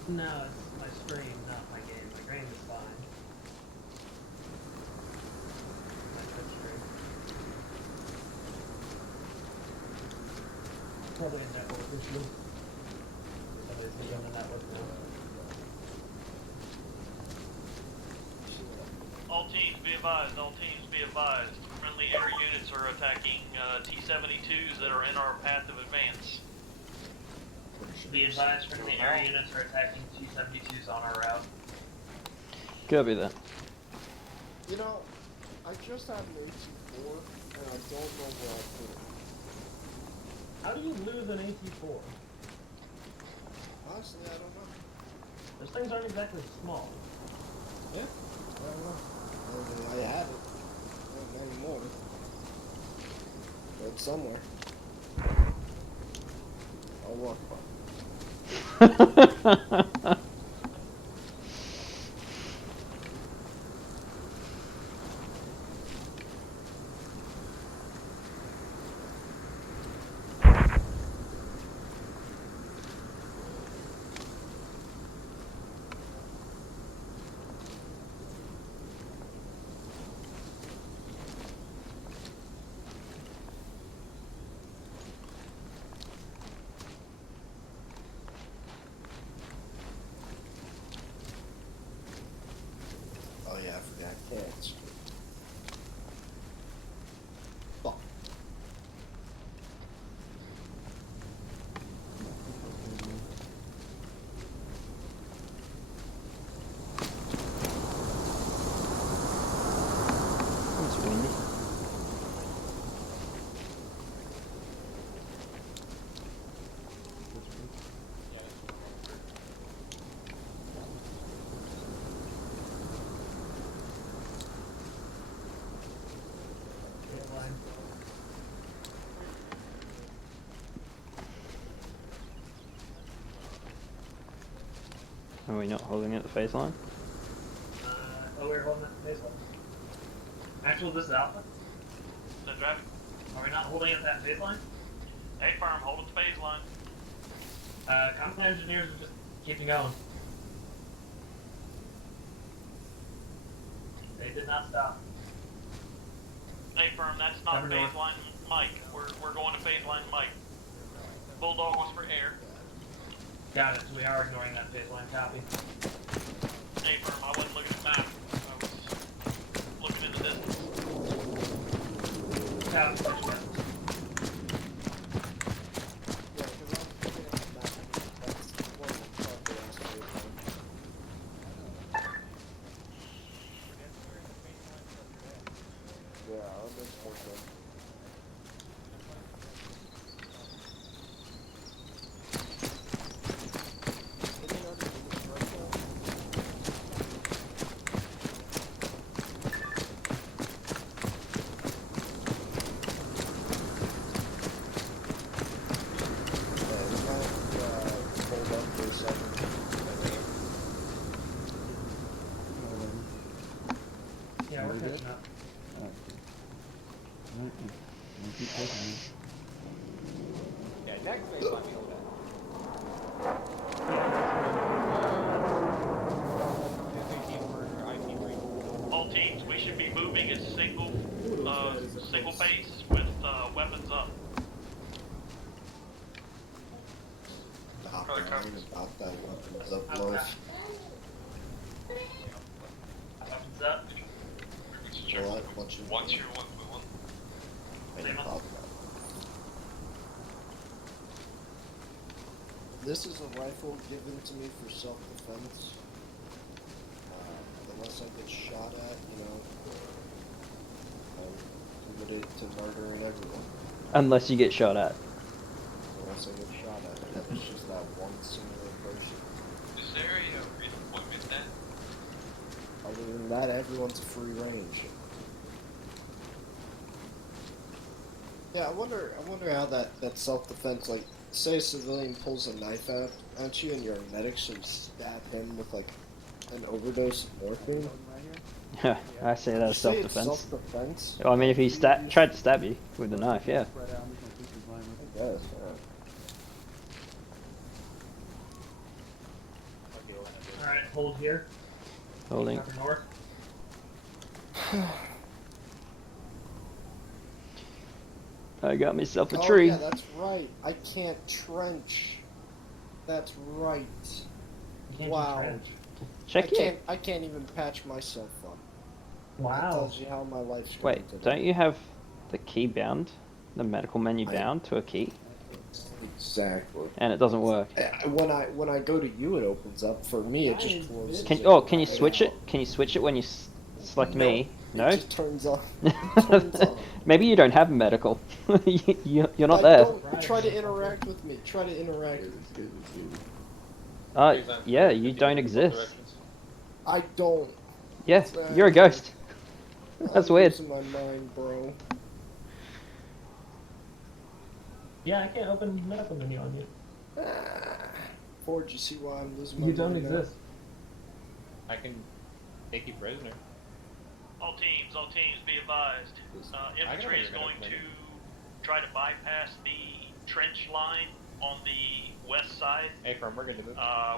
No, it's my stream, not my game. My game is fine. My Twitch stream. Probably a network issue. Somebody's on the network now. All teams be advised, all teams be advised. Friendly air units are attacking T-72s that are in our path of advance. Be advised, friendly air units are attacking T-72s on our route. Copy that. You know, I just had an AT-4, and I don't know where I put it. How do you lose an AT-4? Honestly, I don't know. Those things aren't exactly small. Yeah? I don't know. I have it. Not anymore. But it's somewhere. I'll walk by. Oh yeah, I forgot cats. Fuck. It's windy. Are we not holding at the phase line? Oh, we're holding at the phase line. Actually, this is Alpha. So traffic. Are we not holding at that phase line? Hey, firm, hold at the phase line. Combat engineers are just keeping going. They did not stop. Hey, firm, that's not Cover phase north. line Mike. We're going to phase line Mike. Bulldog was for air. Got it. So we are ignoring that phase line. Copy. Hey, firm, I wasn't looking at the map. I was looking in the distance. Copy. Yeah, we're catching up. Keep pushing me. Yeah, next phase line we hold at. All teams, we should be moving as single phase with weapons up. About that weapons up close. Weapons up. Once you Once you're I didn't pop that. This is a rifle given to me for self-defense. Unless I get shot at, you know, I'm committed to murdering everyone. Unless you get shot at. Unless I get shot at. And it's just that one singular person. Is there a redeployment then? Other than that, everyone's a free range. Yeah, I wonder how that self-defense, like, say a civilian pulls a knife out at you and your medic should stab him with, like, an overdose of morphine. Yeah, I say that's Say it's self-defense. self-defense? Well, I mean, if he tried to stab you with a knife, yeah. I guess, Alright, hold here. Holding. Cover north. I got myself a Oh, tree. yeah, that's right. I can't trench. That's right. Wow. Check I can't even patch myself up. Wow. That tells you how my life's going Wait, today. don't you have the key bound? The medical menu I- bound to a key? Exactly. And it doesn't work. When I go to you, it opens up. For me, it just closes. Can you switch it? Can you switch it when you select me? No. It just turns on. Turns on. Maybe you don't have a medical. You're not I there. don't try to interact with me. Try to interact with me. Yeah, you don't exist. I don't. Yeah, you're a ghost. That's I'm weird. losing my mind, bro. Yeah, I can't open medical menu on you. Ford, you see why I'm losing my You mind? don't now? exist. I can take you prisoner. All teams, be advised. Infantry is going to try to bypass the trench line on the west side. Hey, firm, we're good to move.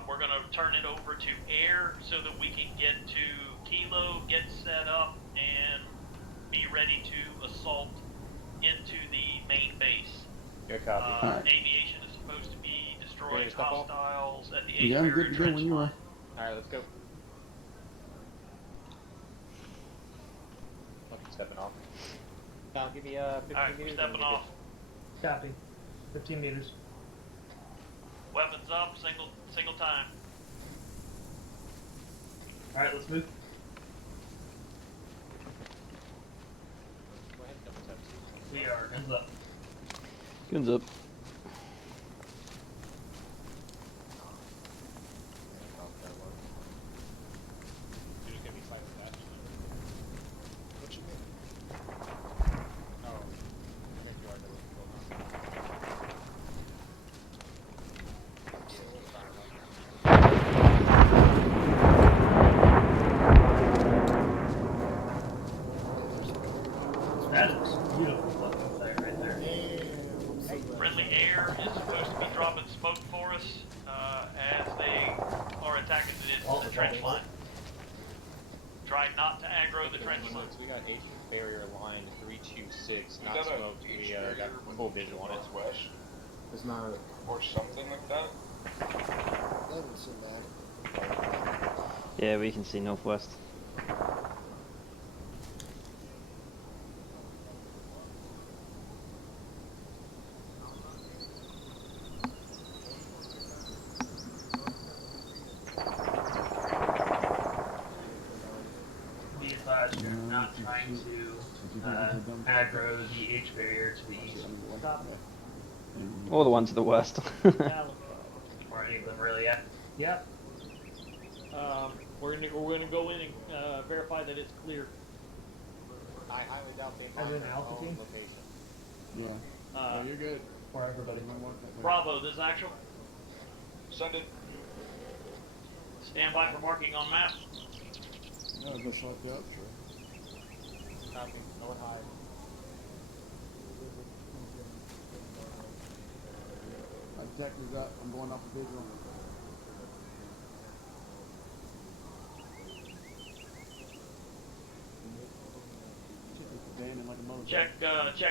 We're going to turn it over to air so that we can get to Kilo, get set up, and be ready to assault into the main base. Good copy. Aviation is supposed to be destroying Ready to step off? hostiles at the Yeah, I'm Aviary good to go trench when you line. are. Alright, let's go. Fucking stepping off. Now give me 15 Alright, we're meters. stepping off. Copy. 15 meters. Weapons up, single time. Alright, let's move. Go ahead and double tap. We are guns up. Guns up. You're just gonna be slightly faster. What you mean? Oh, I think you are double control now. as they are attacking the trench line. Try not to aggro the trench line. We got H barrier line 326, We not got a smoked. H We barrier got full visual on it. northwest. It's not. Or something like that. Doesn't seem bad. Yeah, we can see northwest. Be advised, you're not trying to aggro the H barrier to the east. Or the one to the west. Or any of them really, yeah. Yep. We're gonna go in and verify that it's clear. I highly doubt they As find in their Alpha own team? location. Yeah. No, you're good. For everybody. Bravo, this is actual. Send it. Stand by for marking on map. No, go shut you up, sure. Copy. No one hide. My detector's up. I'm going off the visual. Check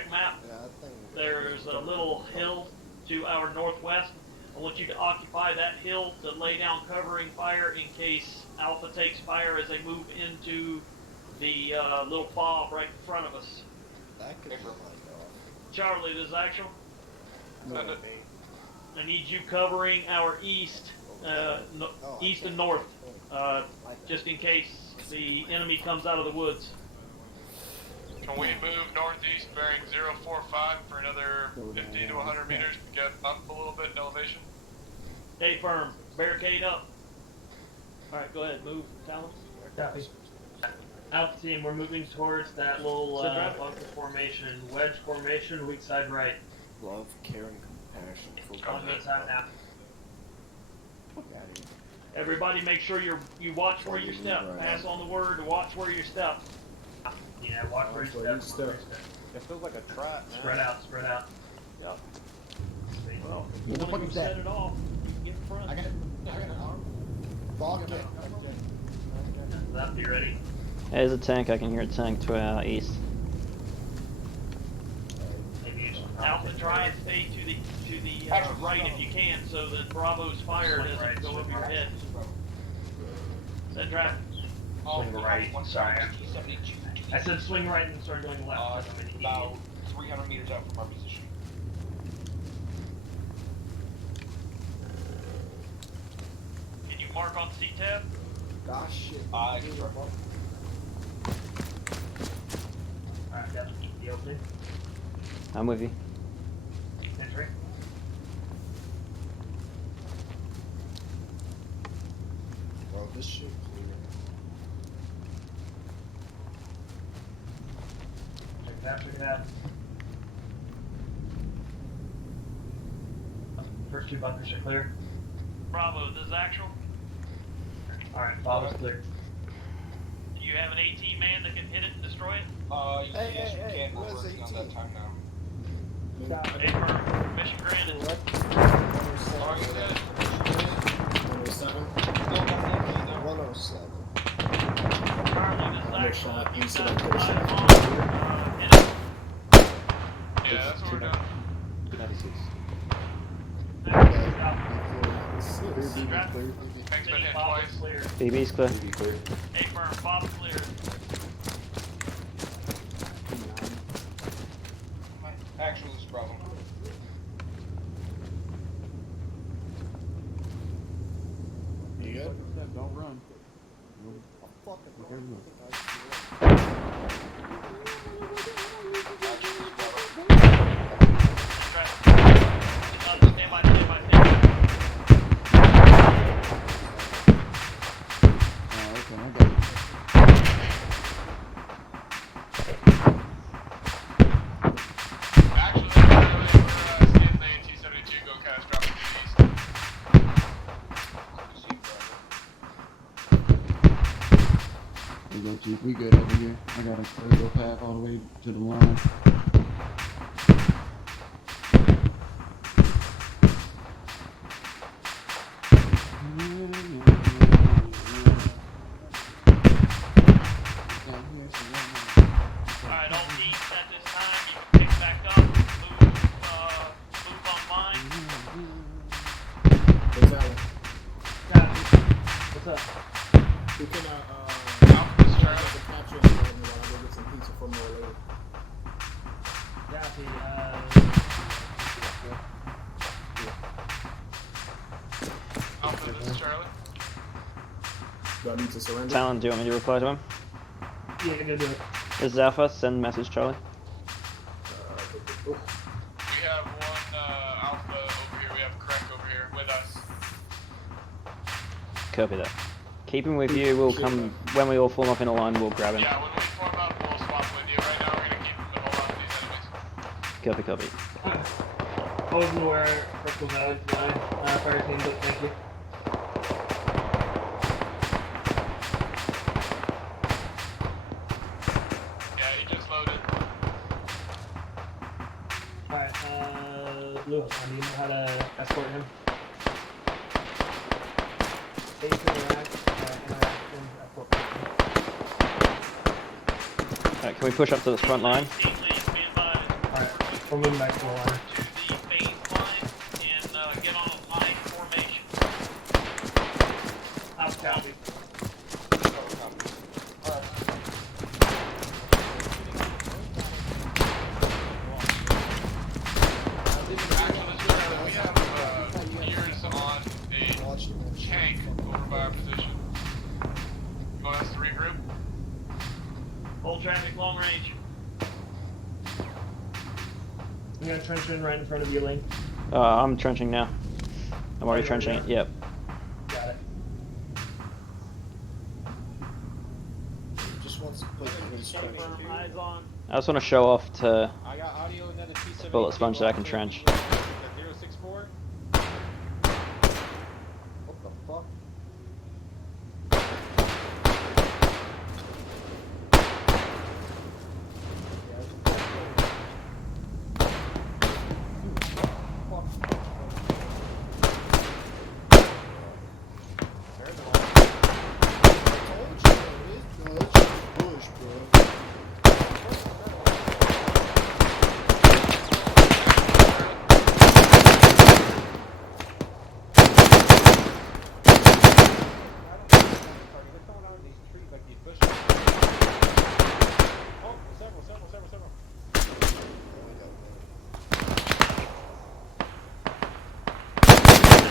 map. Yeah, I think. There's a little hill to our northwest. I want you to occupy that hill to lay down covering fire in case Alpha takes fire as they move into the little fob right in front of us. That could be like Charlie, this is actual. Send it. I need you covering our east, east and north, just in case the enemy comes out of the woods. Can we move northeast bearing 045 for another 50 to 100 meters to get up a little bit in elevation? Stay firm. Barricade up. Alright, go ahead. Move, Talon. Copy. Alpha team, we're moving towards that little bunker formation, wedge formation, weak side right. love, care, and compassion. On me time now. Everybody make sure you watch where you step. Pass on the word to watch where you step. Yeah, watch where you step. It feels like a trap, man. Spread out, spread out. Yep. Well, What the fuck you is set that? it off. You can get in front. I got an arm. Fuck it. Left, you ready? There's a tank. I can hear a tank to our east. Alpha, try and stay to the right if you can, so that Bravo's fire doesn't go over your head. Set trap. Swing right. Sorry. I said swing right and start going left. About 300 meters out from our position. Can you mark on C-tab? Gosh, shit. Alright, got the opening. I'm with you. Entry. Bro, this shit clear. Check it out. First two bunkers are clear. Bravo, this is actual. Alright, Bob's clear. Do you have an AT man that can hit it and destroy it? Yes, we can. We're working on that time now. Hey, firm. Mission granted. Are you good? 107. 107. Charlie, this is Another actual. shot. You've Incident got person. eyes on, hit it. Yeah, that's what we're doing. 296. Tank's been hit Bob twice. is clear. BB's clear. Hey, firm. Bob clear. Actual is Bravo. You good? Don't run. Stand by, stand by, stand by. Okay, I got it. Actually, we're seeing the AT-72 go catastrophic to the east. We go Chief. We good over here. I got a clear path all the way to the line. Charlie. Do I need to surrender? Talon, do you want me to reply to him? Yeah, go do it. This is Alpha, send message Charlie. We have one Alpha over here. We have Krek over here with us. Copy that. Keep him with you, we'll come, when we all form up in a line, we'll grab him. Yeah, when we form up, we'll swap with you. Right now, we're gonna keep him to hold on to these enemies. Copy. I wasn't aware Krek was out of my fire team, but thank you. Yeah, he just loaded. Alright, Lewis, I need how to escort him. Alright, can we push up to this front line? Alright, we're moving back to the line. Get on a line formation. I'll copy. We have ears on a tank over by our position. You want us to regroup? Hold traffic long range. I'm gonna trench in right in front of you, Link. I'm trenching now. I'm already trenching it, yep. Got it. Just wants to put Eyes on. I just want to show off to I got audio and then the T7. Bullet Sponge that I can trench. 064. What the fuck?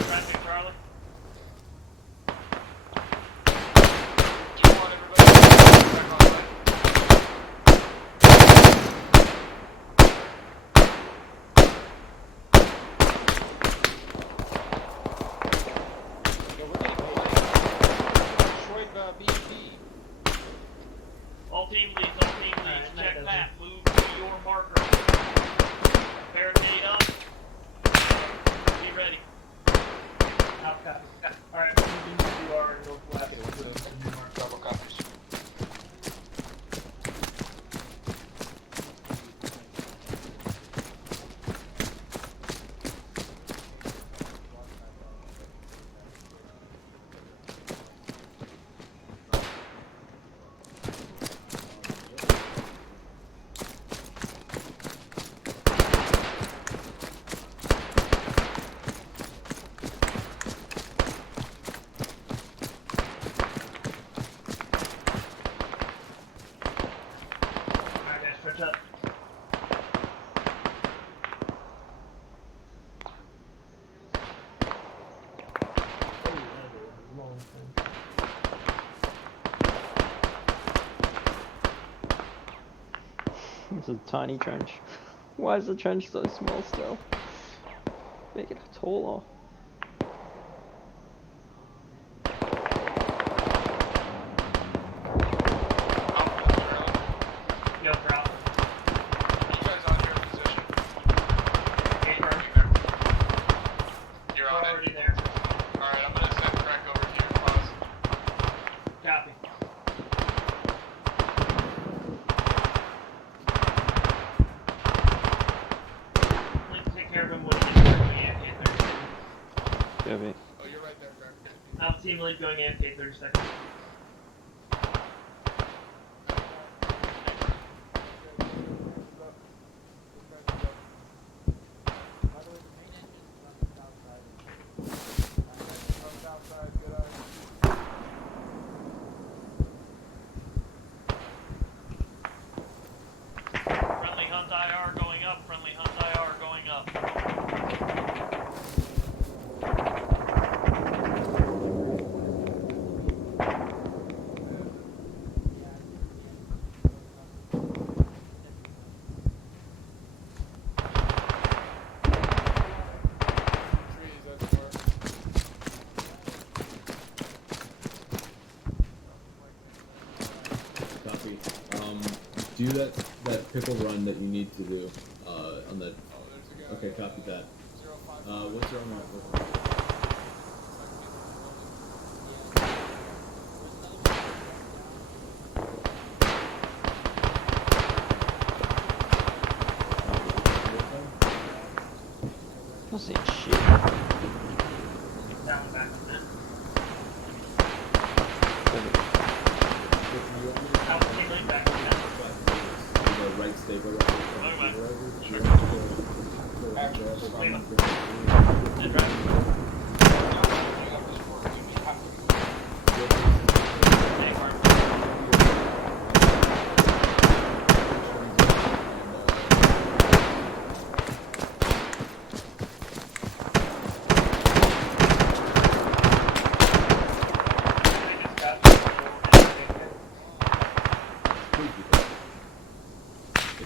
Traffic, Charlie. All team leads, check map, move to your marker. Barricade up. Be ready. Out copy. Alright, moving to our northwest. Double copies. Alright guys, stretch up. It's a tiny trench. Why is the trench so small still? Make it taller. Yo, drop. You guys on your position? You're on already it? there. Alright, I'm gonna send Krek over to your class. Copy. Link, take care of him when he gets AFK 30 seconds. Copy. Oh, you're right there, Krek. I'm team Link going AFK 30 seconds. Friendly hunt IR going up. Friendly hunt IR going up. do that pickle run that you need to do on the. Okay, copy that. What's your armor at? I see shit. Down the back of that. Alpha, keep leaning back. The right stabilizer.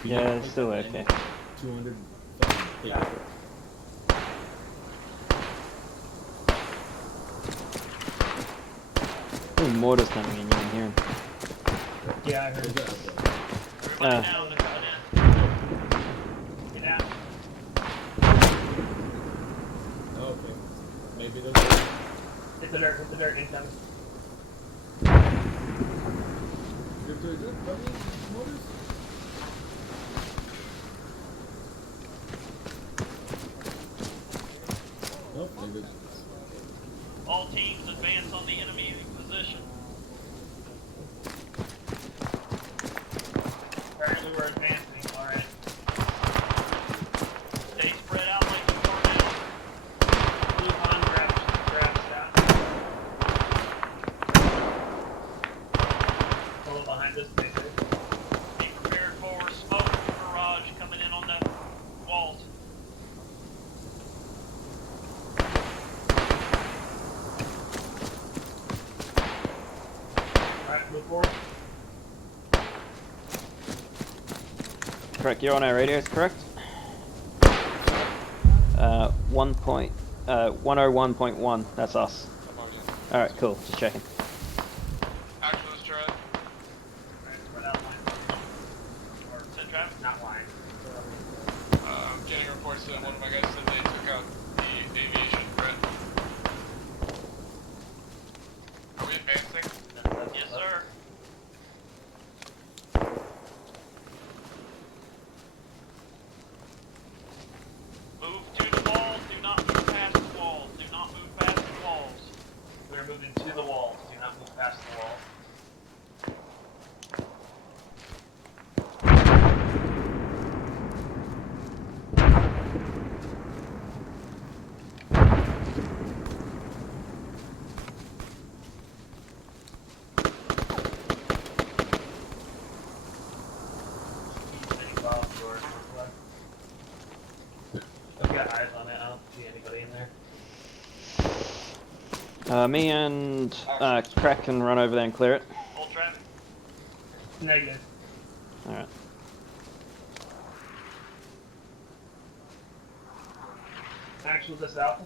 Yeah, it's still okay. 200. Yeah. Ooh, mortars coming in, you can hear him. Yeah, I heard that. Uh, Down, they're coming in. Get out. Okay. Maybe they'll. Hit the dirt, incoming. Good. Motors. Nope, they're good. All teams advance on the enemy position. Apparently we're advancing, alright. Stay spread out like you are now. Blue on grab staff. Follow behind us, basically. Be prepared for smoke barrage coming in on the walls. Alright, move forward. Correct, you're on our radios, correct? 101.1, that's us. Alright, cool, just checking. Action, let's try it. Alright, spread out line. Or Send traffic. not line. I'm getting reports that one of my guys said they took out the aviation threat. Are we advancing? Yes, sir. Move to the walls. Do not move past the walls. Do not move past the walls. We're moving to the walls. Do not move past the wall. I've got eyes on it. I don't see anybody in there. Me and Krek can run over there and clear it. Hold traffic. Negative. Alright. Actual, this Alpha.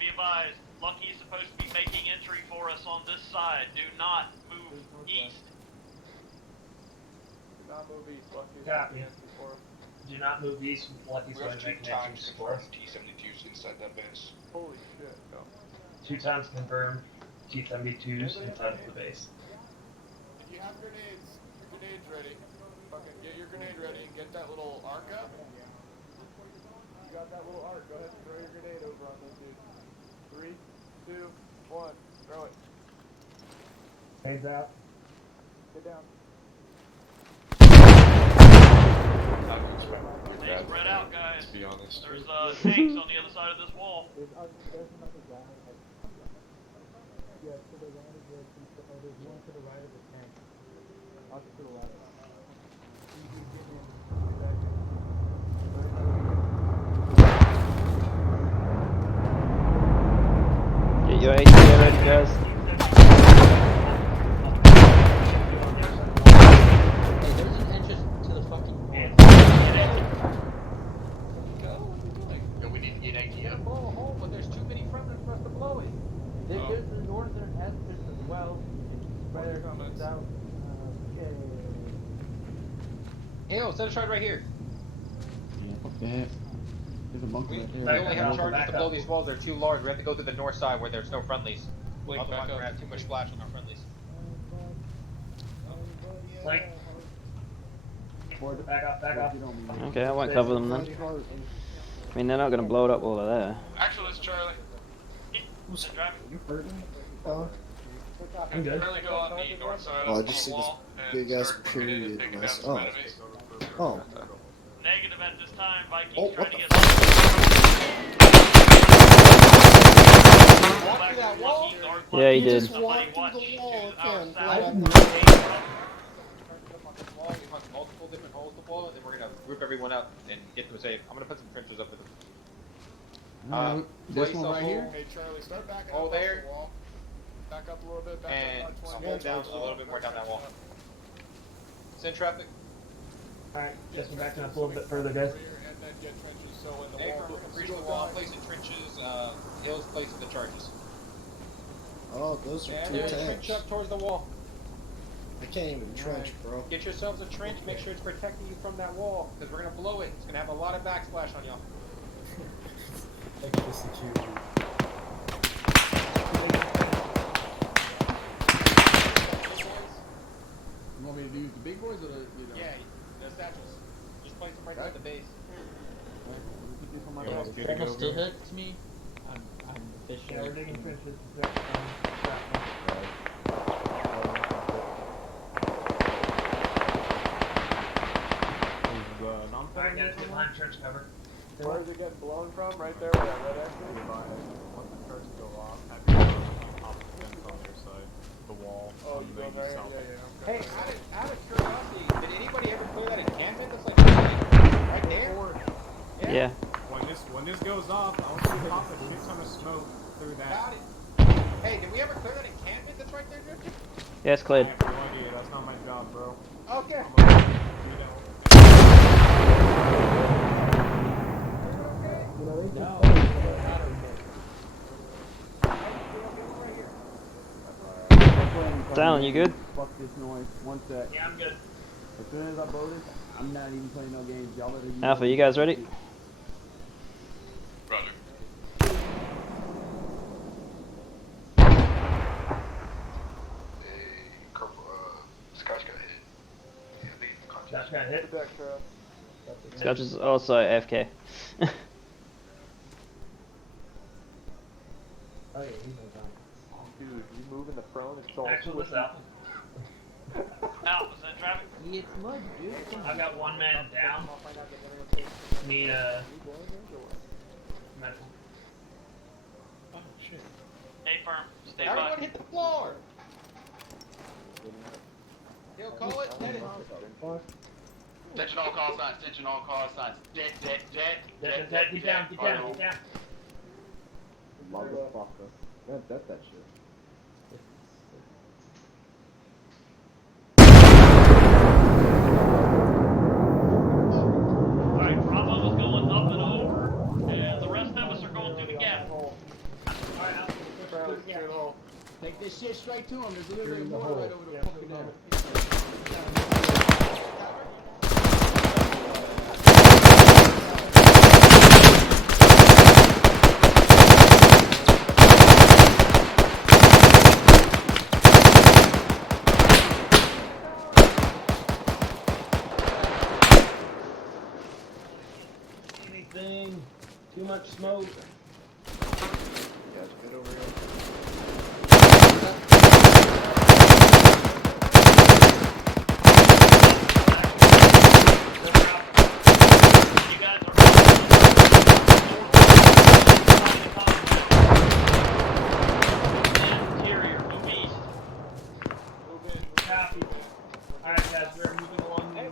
Be advised. Lucky is supposed to be making entry for us on this side. Do not move east. Do not move east, Lucky. Copy. Do not move east. Lucky's We going have to 2 make an times entry for us. confirmed T-72s inside that base. Holy shit, go. 2 times confirmed. T-72s inside of the base. If you have grenades, your grenades ready. Fucking get your grenade ready and get that little arc up. You got that little arc. Go ahead and throw your grenade over on those dudes. 3, 2, 1. Throw it. Fades out. Get down. Stay spread out, guys. To be honest. There's tanks on the other side of this wall. There's another guy. Yeah, to the right of there's one to the right of the tank. Off to the left. Get your AT ready, guys. They go to the northern entrance as well. Right there comes out. Okay. Halo, set a charge right here. Yeah, fuck that. There's a bunker right We there. only have charges to blow these walls. They're too large. We have to go to the north side where there's no friendlies. Wait, Otherwise, back we're up. gonna have too much splash on our friendlies. Like, back up, back up. Okay, I won't cover them then. I mean, they're not going to blow it up while they're there. Actually, it's Charlie. Who's driving? You hurt me? I'm good. Charlie, go on the north side Oh, I of just the see this wall big and ass start looking in and period. taking down Nice. some Oh. enemies. Oh. Negative at this time. Vikings Oh, trying what to the get Walk through that wall. Yeah, he did. Just walk through the wall again. We hunt multiple different holes to blow, and we're gonna group everyone up and get them safe. I'm gonna put some trenches up with them. This Place one a right hole. here? Hey, Charlie, start backing Oh, up there. off the wall. Back up a little bit, back And up a about 20 hole down, a little bit more down that wall. Send traffic. Alright, just backing up a little bit further, guys. And then get trenches so when the Hey, wall reach the wall, placing trenches, Hill's placing the charges. Oh, those are And two there's a tanks. trench up towards the wall. I can't even trench, bro. Get yourselves a trench, make sure it's protecting you from that wall, because we're gonna blow it. It's gonna have a lot of backsplash on y'all. Extra security. You want me to use the big boys or the, Yeah, the satchels. Just place them right at the base. Put this on my Yeah, back. let's get it over here. me. I'm Yeah, we're digging trenches. Alright, guys, get behind trench cover. Where is it getting blown from? Right there where that red X is? Once the charges go off, have your top fence on their side, the wall, Oh, on you the go there? south. Yeah, okay. Hey, out of curiosity, did anybody ever clear that encampment that's like right there? Yeah. When this goes off, I want you to pop a shit ton of smoke through that. Got it. Hey, did we ever clear that encampment that's right there, Drifter? Yeah, it's I cleared. have no idea. That's not my job, bro. Okay. Talon, you good? Fuck this noise. One sec. Yeah, I'm good. As soon as I blow this, I'm not even playing no games. Y'all better use Alpha, you guys ready? Roger. Scotch got hit. Yeah, leave the contact. Josh got hit. Scotch is also AFK. Oh yeah, he's no time. Dude, you moving the prone, it's all Actually, this Alpha. Alpha's in traffic. It's mud, dude. I've got one man down. Need medical. Oh shit. Stay firm. Stay Everyone by. hit the floor! He'll call it, hit it. Attention all call signs, attention all call signs. Dead. Get down, get down, get down. Motherfucker. That's that shit. Alright, Bravo is going up and over, and the rest of us are going through the gap. Alright, Alpha, Charlie, straight hole. Take this shit straight to him. There's literally a mortar right over the fucking door. anything. Too much smoke. Yeah, get over here. You guys are interior, move east. Copy. Alright, guys, we're moving along the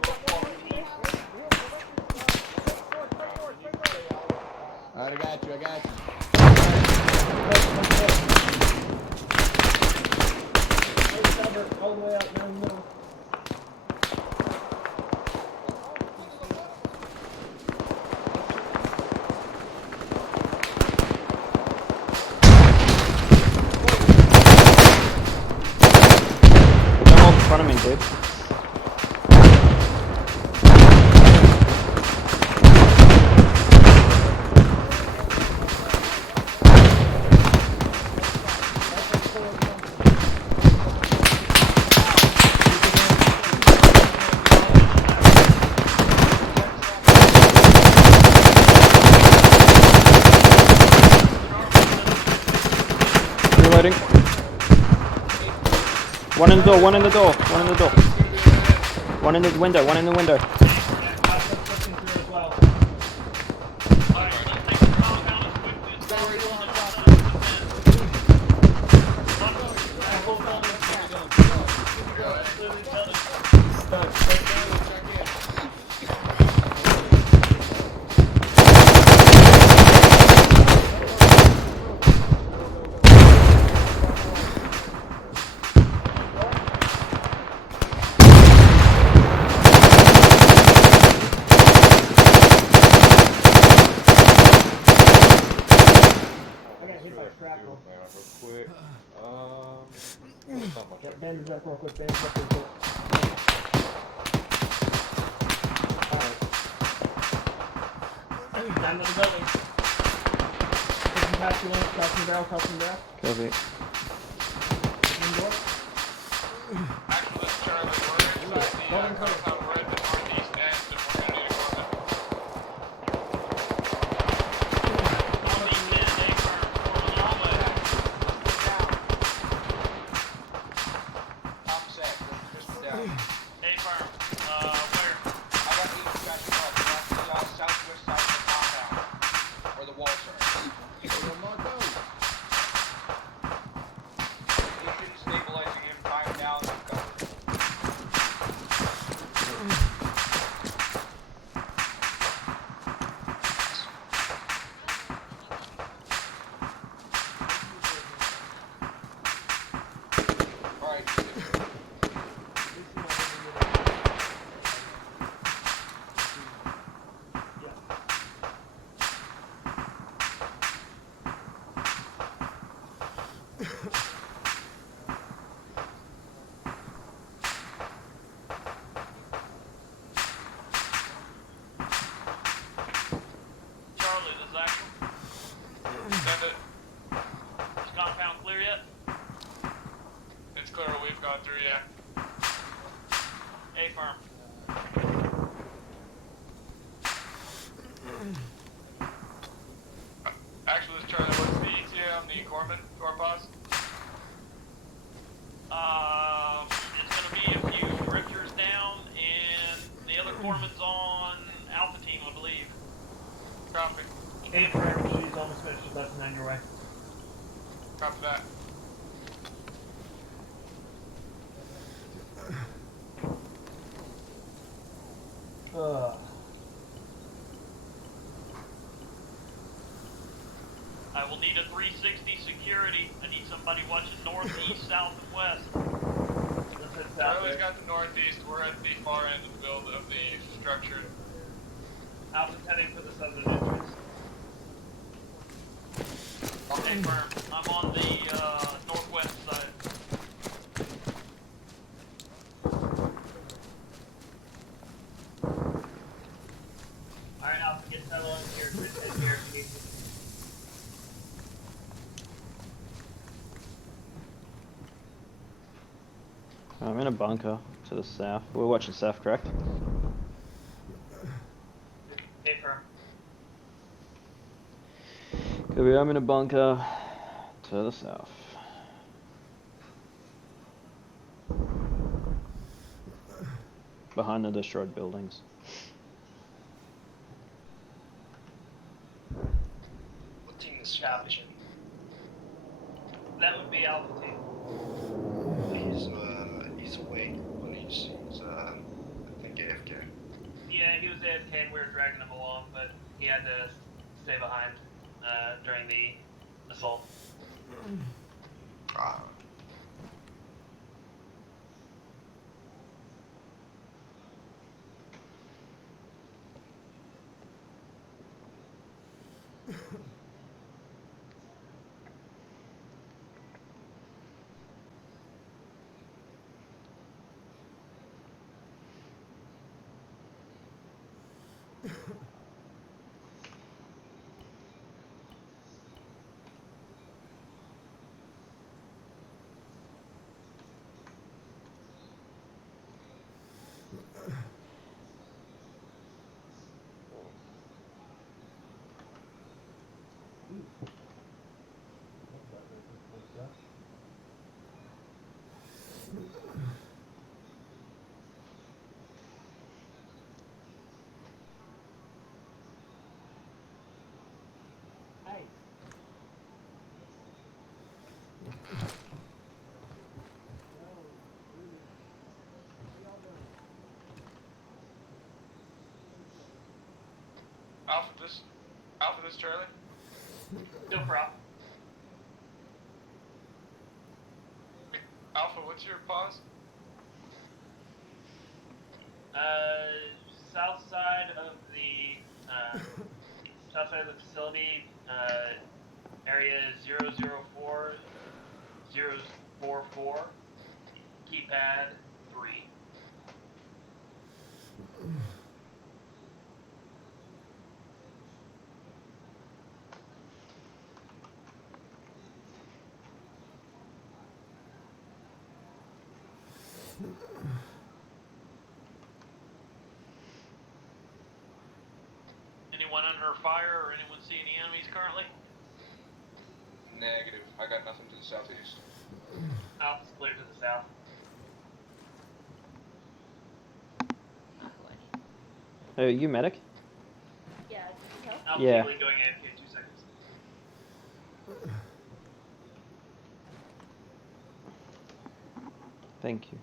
Alright, I got you. dude. Reloading. One in the door, one in the door, one in the door. One in the window, one in the window. Bandage up real quick, bandage up real quick. Down to the building. Pushing past you, crossing the barrel, crossing the barrel. Copy. Indoor. Actually, this is Charlie. We're inside the compound. We're at the northeast end, and we're gonna need equipment. Northeast end, A firm. I'm set. Just down. A firm. Where? I got the guys up. That's the southwest side of the compound. Where the walls are. Ignition, stabilizing him, time down, and go. Alright. Charlie, this is Axel. Send it. Is compound clear yet? It's clear. We've gone through, yeah. A firm. Actually, this is Charlie. What's the ETA on the Corpus? It's gonna be a few drifters down, and the other foreman's on Alpha Team, I believe. Copy. A firm, she's almost finished. She's less than 9 your way. Copy that. I will need a 360 security. I need somebody watching north, east, south, and west. Charlie's got the northeast. We're at the far end of the build of the structure. Alpha's heading for the southern entrance. A firm. I'm on the northwest side. Alright, Alpha, get Talon here. Here if you need to. I'm in a bunker to the south. We're watching south, correct? A firm. Copy, I'm in a bunker to the south. Behind the destroyed buildings. What team is scavenging? That would be Alpha Team. He's away, but he's I think AFK. Yeah, he was AFK and we were dragging him along, but he had to stay behind during the assault. Ah. Alpha, this Charlie. No problem. Alpha, what's your pause? South side of the facility, area 004044, keypad 3. Anyone under fire or anyone see any enemies currently? Negative. I got nothing to the southeast. Alpha's clear to the south. Oh, you medic? Yeah, can you help? Alpha's Yeah. going AFK in 2 seconds. Thank you.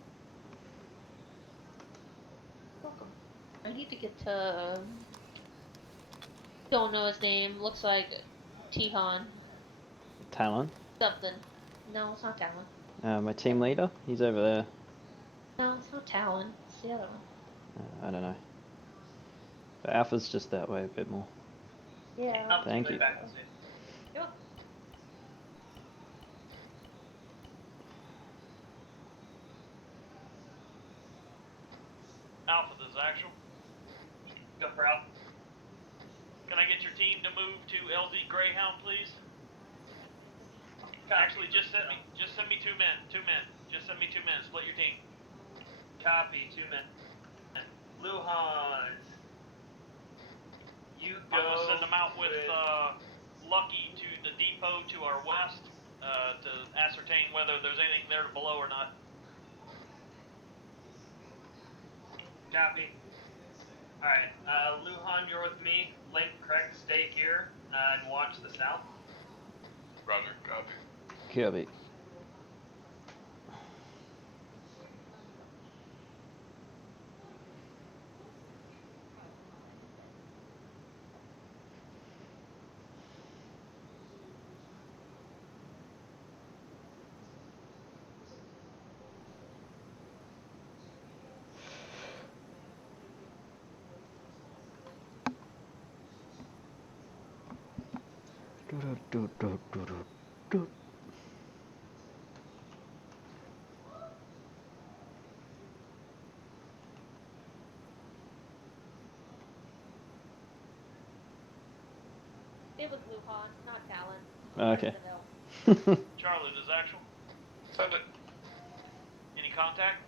Welcome. I need to get to. Don't know his name. Looks like Tihan. Talon? Something. No, it's not Talon. My team leader? He's over there. No, it's not Talon. It's the other one. I don't know. But Alpha's just that way a bit more. Yeah. Thank you. Back on stage. You're welcome. Alpha, this is actual. Go for Alpha. Can I get your team to move to LZ Greyhound, please? Actually, just send me 2 men. 2 men. Just send me 2 men. Split your team. Copy, 2 men. Luhan, you go. I'm gonna send them out with Lucky to the depot to our west to ascertain whether there's anything there to below or not. Copy. Alright, Luhan, you're with me. Link, Krek, stay here and watch the south. Roger, copy. Copy. It was Luhan, not Talon. Okay. Charlie, this is actual. Send it. Any contact?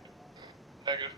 Negative.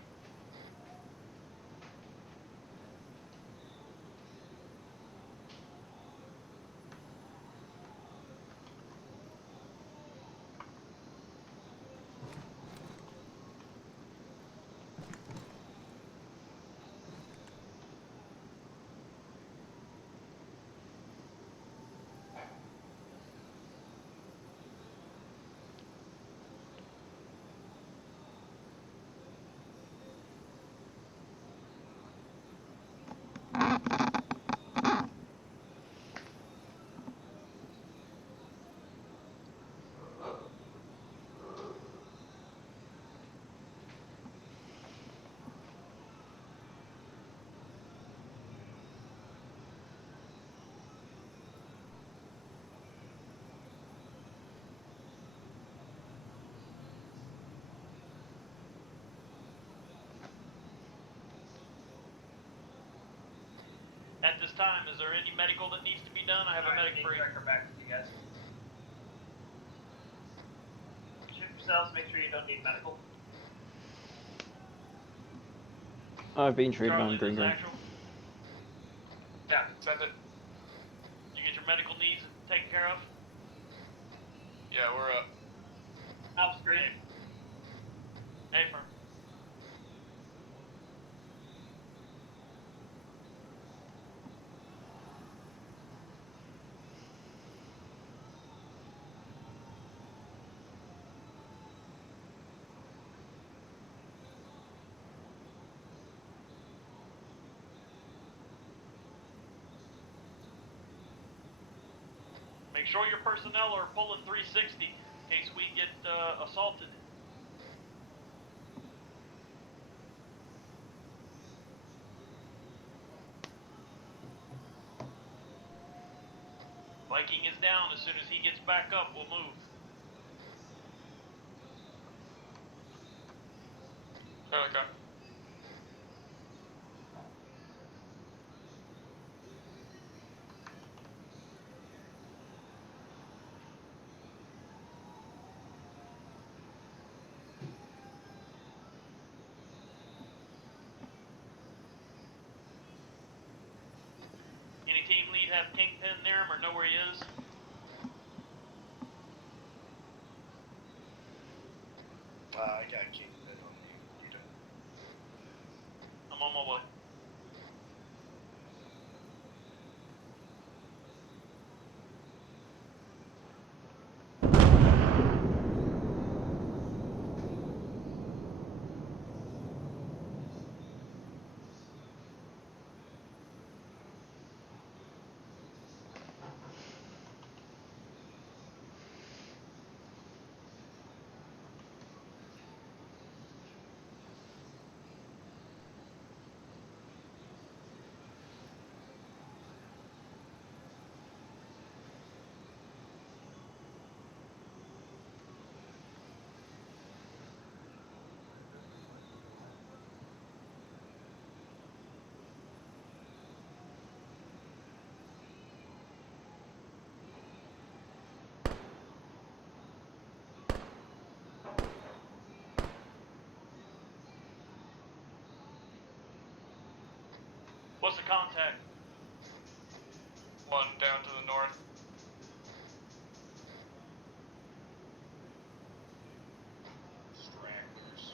At this time, is there any medical that needs to be done? I have a medic free. Back to you guys. Shoot yourselves, make sure you don't need medical. I've been treated Charlie, on green this is green. actual. Yeah. Send it. You get your medical needs taken care of? Yeah, we're up. Alpha's green. Affirm. Make sure your personnel are pulling 360 in case we get assaulted. Viking is down. As soon as he gets back up, we'll move. Okay. Any team lead have Kingpin near him or know where he is? I got Kingpin on me. You don't. I'm on my way. What's the contact? One down to the north. Stragglers.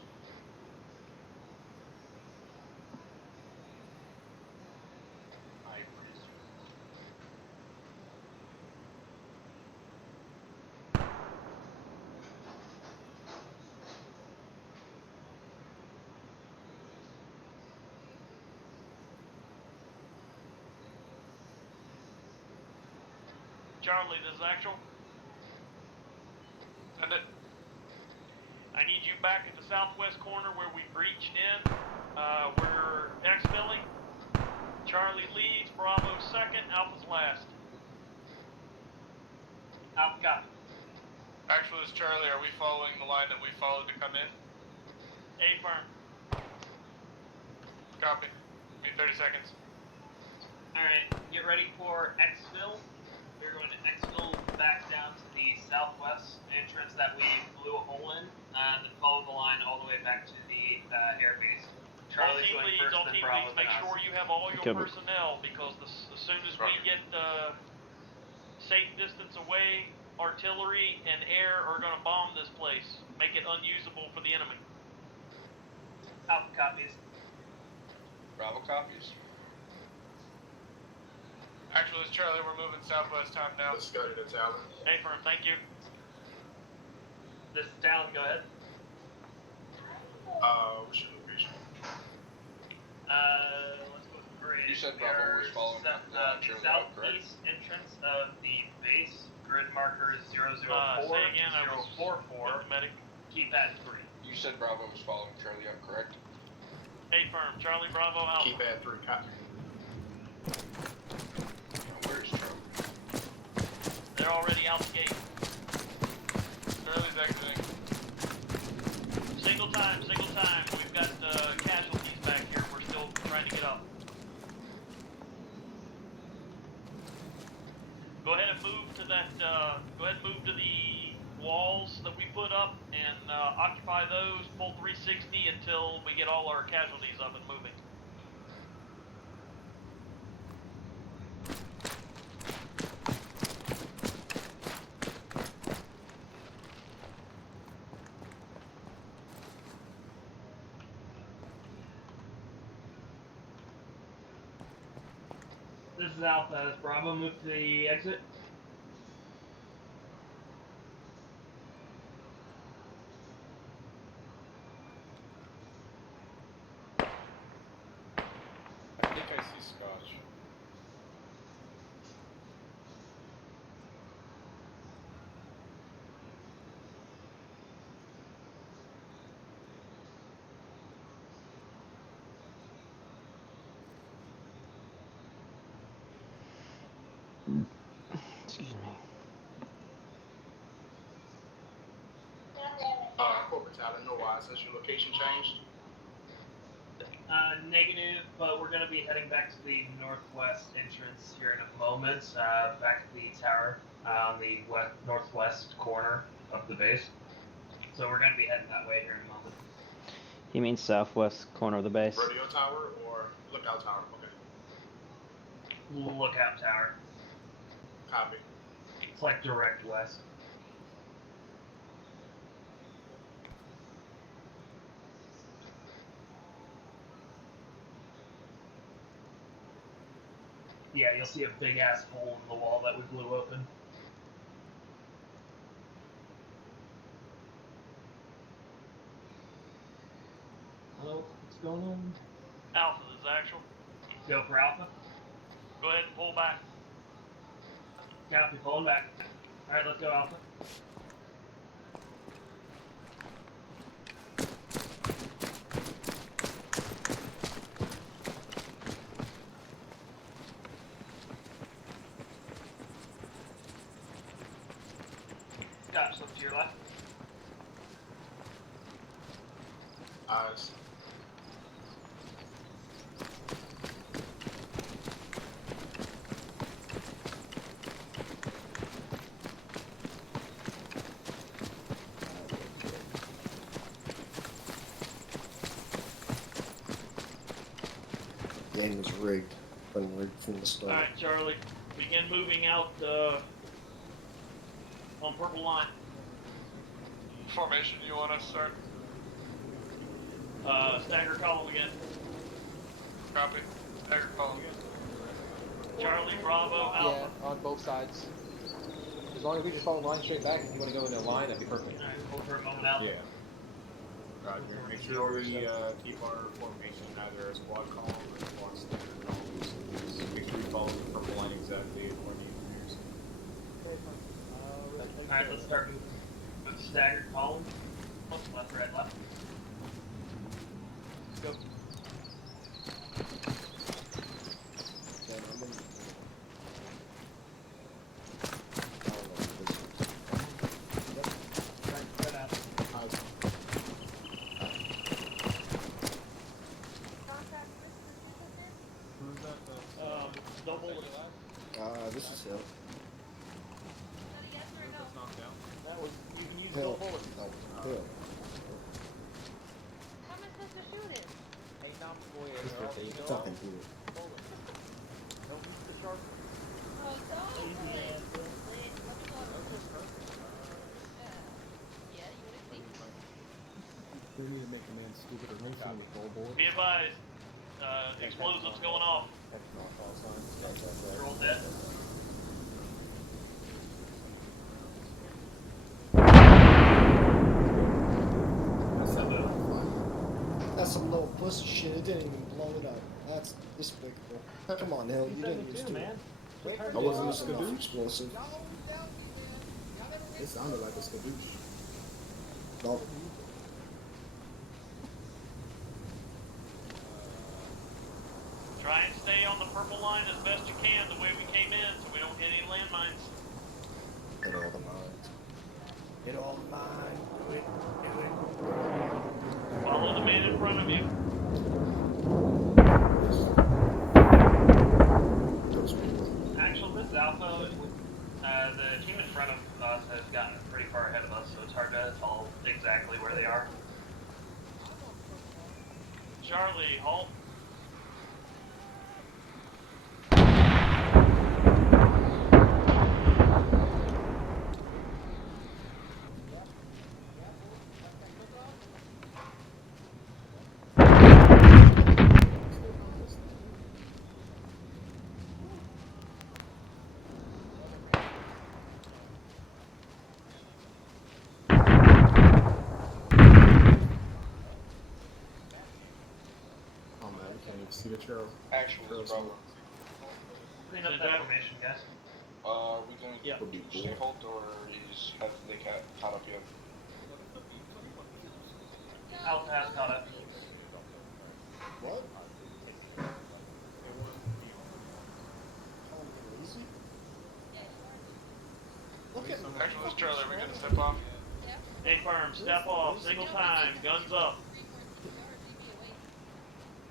Hybrids. Charlie, this is actual. Send it. I need you back at the southwest corner where we breached in. We're exfilling. Charlie leads, Bravo second, Alpha's last. Alpha copy. Actually, it's Charlie. Are we following the line that we followed to come in? A firm. Copy. Give me 30 seconds. Alright, get ready for exfil. We're going to exfil back down to the southwest entrance that we blew a hole in, and then follow the line all the way back to the air base. Charlie's going first, then Bravo, then Make us. sure you have all your Cover. personnel, because as soon as we get safe distance away, artillery and air are going to bomb this place. Make it unusable for the enemy. Alpha copies. Bravo copies. Actually, it's Charlie. We're moving southwest time now. Let's go to the Talon. A firm, thank you. This is Talon, go ahead. What's your location? Let's go with bridge. You said Bravo was following the southeast entrance of the base, grid marker 004, Say again, I was 044. medic. Keep at 3. You said Bravo was following Charlie up, correct? A firm, Charlie Bravo Alpha. Keep at 3, copy. Where's Charlie? They're already out the gate. Charlie's exiting. Single time. We've got casualties back here. We're still trying to get up. Go ahead and move to that. Go ahead and move to the walls that we put up and occupy those. Pull 360 until we get all our casualties up and moving. This is Alpha. Has Bravo moved to the exit? I think I see Scotch. Excuse me. Corporate Talon, no wise. Has your location changed? Negative, but we're going to be heading back to the northwest entrance here in a moment, back to the tower on the northwest corner of the base. So we're going to be heading that way here in a moment. He means southwest corner of the base. Radio tower or lookout tower? Okay. Lookout tower. Copy. It's like direct west. Yeah, you'll see a big ass hole in the wall that we blew open. Hello, what's going on? Alpha, this is actual. Go for Alpha. Go ahead and pull back. Copy, pulling back. Alright, let's go Alpha. Scotch, look to your left. Eyes. Game was rigged. Been rigged from the start. Alright, Charlie. Begin moving out on purple line. Formation you want us to start? Stagger column again. Copy. Stagger column. Charlie, Bravo, Alpha. Yeah, on both sides. As long as we just follow the line straight back, if you want to go in a line, that'd be perfect. Alright, hold for a moment out. Yeah. Roger. Make sure we keep our formation either a squad column or a squad standard column. Just make sure we follow the purple line exactly according to the engineers. Alright, let's start with the staggered column. Left, right, left. Go. Right out. Double. This is Hill. That's knocked down. That was, you can use Hill. go forward. Oh, Hill. How am I supposed to shoot it? Hey, not boy, It's nothing to it. don't use the sharp. Oh, don't. Yeah, you would think. We need to make a man stupid or anything with goal board. Be advised. Explosives going off. Roll dead. That's some little pussy shit. It didn't even blow it up. That's despicable. Come on, Hill. You didn't use man. I wasn't a enough skadoosh. explosive. It sounded like a skadoosh. No. Try and stay on the purple line as best you can the way we came in so we don't hit any landmines. Hit all the mines. Hit all the mines. Do it. Do it. Follow the man in front of you. Actually, this is Alpha. The team in front of us has gotten pretty far ahead of us, so it's hard to tell exactly where they are. Charlie, halt. See the trail. Actual is Bravo. Clean up that formation, guys. We going to stay halt or have they caught up yet? Alpha has caught up. What? Charlie, are we gonna step off? Confirm, step off, single time, guns up.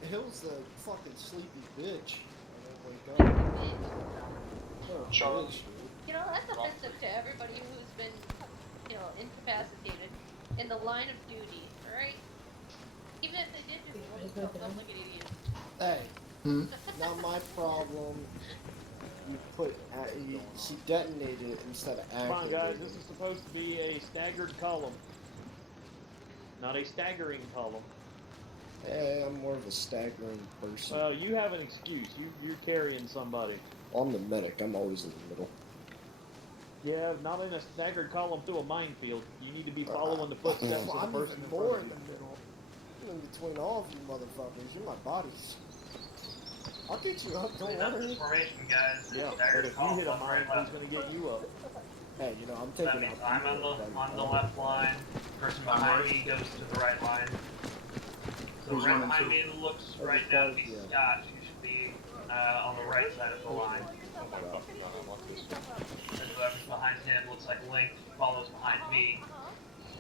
Hill's the fucking sleepy bitch. I don't wake up. Oh, Charlie. bitch, dude. You know, that's offensive to everybody who's been, you know, incapacitated in the line of duty, alright? Even if they did just roll themselves up like an idiot. Hey, not my problem. You put, she detonated it instead of activating. Come on, guys. This is supposed to be a staggered column, not a staggering column. Hey, I'm more of a staggering person. Well, you have an excuse. You're carrying somebody. I'm the medic. I'm always in the middle. Yeah, not in a staggered column through a minefield. You need to be following the footsteps of the I'm person even in more front in of you. the middle. I'm in between all of you motherfuckers. You're my bodies. I'll get you up. Don't That's worry. the formation, guys. Yeah, but Staggered if you column hit a left, mine, right, who's going to get you up? Hey, you know, I'm That taking means out I'm on the left line. Person behind me goes to the right line. So Who's right running behind to? me looks right now to be Scott. You should be on the right side of the line. And whoever's behind him looks like Link follows behind me.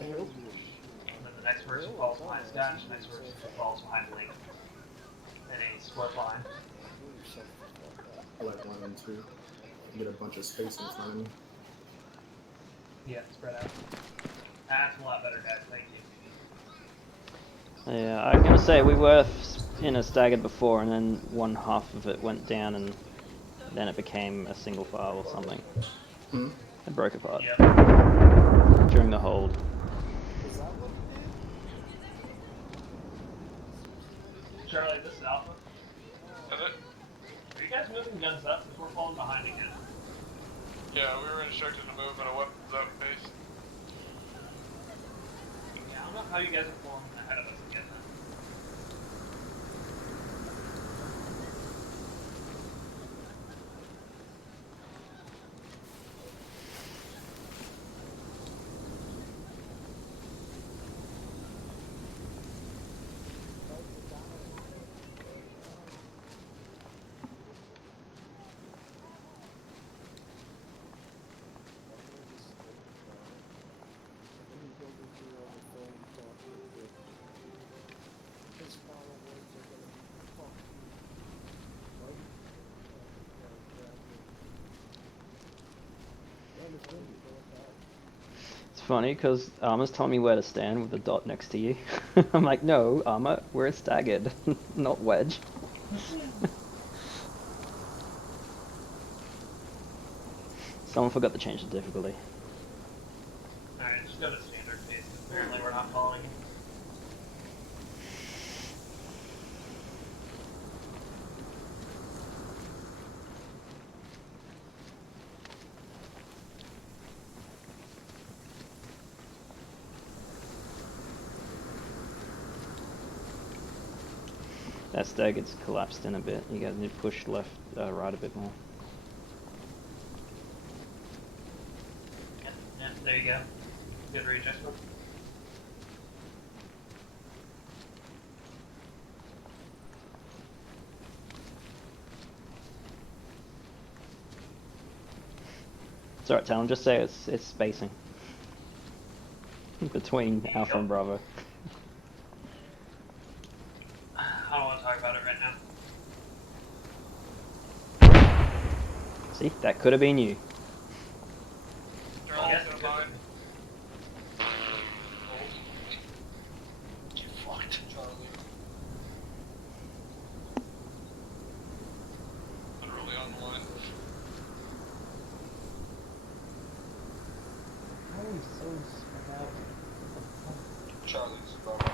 And then the next person falls behind Scott, and the next person falls behind Link. In a split line. I like 1 and 2. Get a bunch of space in front of me. Yeah, spread out. That's a lot better, guys. Thank you. Yeah, I'm gonna say we were in a staggered before, and then one half of it went down, and then it became a single file or something. It broke apart during the hold. Is that what it did? Charlie, this is Alpha. Is it? Are you guys moving guns up? Because we're falling behind again. Yeah, we were instructed to move at a weapons up pace. Yeah, I don't know how you guys are falling ahead of us again then. It's funny because Arma's telling me where to stand with the dot next to you. I'm like, no, Arma, we're staggered, not wedge. Someone forgot to change the difficulty. Alright, just go to standard pace. Apparently we're not following you. That staggered's collapsed in a bit. You guys need to push left, right a bit more. Yeah, there you go. Good readjustment. It's alright, Talon, just say it's spacing. Between Alpha and Bravo. I don't want to talk about it right now. See, that could have been you. Charlie, yes, it's good. You fucked, Charlie. Literally on the line. Charlie's Bravo.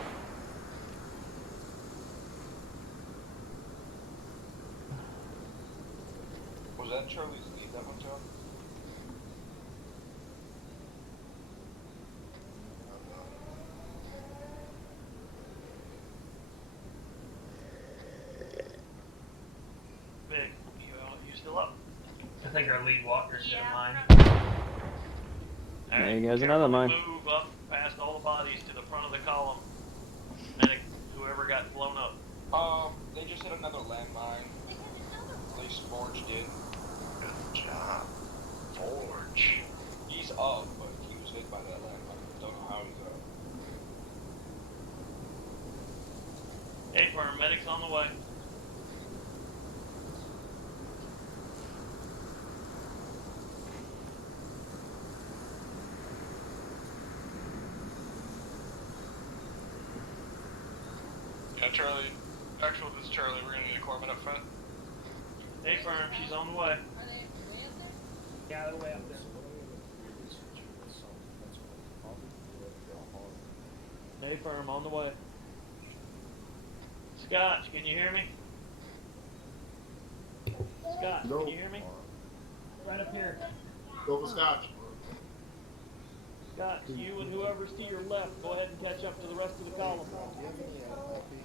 Was that Charlie's lead that one time? Big, you still up? I think our lead walker's in mine. There goes another mine. Move up past all the bodies to the front of the column. Medic, whoever got blown up. They just hit another landmine. At least Forge did. Good job. Forge. He's up, but he hit by that landmine. Don't know how he's out. Hey, firm, medics on the way. Yeah, Charlie. Actual, this is Charlie. We're gonna need a corpsman up front. Hey, firm, she's on the way. Yeah, they're way up there. Hey, firm, on the way. Scotch, can you hear me? Scotch, No. can you hear me? Right up here. Go for Scotch. Scott, you and whoever's to your left, go ahead and catch up to the rest of the column.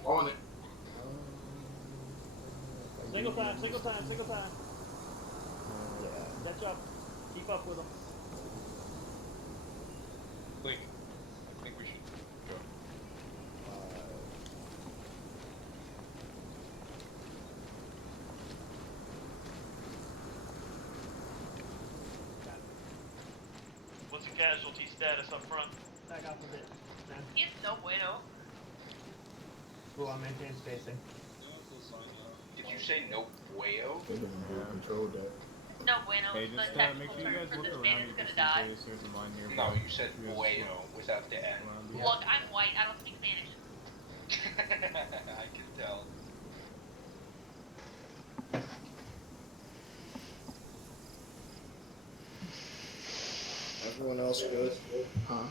On it. Single time, single time, single time. Catch up. Keep up with them. Link, I think we should go. What's the casualty status up front? Back off a bit. He's no bueno. Cool, I maintain spacing. Did you say no bueno? They're gonna do control deck. No bueno. Hey, The just technical make sure you term guys for look this around man you is gonna just in die. case there's a mine nearby. No, you said Yes. bueno without the N. Look, I'm white. I don't speak Spanish. I can tell. Everyone else good? Huh?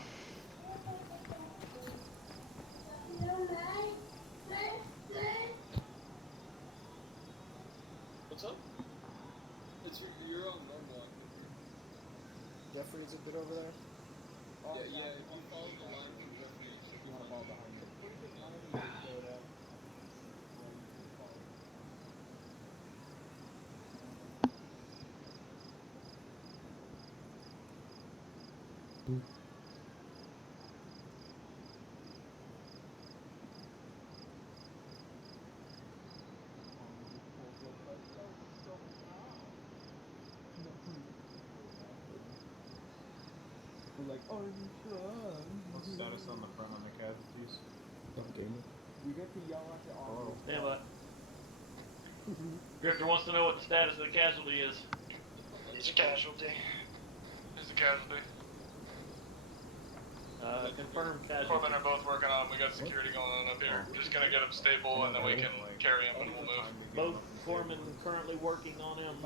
What's up? You're on normal. Jeffrey's a bit over there? Yeah, if you follow the line from Jeffrey, you should be fine. Like, oh, you What's the status on the front on the casualties? You get to yell at the audience. Stand by. Drifter wants to know what the status of the casualty is. It's a casualty. Here's the casualty. Confirm casualty. Corpsmen are both working on him. We got security going on up here. Just gonna get him stable and then we can carry him and we'll move. Both foremen currently working on him.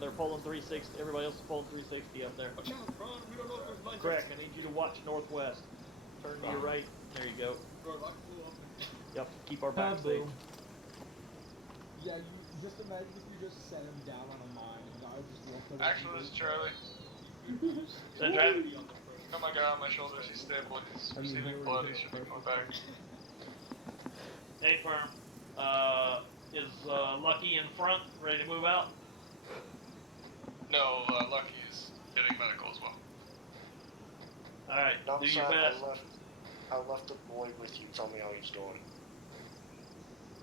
They're pulling 360. Everybody else is pulling 360 up there. Watch out, Ron. We don't know if there's mines. Krek, I need you to watch northwest. Turn to your right. There you go. Yep. Keep our back safe. Yeah, you just imagine if you just set him down on a mine and I just walked over. Actually, this is Charlie. Sandra? Got my guy on my shoulders. He's stable. He's receiving blood. He should be coming back. Hey, firm. Is Lucky in front, ready to move out? No, Lucky is getting medical as well. Alright, No, do sir, your best. I left the boy with you. Tell me how he's doing.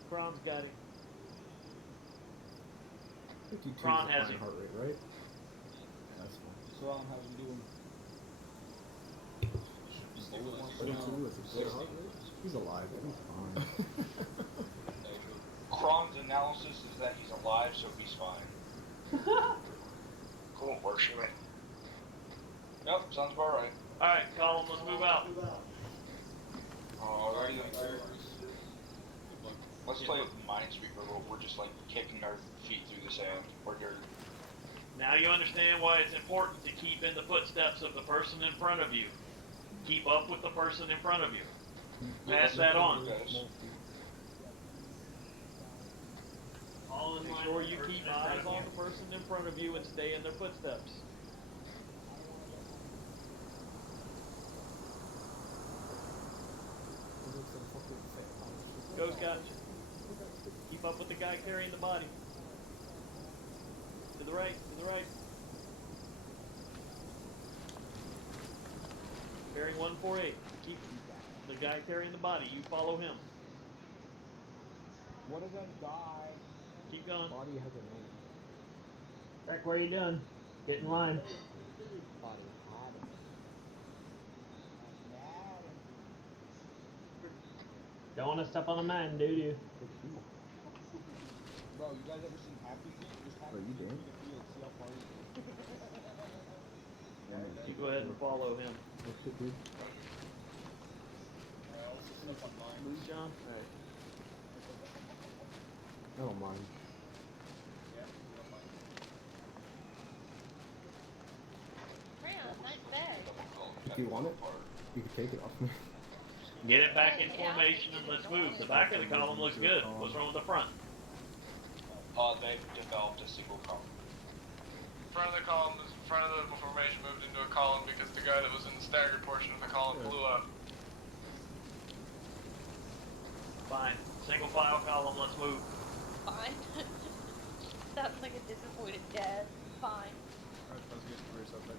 Kron's got him. Kron has him. Heart rate, right? That's fine. So, how's he doing? He's alive. He's fine. Kron's analysis is that he's alive, so he's fine. Cool, works for me. Yep, sounds about right. Alright, Colin, let's move out. Alrighty then, sir. Let's play with Minesweeper where we're just like kicking our feet through the sand or dirt. Now you understand why it's important to keep in the footsteps of the person in front of you. Keep up with the person in front of you. Pass that on. All in line. Make sure you keep eyes on the person in front of you and stay in their footsteps. Go, Scotch. Keep up with the guy carrying the body. To the right, to the right. Bearing 148. Keep the guy carrying the body. You follow him. What is that guy? Keep going. Body has a name. Krek, what are you doing? Get in line. Body had a name. Don't want to step on a man, do you? Bro, you guys ever seen Happy Feet? Just Happy you Feet did? through the field, see how far you can. You go ahead and follow him. What's it, dude? Move, John. Alright. I don't mind. Nice bag. If you want it, you can take it off me. Get it back in formation and let's move. The back of the column looks good. What's wrong with the front? They've developed a single column. Front of the column is front of the formation moved into a column because the guy that was in the staggered portion of the column blew up. Fine. Single file column, let's move. Fine. Sounds like a disappointed dad. Fine. Alright, let's get to yourself then.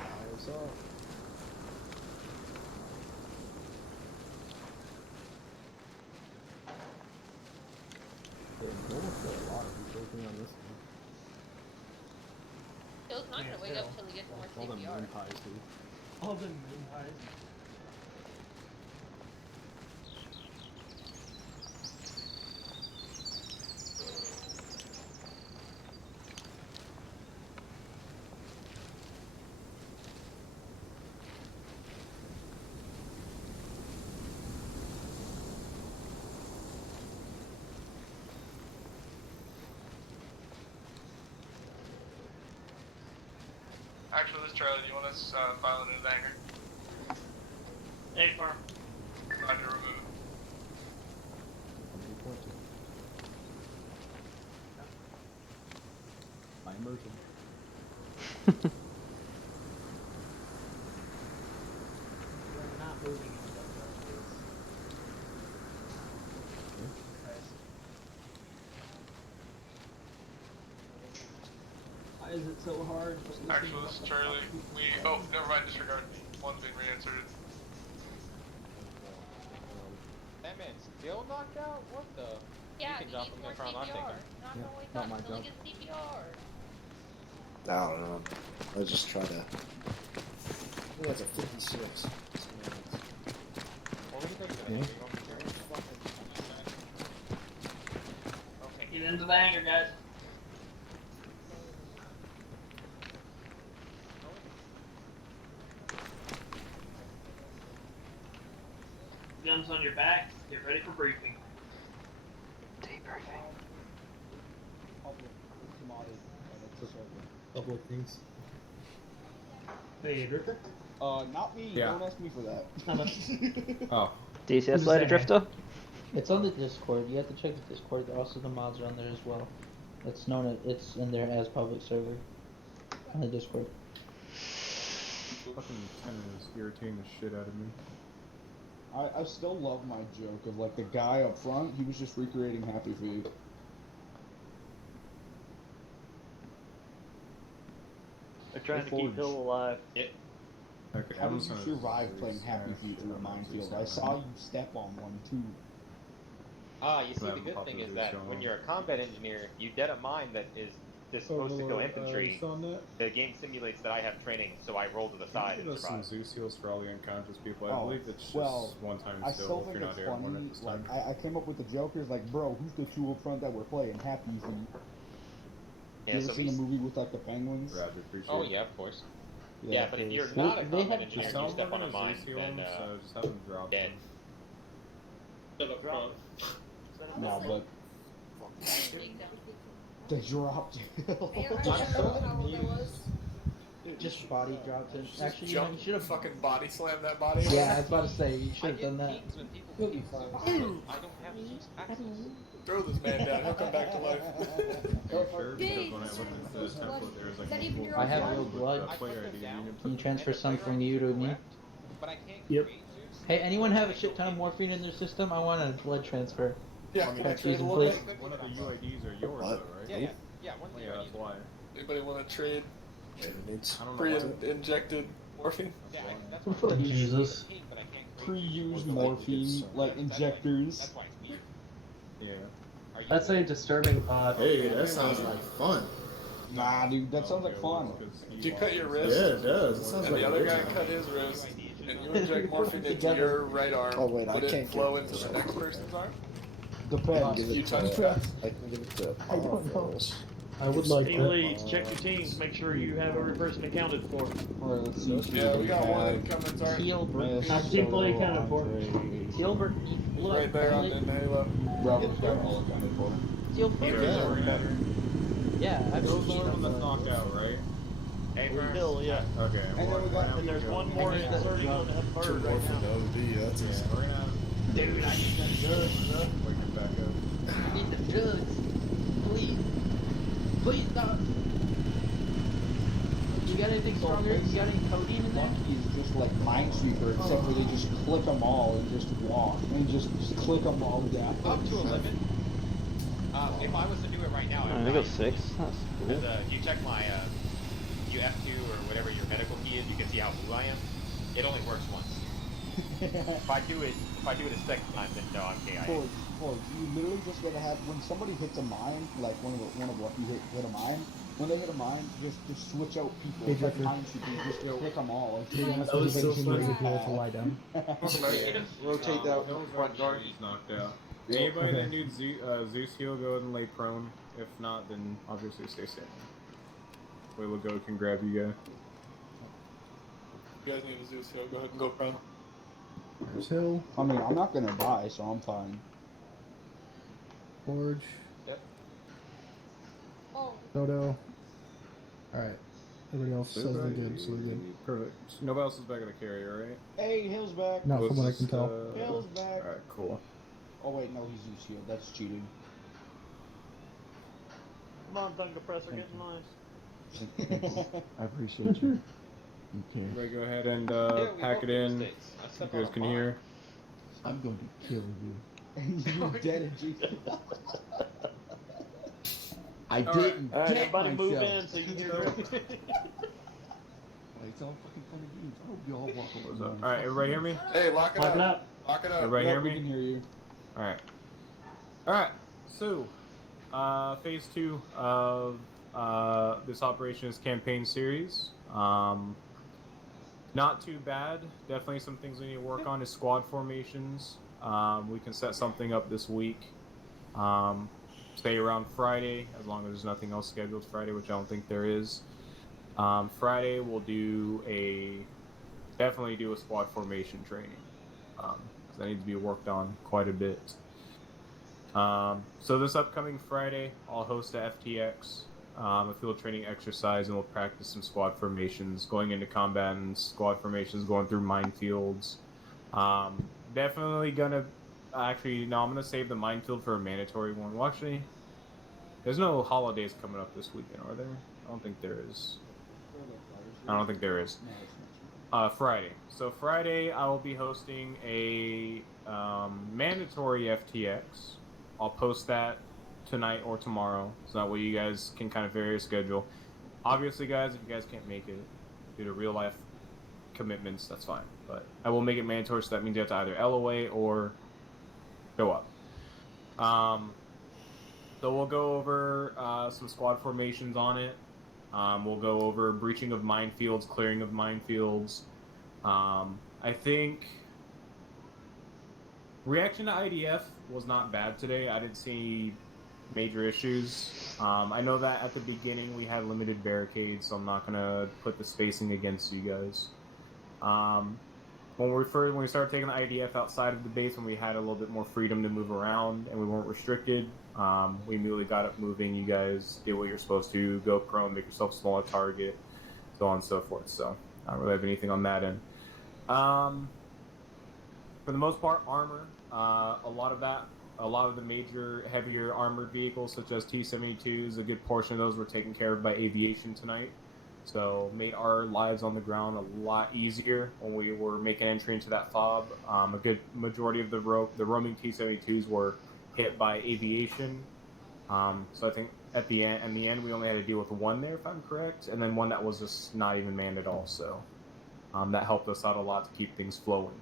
Eyes up. Yeah, almost a lot of people working on this one. Phil's not gonna wait up till he gets more All them CPR. moon pies, dude. All the moon pies. Actually, this Charlie, do you want us filing into the hangar? Hey, farm. Roger, remove. My immersion. We're not moving into that Why is it so hard? Actually, this is Charlie. Oh, never mind, disregard. One's being re-inserted. That man's still knocked out? What the? Yeah, you can drop him in the front, I'll take him. Not Yeah, gonna wake not up my until he job. gets CPR. I don't know. I just try to. Oh, that's a 56. What was it? Yeah. Get into the hangar, guys. Guns on your back. Get ready for briefing. Debriefing. Public things. Hey, Drifter. Not me. Yeah. Don't ask me for that. Oh. DCS loader drifter? It's on the Discord. You have to check the Discord. Also, the mods are on there as well. It's known as, it's in there as public server on the Discord. Fucking tenor is irritating the shit out of me. I still love my joke of like the guy up front. He was just recreating Happy Feet. They're trying to keep Forge. Hill alive. Okay, How I'm did you just gonna survive say playing Happy Spanish Feet through a and minefield? Zeus I saw now. you step on one too. You see, the Them good thing is populations that going when on. you're a combat engineer, you dead a mine that is just supposed to kill infantry. The game simulates that I have training, so I roll to the side Give and us some survive. Zeus heals for all the unconscious people. I Oh, believe it's just well, one time I still still if think you're it's not airborne funny. at this Like time. I came up with the jokers like, bro, who's the two up front that we're playing? Happy Feet. Yeah, You ever so seen the movie with like the penguins? Roger, appreciate Oh it. yeah, of course. Yeah, but if you're Well, not a they combat have- engineer Just and tell you step them on a we're mine, gonna Zeus heal then them, so just have them drop dead. them. Shut up, bro. No, but they dropped Just body dropped in. Just Actually, jump, you should have. fucking body slam that body. Yeah, I was about to say you should I have done get that. pings when people You'll be speak, fine. so I don't have access. Throw this man down, he'll come back to life. Are you sure? Because when I looked into this template, there was like multiple I have people no with blood. the player ID. Can you transfer some from you to me? But I can't Yep. create Zeus. Hey, anyone have a shit ton of morphine in their system? I want a blood transfer. Yeah, I mean, trade a Transfusion, little please. bit? One of the UIDs are yours, though, right? Yeah, one thing Yeah, that's why. Anybody want to trade I don't know. pre-injected morphine? Yeah, that's why I Jesus. ping, but I can't create pre-used Zeus. morphine like injectors. That's why it's weird. Yeah. Are you That's a disturbing thought. Hey, that sounds like fun. Nah, dude, that sounds like fun. Did you cut your wrist? Yeah, it does. It sounds And like the other a guy good cut his wrist, and you inject morphine into your right arm. Oh, wait, I Would it can't flow give into the next person's arm? Depends. Give You it touch to, that? I can give it to I don't know. Phyllis. I would like Team that. leads, check your teams. Make sure you have every person accounted for. Alright, let's see. Yeah, we got one incoming target. Tealbert. Our team fully accounted for. Tealbert, look. Right there on the Halo. Bravo's got all accounted for. Tealbert. Yeah, I've Those seen are the him. one that's knocked out, right? Hey, Vern. Hill, yeah. Okay. And then we got And there's one more inserting on that bird right now. That's Yeah, we're gonna Dude, I need the drugs, bro. wake it back up. I need the drugs. Please. Please stop. You got anything stronger? You got any codeine in there? Lucky is just like Minesweeper, except for they just click them all and just walk. And just click them all down. Up to a limit. If I was to do it right now, I got 6. That's cool. Because, you check my UF2 or whatever your medical key is, you can see how blue I am. It only works once. if I do it a second time, then no, I'm KIA. Forge, you literally just gotta have, when somebody hits a mine, like one of what you hit a mine, when they hit a mine, just switch out people. Hey, It's like Jeffrey. Minesweeper, you just click them all. To be honest, with you, team leads if you want to lie down. Rotate that Those front guard. He's knocked out. Anybody that needs Zeus heal, go ahead and lay prone. If not, then obviously stay standing. Wayla Go can grab you guys. You guys need a Zeus Hill. Go ahead and go prone. There's Hill, I mean, I'm not gonna die, so I'm fine. Forge, Oh, Dodo. Alright. Everybody else says they're good, so we're good. Perfect. Nobody else is back at the carrier, right? Hey, Hill's back. No, Was from what I this, can tell. Hill's back. Alright, cool. Oh wait, no, he's Zeus Shield. That's cheating. Come on, Thunker Presser, get in line. Thank you. I appreciate you. Okay. Everybody go ahead and Yeah, we pack both it made in. mistakes. I You stepped guys on a can mine. hear. I'm going to kill you. You're dead, G. I All didn't Alright, get everybody move myself. in so you can hear everything. It's all fucking fun and games. I hope you all walk away. Alright, everybody hear me? Hey, lock it Lock it up. up. Lock it up. Everybody hear We me? can hear you. Alright. Alright, so, phase 2 of this operations campaign series. Not too bad. Definitely some things we need to work on is squad formations. We can set something up this week. Stay around Friday, as long as there's nothing else scheduled Friday, which I don't think there is. Friday we'll definitely do a squad formation training. That needs to be worked on quite a bit. So this upcoming Friday, I'll host a FTX, a field training exercise, and we'll practice some squad formations, going into combat and squad formations, going through minefields. Definitely gonna, actually, no, I'm gonna save the minefield for a mandatory one. Well, actually, there's no holidays coming up this weekend, are there? I don't think there is. I don't think there is. Friday. So Friday, I will be hosting a mandatory FTX. I'll post that tonight or tomorrow, so that way you guys can kind of vary your schedule. Obviously, guys, if you guys can't make it due to real life commitments, that's fine. But I will make it mandatory, so that means you have to either LOA or show up. So we'll go over some squad formations on it. We'll go over breaching of minefields, clearing of minefields. I think reaction to IDF was not bad today. I didn't see major issues. I know that at the beginning we had limited barricades, so I'm not gonna put the spacing against you guys. When we started taking the IDF outside of the base, when we had a little bit more freedom to move around and we weren't restricted, we immediately got up moving. You guys did what you're supposed to, go prone, make yourself a smaller target, so on and so forth. So I don't really have anything on that end. For the most part, armor. A lot of the major heavier armored vehicles, such as T-72s, a good portion of those were taken care of by aviation tonight. So made our lives on the ground a lot easier when we were making entry into that fob. A good majority of the roaming T-72s were hit by aviation. So I think at the end we only had to deal with one there, if I'm correct, and then one that was just not even manned at all. So that helped us out a lot to keep things flowing.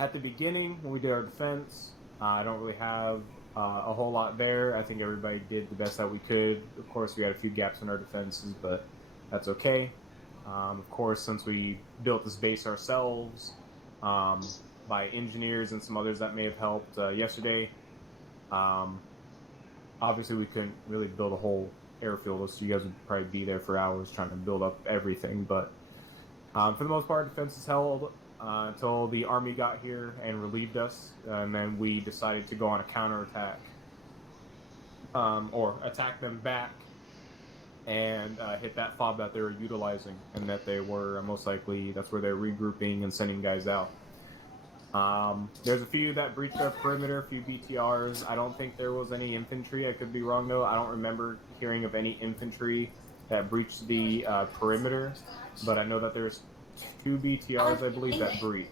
At the beginning, when we did our defense, I don't really have a whole lot there. I think everybody did the best that we could. Of course, we had a few gaps in our defenses, but that's okay. Of course, since we built this base ourselves by engineers and some others that may have helped yesterday, obviously we couldn't really build a whole airfield, so you guys would probably be there for hours trying to build up everything. But for the most part, defense is held until the army got here and relieved us, and then we decided to go on a counterattack or attack them back and hit that fob that they were utilizing, and that they were most likely, that's where they're regrouping and sending guys out. There's a few that breached our perimeter, a few BTRs. I don't think there was any infantry. I could be wrong though. I don't remember hearing of any infantry that breached the perimeter, but I know that there's 2 BTRs, I believe, that breached.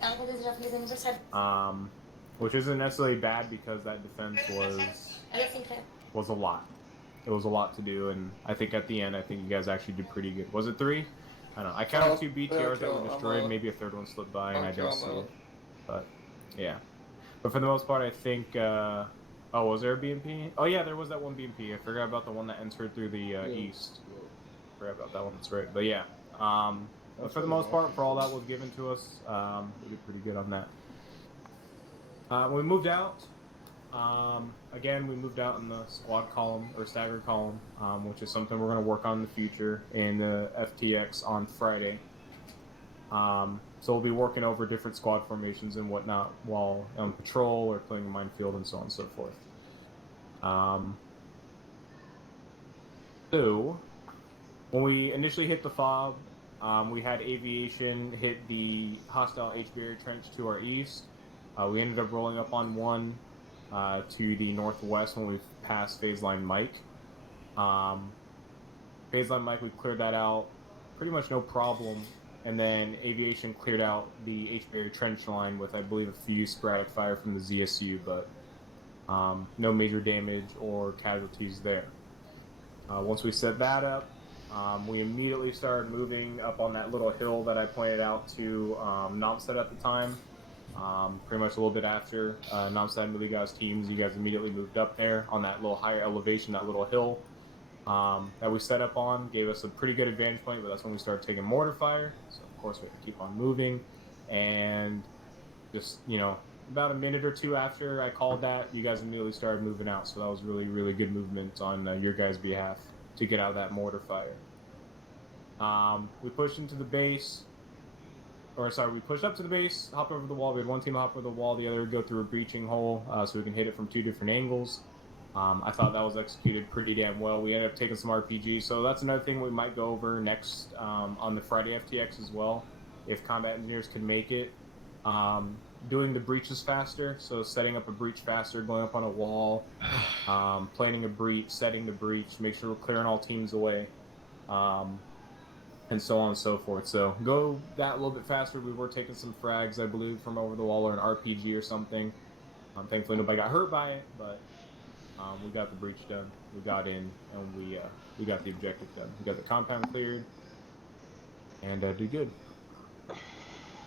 Which isn't necessarily bad because that defense was a lot. It was a lot to do, and I think at the end, I think you guys actually did pretty good. Was it 3? I don't know. I counted 2 BTRs that were destroyed. Maybe a third one slipped by, and I didn't see it. But yeah. But for the most part, I think. Oh, was there a BMP? Oh yeah, there was that one BMP. I forgot about the one that entered through the east. Forgot about that one. That's right. But yeah. But for the most part, for all that was given to us, we did pretty good on that. When we moved out, again, we moved out in the squad column, or staggered column, which is something we're going to work on in the future in the FTX on Friday. So we'll be working over different squad formations and whatnot while on patrol or playing a minefield and so on and so forth. So, when we initially hit the fob, we had aviation hit the hostile HBA trench to our east. We ended up rolling up on one to the northwest when we passed phase line Mike. Phase line Mike, we cleared that out pretty much no problem. And then aviation cleared out the HBA trench line with, I believe, a few sporadic fire from the ZSU, but no major damage or casualties there. Once we set that up, we immediately started moving up on that little hill that I pointed out to Nomstead at the time. Pretty much a little bit after Nomstead and Miliga's teams, you guys immediately moved up there on that little higher elevation, that little hill that we set up on. Gave us a pretty good advantage point, but that's when we started taking mortar fire. So of course we had to keep on moving, and just, you know, about a minute or two after I called that, you guys immediately started moving out. So that was really, really good movement on your guys' behalf to get out of that mortar fire. We pushed into the base, or sorry, we pushed up to the base, hopped over the wall. We had one team hop over the wall, the other would go through a breaching hole, so we can hit it from 2 different angles. I thought that was executed pretty damn well. We ended up taking some RPG, so that's another thing we might go over next on the Friday FTX as well, if combat engineers can make it. Doing the breaches faster, so setting up a breach faster, going up on a wall, planning a breach, setting the breach, make sure we're clearing all teams away, and so on and so forth. So go that a little bit faster. We were taking some frags, I believe, from over the wall or an RPG or something. Thankfully nobody got hurt by it, but we got the breach done. We got in, and we got the objective done. We got the compound cleared, and did good.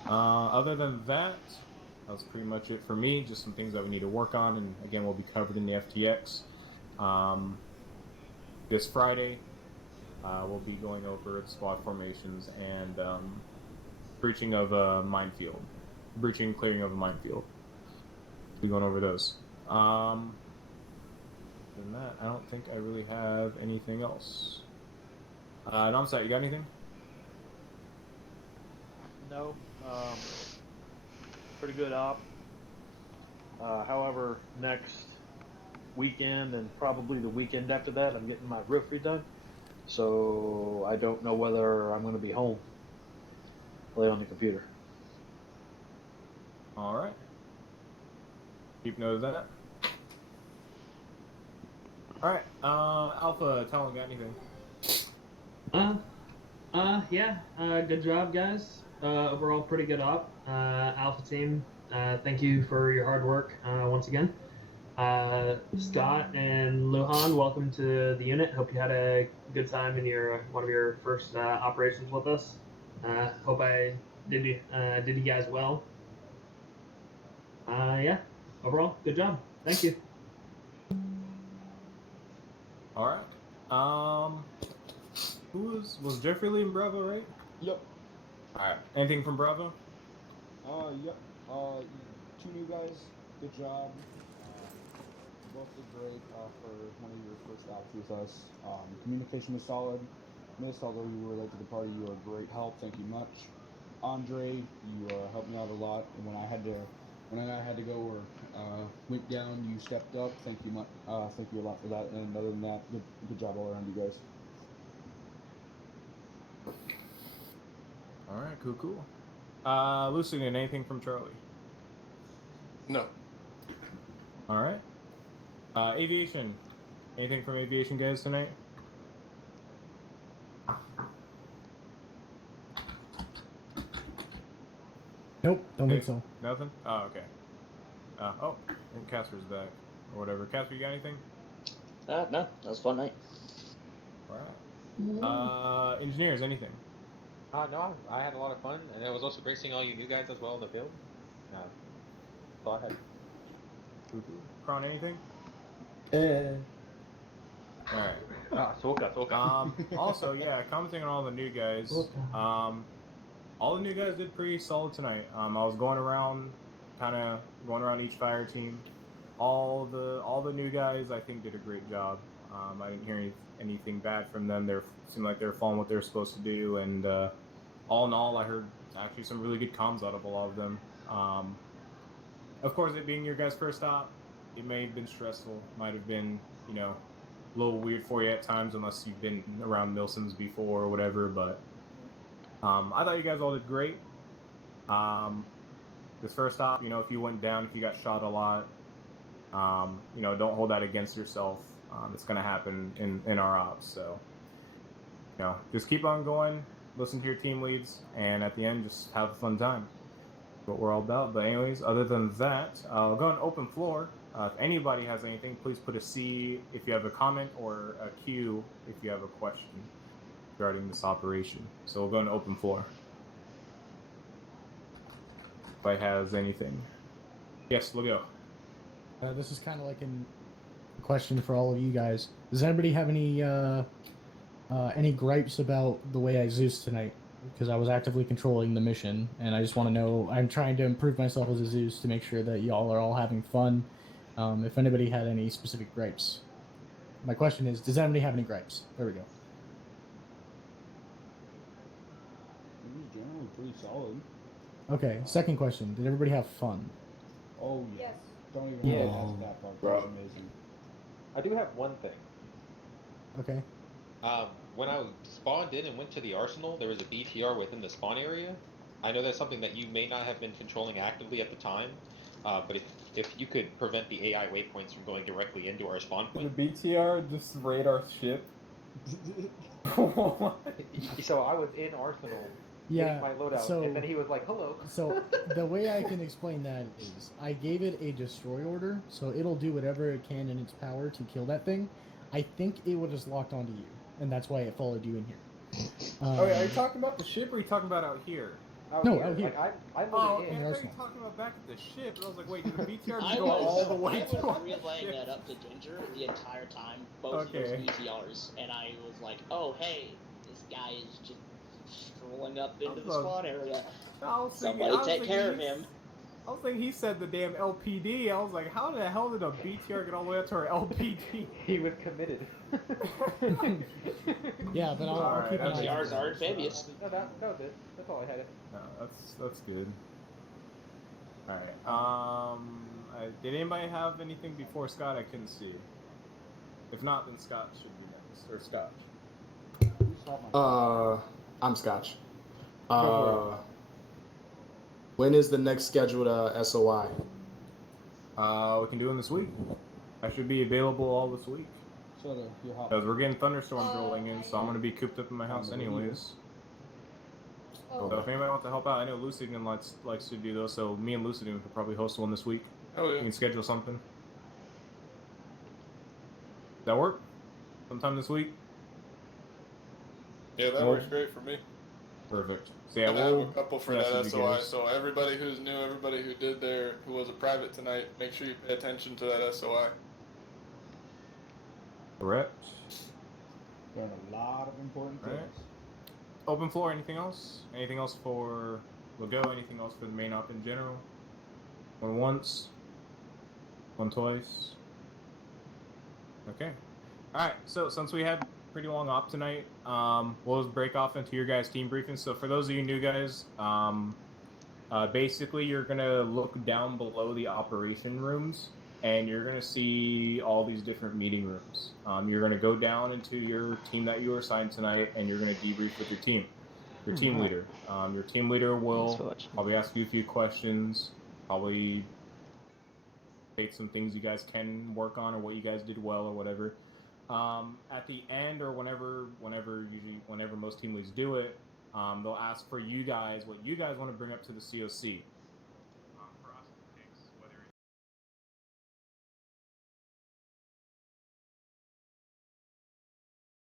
Other than that, that was pretty much it for me. Just some things that we need to work on, and again, will be covered in the FTX. This Friday, we'll be going over the squad formations and breaching of a minefield. Breaching and clearing of a minefield. We'll be going over those. Other than that, I don't think I really have anything else. Nomsat, you got anything? No. Pretty good op. However, next weekend and probably the weekend after that, I'm getting my roof redone. So I don't know whether I'm going to be home. Play on the computer. All right. Keep note of that. All right. Alpha, Talon, got anything? Yeah. Good job, guys. Overall, pretty good op. Alpha team, thank you for your hard work once again. Scott and Luhan, welcome to the unit. Hope you had a good time in your one of your first operations with us. Hope I did you guys well. Yeah. Overall, good job. Thank you. All right. Who was Jeffrey Lee in Bravo, right? Yep. All right. Anything from Bravo? Yep. Two new guys. Good job. Both did great for one of your first ops with us. Communication was solid. Missed, although you were late to the party, you were a great help. Thank you much. Andre, you helped me out a lot, and when I had to go or went down, you stepped up. Thank you much. Thank you a lot for that. And other than that, good job all around, you guys. All right. Cool. Lucy, anything from Charlie? No. All right. Aviation. Anything from Aviation guys tonight? Nope, don't think so. Nothing? Oh, okay. I think Casper's back. Or whatever. Casper, you got anything? No, that was a fun night. Alright. Engineers, anything? No, I had a lot of fun, and it was also great seeing all you new guys as well in the field. That's all I had. Kron, anything? Alright. Soka. Also, yeah, commenting on all the new guys. All the new guys did pretty solid tonight. I was going around each fire team. All the new guys, I think, did a great job. I didn't hear anything bad from them. They seemed like they were following what they were supposed to do, and all in all, I heard actually some really good comms out of a lot of them. Of course, it being your guys' first stop, it may have been stressful. Might have been, a little weird for you at times, unless you've been around Milsons before or whatever. But I thought you guys all did great. This first stop, if you went down, if you got shot a lot, don't hold that against yourself. It's going to happen in our ops. So, just keep on going, listen to your team leads, and at the end, just have a fun time. That's what we're all about. But anyways, other than that, I'll go on open floor. If anybody has anything, please put a C if you have a comment, or a Q if you have a question regarding this operation. So we'll go into open floor. If I has anything. Yes, we'll go. This is kind of like a question for all of you guys. Does anybody have any gripes about the way I Zeus tonight? Because I was actively controlling the mission, and I just want to know, I'm trying to improve myself as a Zeus to make sure that y'all are all having fun. If anybody had any specific gripes. My question is, does anybody have any gripes? There we go. It was generally pretty solid. Okay, second question. Did everybody have fun? Oh, yes. Don't even get past that part. That was amazing. I do have one thing. Okay. When I spawned in and went to the arsenal, there was a BTR within the spawn area. I know that's something that you may not have been controlling actively at the time, but if you could prevent the AI waypoints from going directly into our spawn point. The BTR just raid our ship. So I was in arsenal. Yeah, getting my loadout, and then he was like, hello. So the way I can explain that is I gave it a destroy order, so it'll do whatever it can in its power to kill that thing. I think it would just locked onto you, and that's why it followed you in here. Okay, are you talking about the ship, or are you talking about out here? Out here. Like, I oh, in I the thought you were talking about back at the ship, and I was like, wait, did the BTR just go all the way to our relaying ship? that up to Ginger the entire time, both of those BTRs, and I was like, oh, hey, this guy is just strolling up into the spawn area. Somebody take care of him. I was thinking he said the damn LPD. I was like, how the hell did a BTR get all the way up to our LPD? He was committed. Yeah, but I'll keep an eye on BTRs are amphibious. No, that was it. That's all I had. No, that's good. Alright, did anybody have anything before Scott? I couldn't see. If not, then Scott should be next. Or Scotch. I'm Scotch. When is the next scheduled SOI? We can do it this week. I should be available all this week. Because we're getting thunderstorms rolling in, so I'm going to be cooped up in my house anyways. So if anybody wants to help out, I know Lucidin likes to do those, so me and Lucidin could probably host one this week. Oh, yeah. We can schedule something. Does that work? Sometime this week? Yeah, that works great for me. Perfect. So yeah, I have a couple for that SOI. Good. So everybody who's new, everybody who was a private tonight, make sure you pay attention to that SOI. Correct. Learned a lot of important Right. things. Open floor, anything else? Anything else for Lego? Anything else for the main op in general? One once? One twice? Okay. Alright, so since we had pretty long op tonight, we'll just break off into your guys' team briefings. So for those of you new guys, basically you're gonna look down below the operation rooms and you're gonna see all these different meeting rooms. You're gonna go down into your team that you were assigned tonight and you're gonna debrief with your team. Your team leader. Your team leader will probably ask you a few questions, probably state some things you guys can work on or what you guys did well or whatever. At the end or whenever most team leads do it, they'll ask for you guys what you guys want to bring up to the COC.